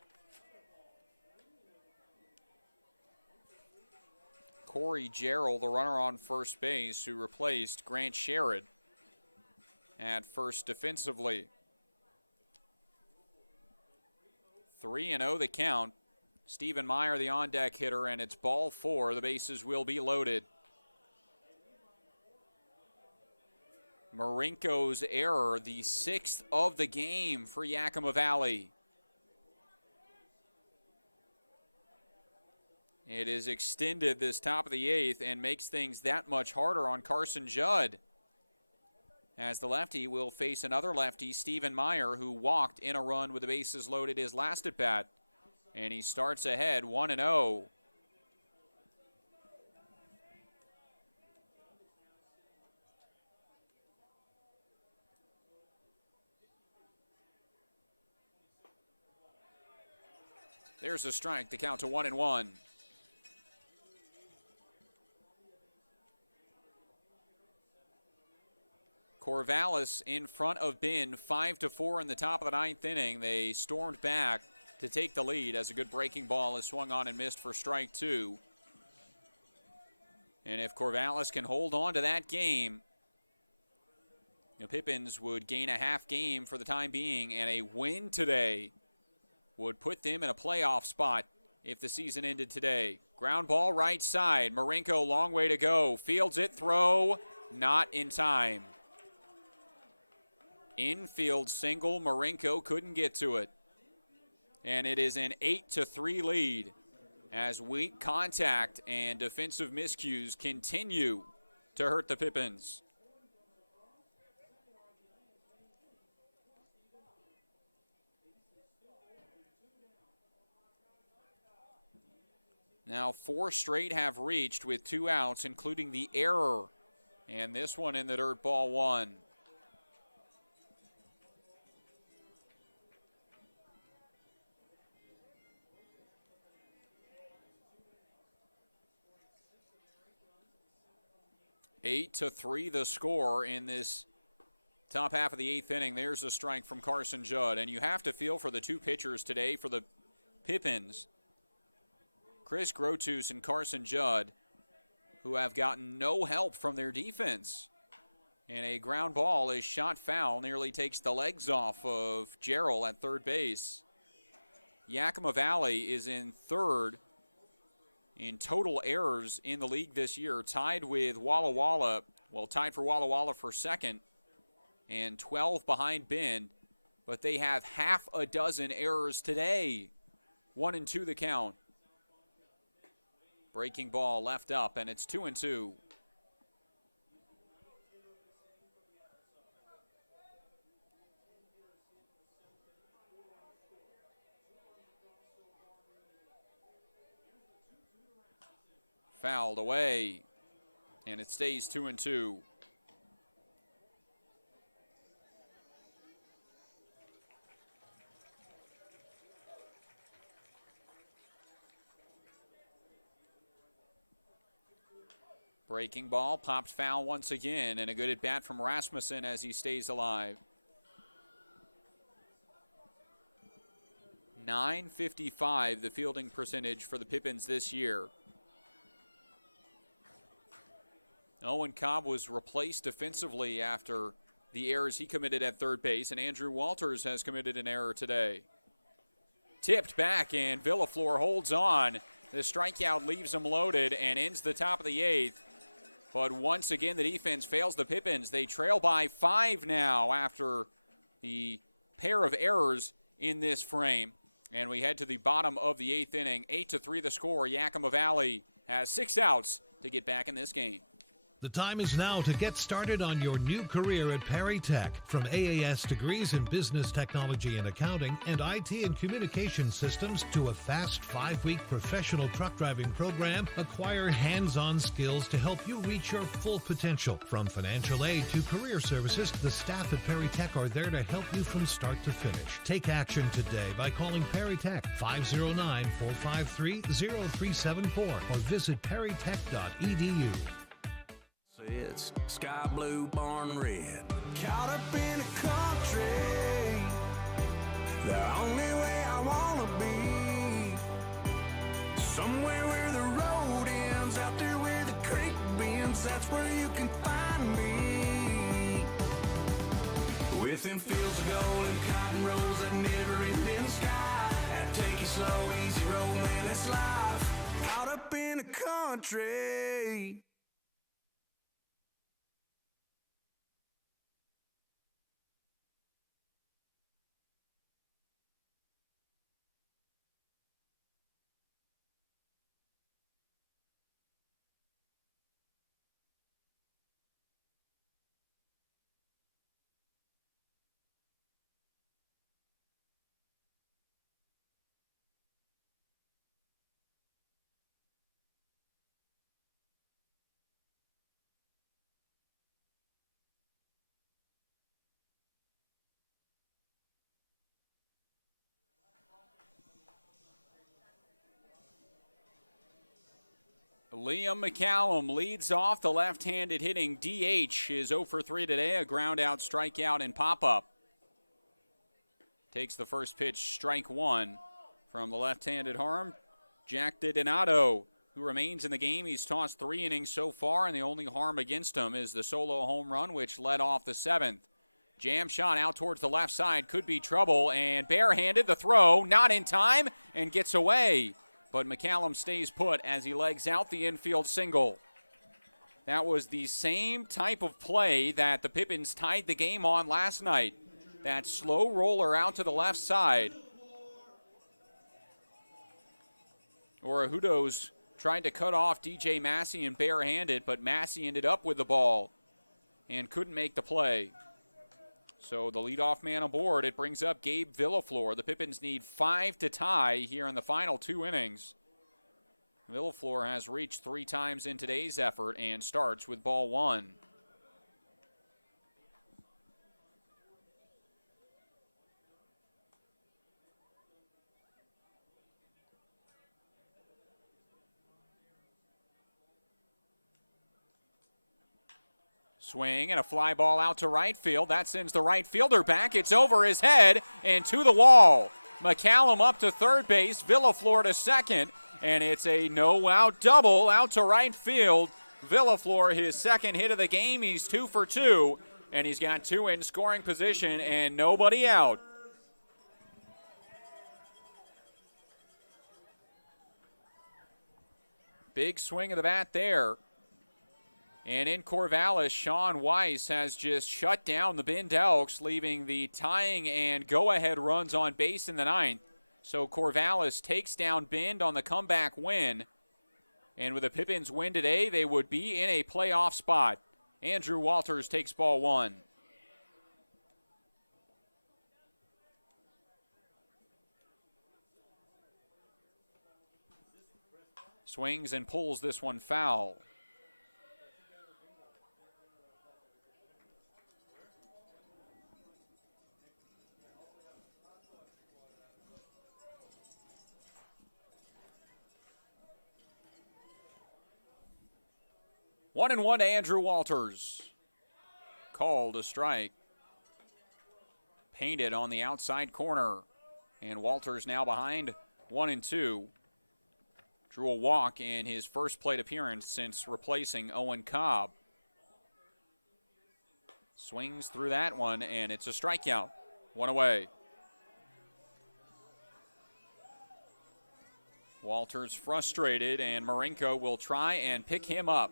Corey Jarrell, the runner on first base, who replaced Grant Sherrod at first defensively. 3-0 the count. Stephen Meyer, the on-deck hitter, and it's ball 4. The bases will be loaded. Marinko's error, the 6th of the game for Yakima Valley. It is extended this top of the 8th and makes things that much harder on Carson Judd, as the lefty will face another lefty, Stephen Meyer, who walked in a run with the bases loaded his last at bat. And he starts ahead 1-0. There's a strike to count to 1-1. Corvallis in front of Bin, 5-4 in the top of the 9th inning. They stormed back to take the lead as a good breaking ball is swung on and missed for strike 2. And if Corvallis can hold on to that game, the Pippins would gain a half game for the time being, and a win today would put them in a playoff spot if the season ended today. Ground ball right side. Marinko, long way to go. Fields it, throw, not in time. Infield single, Marinko couldn't get to it. And it is an 8-3 lead as weak contact and defensive miscues continue to hurt the Pippins. Now 4 straight have reached with 2 outs, including the error. And this one in the dirt, ball 1. Eight to 3 the score in this top half of the 8th inning. There's a strike from Carson Judd. And you have to feel for the 2 pitchers today for the Pippins, Chris Grotus and Carson Judd, who have gotten no help from their defense. And a ground ball is shot foul, nearly takes the legs off of Jarrell at third base. Yakima Valley is in 3rd in total errors in the league this year, tied with Walla Walla, tied for Walla Walla for 2nd, and 12 behind Bend, but they have half a dozen errors today. 1-2 the count. Breaking ball left up, and it's 2-2. fouled away, and it stays 2-2. Breaking ball, popped foul once again, and a good at bat from Rasmussen as he stays alive. .955 the fielding percentage for the Pippins this year. Owen Cobb was replaced defensively after the errors he committed at third base, and Andrew Walters has committed an error today. Tipped back, and Villaflor holds on. The strikeout leaves him loaded and ends the top of the eighth. But once again, the defense fails the Pippins. They trail by 5 now after the pair of errors in this frame. And we head to the bottom of the eighth inning. 8-3 the score. Yakima Valley has 6 outs to get back in this game. The time is now to get started on your new career at Perry Tech. From AAS degrees in business technology and accounting and IT and communication systems to a fast 5-week professional truck driving program, acquire hands-on skills to help you reach your full potential. From financial aid to career services, the staff at Perry Tech are there to help you from start to finish. Take action today by calling Perry Tech 509-453-0374 or visit perrytech.edu. It's sky blue, barn red. Caught up in a country, the only way I wanna be. Somewhere where the road ends, out there where the creek bends, that's where you can find me. Within fields of gold and cotton rows that never end in the sky. That take it slow, easy road, man, it's life. Caught up in a country. Liam McCallum leads off. The left-handed hitting DH is 0 for 3 today. A ground out, strikeout, and pop-up. Takes the first pitch, strike one from the left-handed arm. Jack DiDonato, who remains in the game. He's tossed 3 innings so far, and the only harm against him is the solo home run, which led off the 7th. Jam shot out towards the left side, could be trouble, and barehanded the throw, not in time, and gets away. But McCallum stays put as he legs out the infield single. That was the same type of play that the Pippins tied the game on last night. That slow roller out to the left side. Orahudos tried to cut off DJ Massey and barehanded, but Massey ended up with the ball and couldn't make the play. So the leadoff man aboard, it brings up Gabe Villaflor. The Pippins need 5 to tie here in the final 2 innings. Villaflor has reached 3 times in today's effort and starts with ball 1. Swing and a fly ball out to right field. That sends the right fielder back. It's over his head and to the wall. McCallum up to third base, Villaflor to second, and it's a no-out double out to right field. Villaflor, his second hit of the game. He's 2 for 2, and he's got 2 in scoring position and nobody out. Big swing of the bat there. And in Corvallis, Sean Weiss has just shut down the Bend Elks, leaving the tying and go-ahead runs on base in the 9th. So Corvallis takes down Bend on the comeback win. And with a Pippins win today, they would be in a playoff spot. Andrew Walters takes ball 1. Swings and pulls this one foul. One and one to Andrew Walters. Called a strike. Painted on the outside corner. And Walters now behind 1-2. Drew a walk in his first plate appearance since replacing Owen Cobb. Swings through that one, and it's a strikeout. One away. Walters frustrated, and Marinko will try and pick him up.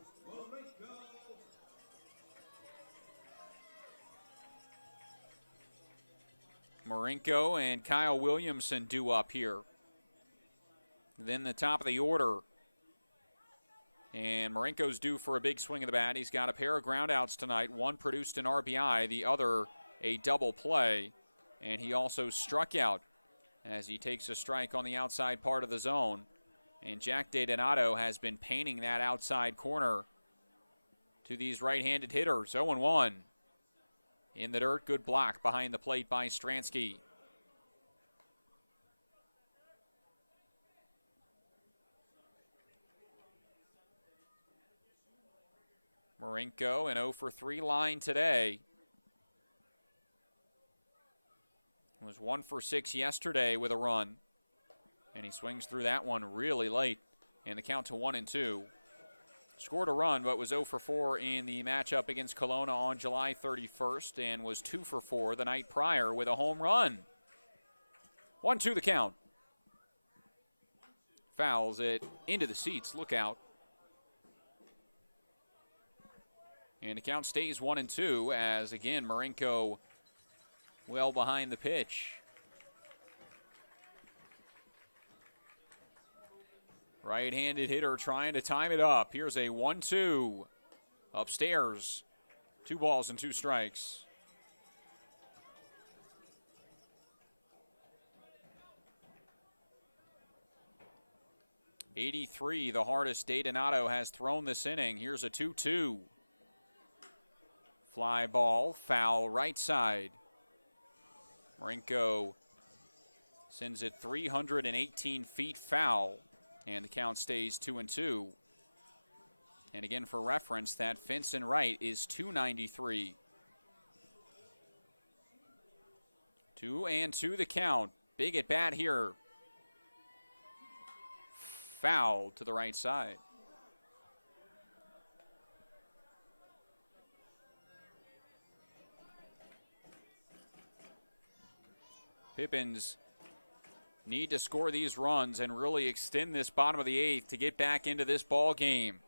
Marinko and Kyle Williamson due up here. Then the top of the order. And Marinko's due for a big swing of the bat. He's got a pair of groundouts tonight. One produced an RBI, the other a double play. And he also struck out as he takes a strike on the outside part of the zone. And Jack DiDonato has been painting that outside corner to these right-handed hitters. 0-1. In the dirt, good block behind the plate by Stransky. Marinko, an 0 for 3 line today. Was 1 for 6 yesterday with a run. And he swings through that one really late. And the count to 1-2. Scored a run, but was 0 for 4 in the matchup against Kelowna on July 31st and was 2 for 4 the night prior with a home run. 1-2 the count. Fouls it into the seats. Look out. And the count stays 1-2 as, again, Marinko well behind the pitch. Right-handed hitter trying to time it up. Here's a 1-2. Upstairs. 2 balls and 2 strikes. '83, the hardest DiDonato has thrown this inning. Here's a 2-2. Fly ball, foul right side. Marinko sends it 318 feet foul. And the count stays 2-2. And again, for reference, that fence and right is 293. 2-2 the count. Big at bat here. Foul to the right side. Pippins need to score these runs and really extend this bottom of the 8th to get back into this ball game.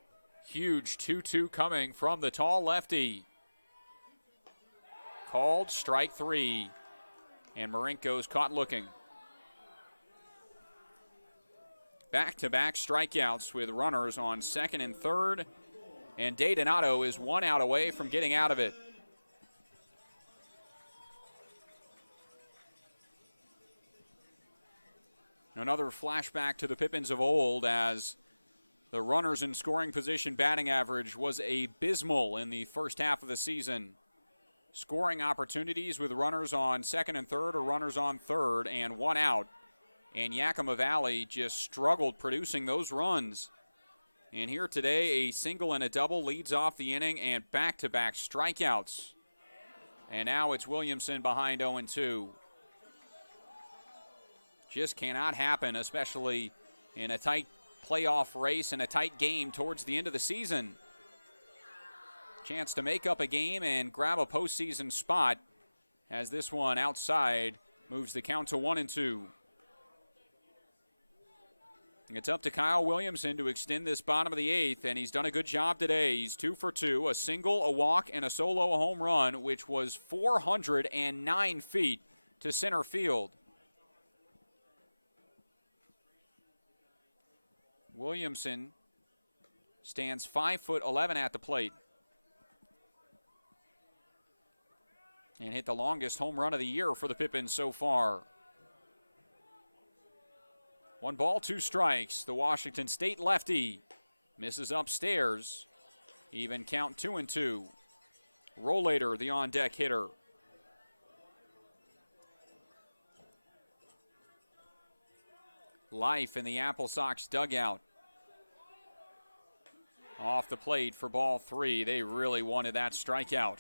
Huge 2-2 coming from the tall lefty. Called strike 3. And Marinko's caught looking. Back-to-back strikeouts with runners on second and third. And DiDonato is 1 out away from getting out of it. Another flashback to the Pippins of old as the runners in scoring position batting average was abysmal in the first half of the season. Scoring opportunities with runners on second and third or runners on third and 1 out. And Yakima Valley just struggled producing those runs. And here today, a single and a double leads off the inning and back-to-back strikeouts. And now it's Williamson behind 0-2. Just cannot happen, especially in a tight playoff race and a tight game towards the end of the season. Chance to make up a game and grab a postseason spot as this one outside moves the count to 1-2. It's up to Kyle Williamson to extend this bottom of the 8th, and he's done a good job today. He's 2 for 2, a single, a walk, and a solo home run, which was 409 feet to center field. Williamson stands 5'11" at the plate and hit the longest home run of the year for the Pippins so far. 1 ball, 2 strikes. The Washington State lefty misses upstairs. Even count 2-2. Rollator, the on-deck hitter. Life in the Apple Sox dugout. Off the plate for ball 3. They really wanted that strikeout.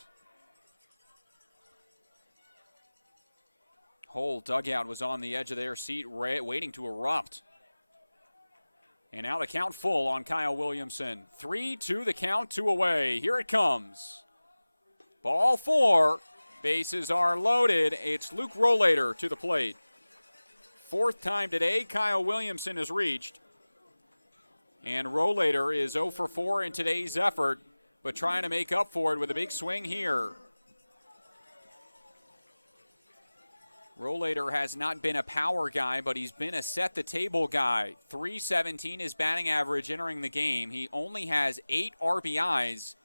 Whole dugout was on the edge of their seat, waiting to erupt. And now the count full on Kyle Williamson. 3-2 the count, 2 away. Here it comes. Ball 4. Bases are loaded. It's Luke Rollator to the plate. 4th time today, Kyle Williamson has reached. And Rollator is 0 for 4 in today's effort, but trying to make up for it with a big swing here. Rollator has not been a power guy, but he's been a set-the-table guy. .317 is batting average entering the game. He only has 8 RBIs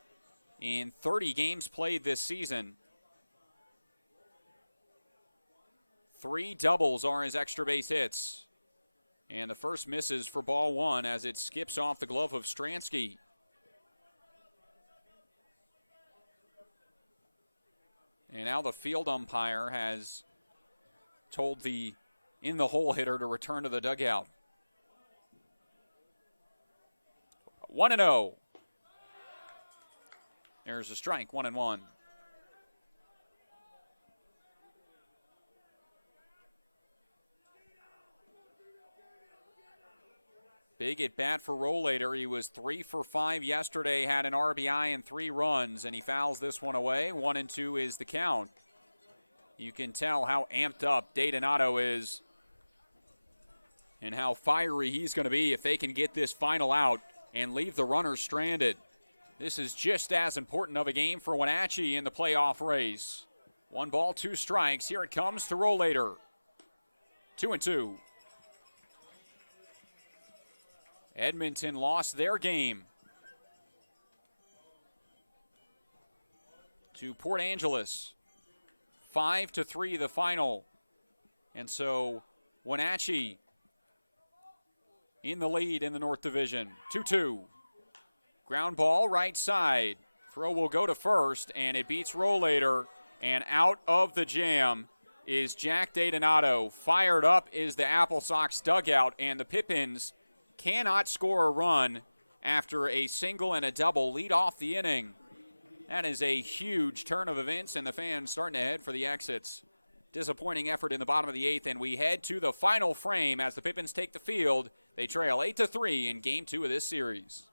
in 30 games played this season. 3 doubles are his extra base hits. And the first misses for ball 1 as it skips off the glove of Stransky. And now the field umpire has told the in-the-hole hitter to return to the dugout. 1-0. There's a strike, 1-1. Big at bat for Rollator. He was 3 for 5 yesterday, had an RBI and 3 runs, and he fouls this one away. 1-2 is the count. You can tell how amped up Donato is and how fiery he's going to be if they can get this final out and leave the runners stranded. This is just as important of a game for Wenatchee in the playoff race. 1 ball, 2 strikes. Here it comes to Rollator. 2-2. Edmonton lost their game to Port Angeles. 5-3 the final. And so Wenatchee in the lead in the North Division. 2-2. Ground ball right side. Throw will go to first, and it beats Rollator. And out of the jam is Jack Donato. Fired up is the Apple Sox dugout, and the Pippins cannot score a run after a single and a double lead off the inning. That is a huge turn of events, and the fans starting to head for the exits. Disappointing effort in the bottom of the 8th, and we head to the final frame as the Pippins take the field. They trail 8-3 in Game 2 of this series.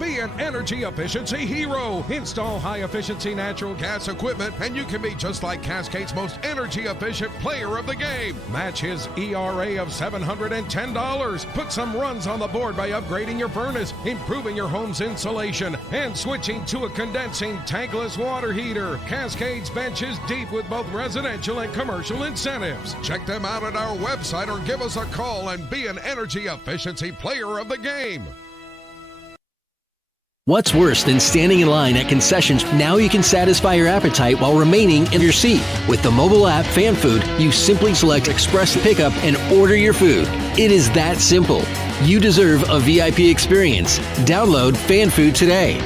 Be an energy efficiency hero. Install high-efficiency natural gas equipment, and you can be just like Cascade's most energy-efficient player of the game. Match his ERA of $710. Put some runs on the board by upgrading your furnace, improving your home's insulation, and switching to a condensing tankless water heater. Cascade's bench is deep with both residential and commercial incentives. Check them out at our website or give us a call and be an energy efficiency player of the game. What's worse than standing in line at concessions? Now you can satisfy your appetite while remaining in your seat. With the mobile app Fan Food, you simply select Express Pickup and order your food. It is that simple. You deserve a VIP experience. Download Fan Food today.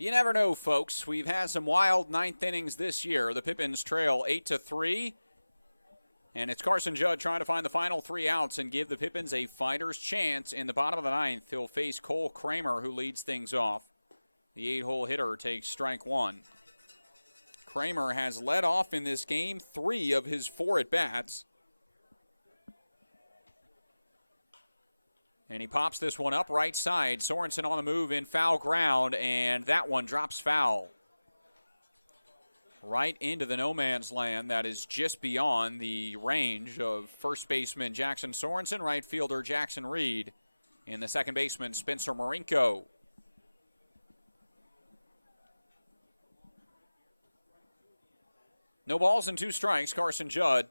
You never know, folks. We've had some wild 9th innings this year. The Pippins trail 8-3. And it's Carson Judd trying to find the final 3 outs and give the Pippins a fighter's chance in the bottom of the 9th. He'll face Cole Kramer, who leads things off. The 8-hole hitter takes strike 1. Kramer has led off in this game 3 of his 4 at-bats. And he pops this one up right side. Sorensen on the move in foul ground, and that one drops foul. Right into the no man's land that is just beyond the range of first baseman Jackson Sorensen, right fielder Jackson Reed, and the second baseman Spencer Marinko. No balls and 2 strikes. Carson Judd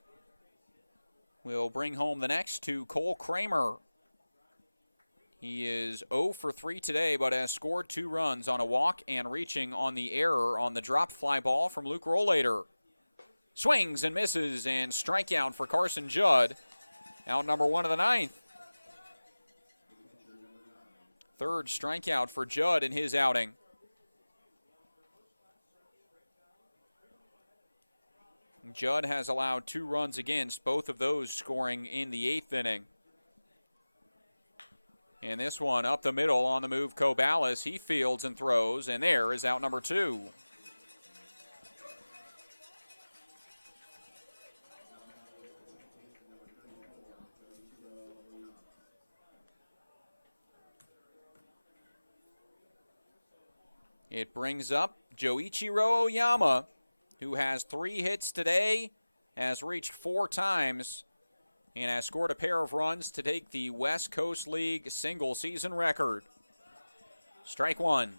will bring home the next to Cole Kramer. He is 0 for 3 today, but has scored 2 runs on a walk and reaching on the error on the drop fly ball from Luke Rollator. Swings and misses, and strikeout for Carson Judd. Out number 1 of the 9th. Third strikeout for Judd in his outing. Judd has allowed 2 runs against, both of those scoring in the 8th inning. And this one up the middle on the move, Coballis. He fields and throws, and there is out number 2. It brings up Joichiro Oyama, who has 3 hits today, has reached 4 times, and has scored a pair of runs to take the West Coast League single-season record. Strike 1.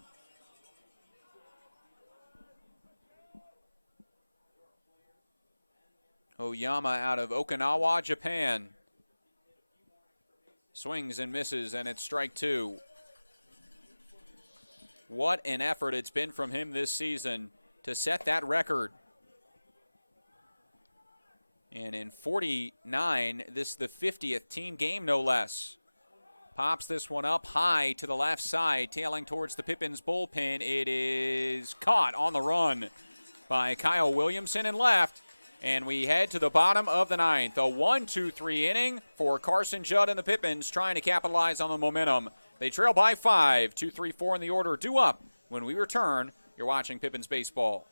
Oyama out of Okinawa, Japan. Swings and misses, and it's strike 2. What an effort it's been from him this season to set that record. And in 49, this is the 50th team game, no less. Pops this one up high to the left side, tailing towards the Pippins bullpen. It is caught on the run by Kyle Williamson in left. And we head to the bottom of the 9th. A 1-2-3 inning for Carson Judd and the Pippins, trying to capitalize on the momentum. They trail by 5. 2-3-4 in the order, due up. When we return, you're watching Pippins Baseball.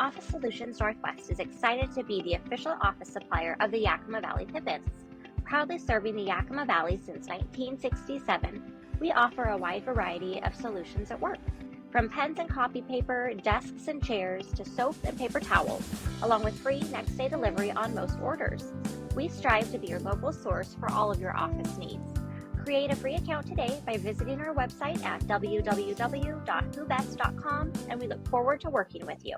Office Solutions Northwest is excited to be the official office supplier of the Yakima Valley Pippins. Proudly serving the Yakima Valley since 1967, we offer a wide variety of solutions at work. From pens and copy paper, desks and chairs, to soap and paper towels, along with free next-day delivery on most orders. We strive to be your local source for all of your office needs. Create a free account today by visiting our website at www.whobest.com, and we look forward to working with you.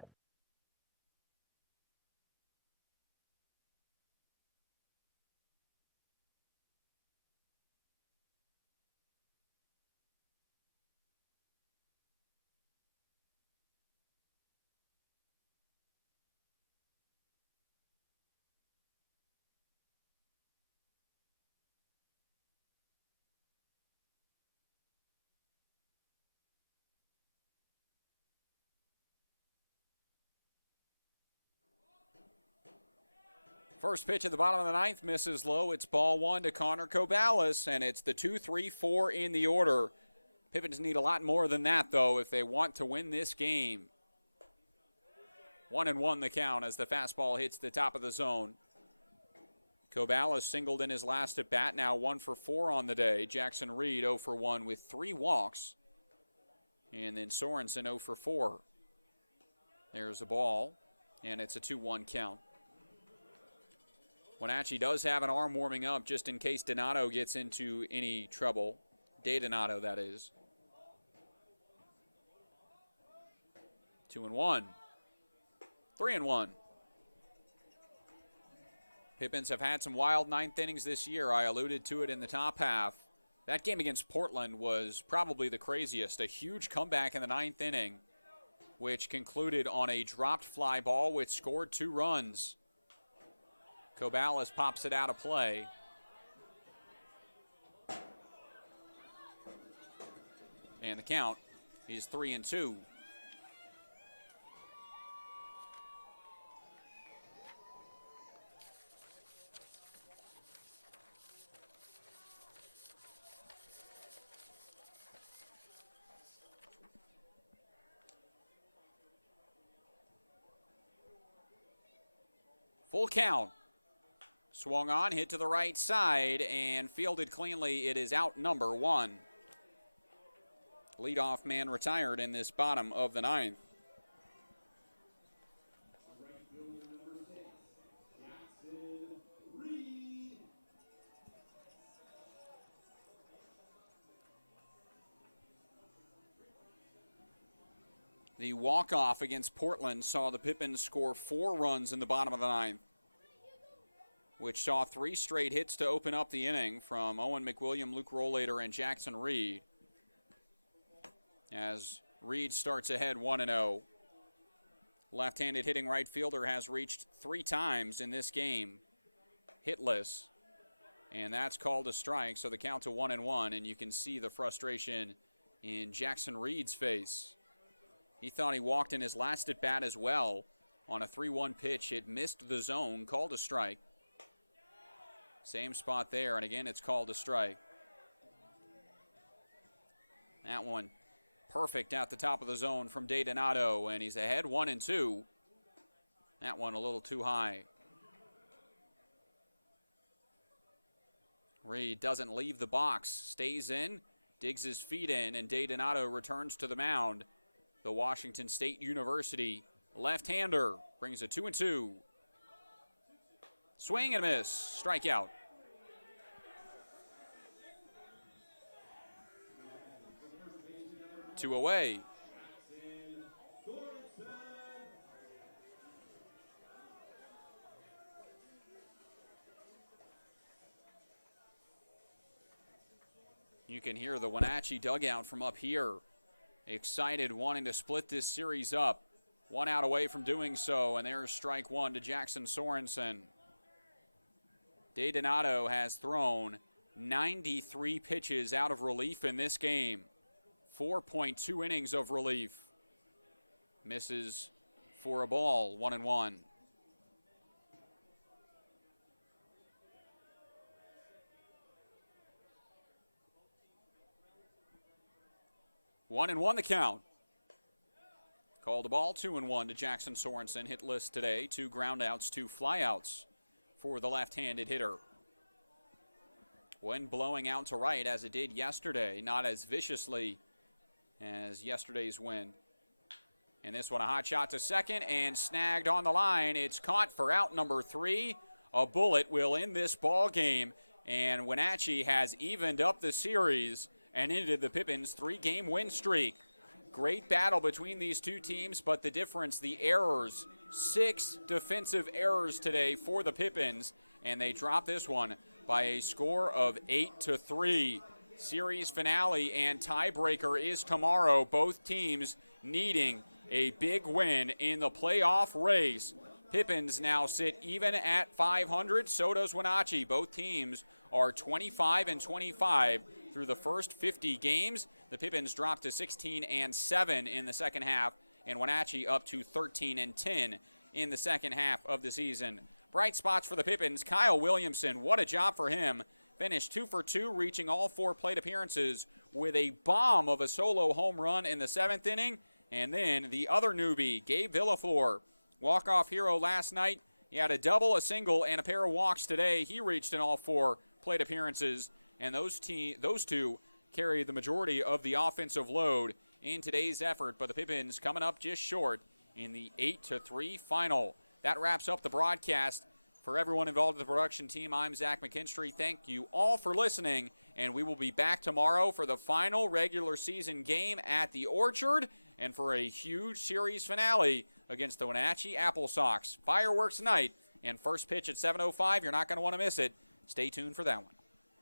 First pitch at the bottom of the 9th misses low. It's ball 1 to Connor Coballis, and it's the 2-3-4 in the order. Pippins need a lot more than that, though, if they want to win this game. 1-1 the count as the fastball hits the top of the zone. Coballis singled in his last at bat, now 1 for 4 on the day. Jackson Reed 0 for 1 with 3 walks. And then Sorensen 0 for 4. There's a ball, and it's a 2-1 count. Wenatchee does have an arm warming up just in case Donato gets into any trouble. Donato, that is. 2-1. 3-1. Pippins have had some wild 9th innings this year. I alluded to it in the top half. That game against Portland was probably the craziest. A huge comeback in the 9th inning, which concluded on a dropped fly ball which scored 2 runs. Coballis pops it out of play. and the count is 3-2. Full count. Swung on, hit to the right side, and fielded cleanly. It is out number 1. Leadoff man retired in this bottom of the 9th. The walk-off against Portland saw the Pippins score 4 runs in the bottom of the 9th, which saw 3 straight hits to open up the inning from Owen McWilliam, Luke Rollator, and Jackson Reed. As Reed starts ahead 1-0. Left-handed hitting right fielder has reached 3 times in this game, hitless, and that's called a strike, so the count to 1-1, and you can see the frustration in Jackson Reed's face. He thought he walked in his last at bat as well on a 3-1 pitch. It missed the zone, called a strike. Same spot there, and again it's called a strike. That one perfect at the top of the zone from DeDonato, and he's ahead 1-2. That one a little too high. Reed doesn't leave the box, stays in, digs his feet in, and DeDonato returns to the mound. The Washington State University left-hander brings a 2-2. Swing and a miss, strikeout. Two away. You can hear the Wenatchee dugout from up here. Excited, wanting to split this series up. 1 out away from doing so, and there's strike 1 to Jackson Sorensen. DeDonato has thrown 93 pitches out of relief in this game. 4.2 innings of relief. Misses for a ball, 1-1. One and one the count. Called the ball, 2-1 to Jackson Sorensen. Hitless today, 2 groundouts, 2 flyouts for the left-handed hitter. Wind blowing out to right as it did yesterday, not as viciously as yesterday's wind. And this one a hot shot to second and snagged on the line. It's caught for out number 3. A bullet will end this ball game, and Wenatchee has evened up the series and ended the Pippins' 3-game win streak. Great battle between these two teams, but the difference, the errors. 6 defensive errors today for the Pippins, and they drop this one by a score of 8-3. Series finale and tiebreaker is tomorrow. Both teams needing a big win in the playoff race. Pippins now sit even at 500. So does Wenatchee. Both teams are 25-25 through the first 50 games. The Pippins dropped to 16-7 in the second half, and Wenatchee up to 13-10 in the second half of the season. Bright spots for the Pippins. Kyle Williamson, what a job for him. Finished 2 for 2, reaching all 4 plate appearances with a bomb of a solo home run in the 7th inning. And then the other newbie, Gabe Villaflor, walk-off hero last night. He had a double, a single, and a pair of walks today. He reached in all 4 plate appearances, and those two carried the majority of the offensive load in today's effort. But the Pippins coming up just short in the 8-3 final. That wraps up the broadcast. For everyone involved in the production team, I'm Zach McKinstry. Thank you all for listening, and we will be back tomorrow for the final regular season game at the Orchard and for a huge series finale against the Wenatchee Apple Sox. Fireworks night and first pitch at 7:05. You're not going to want to miss it. Stay tuned for that one.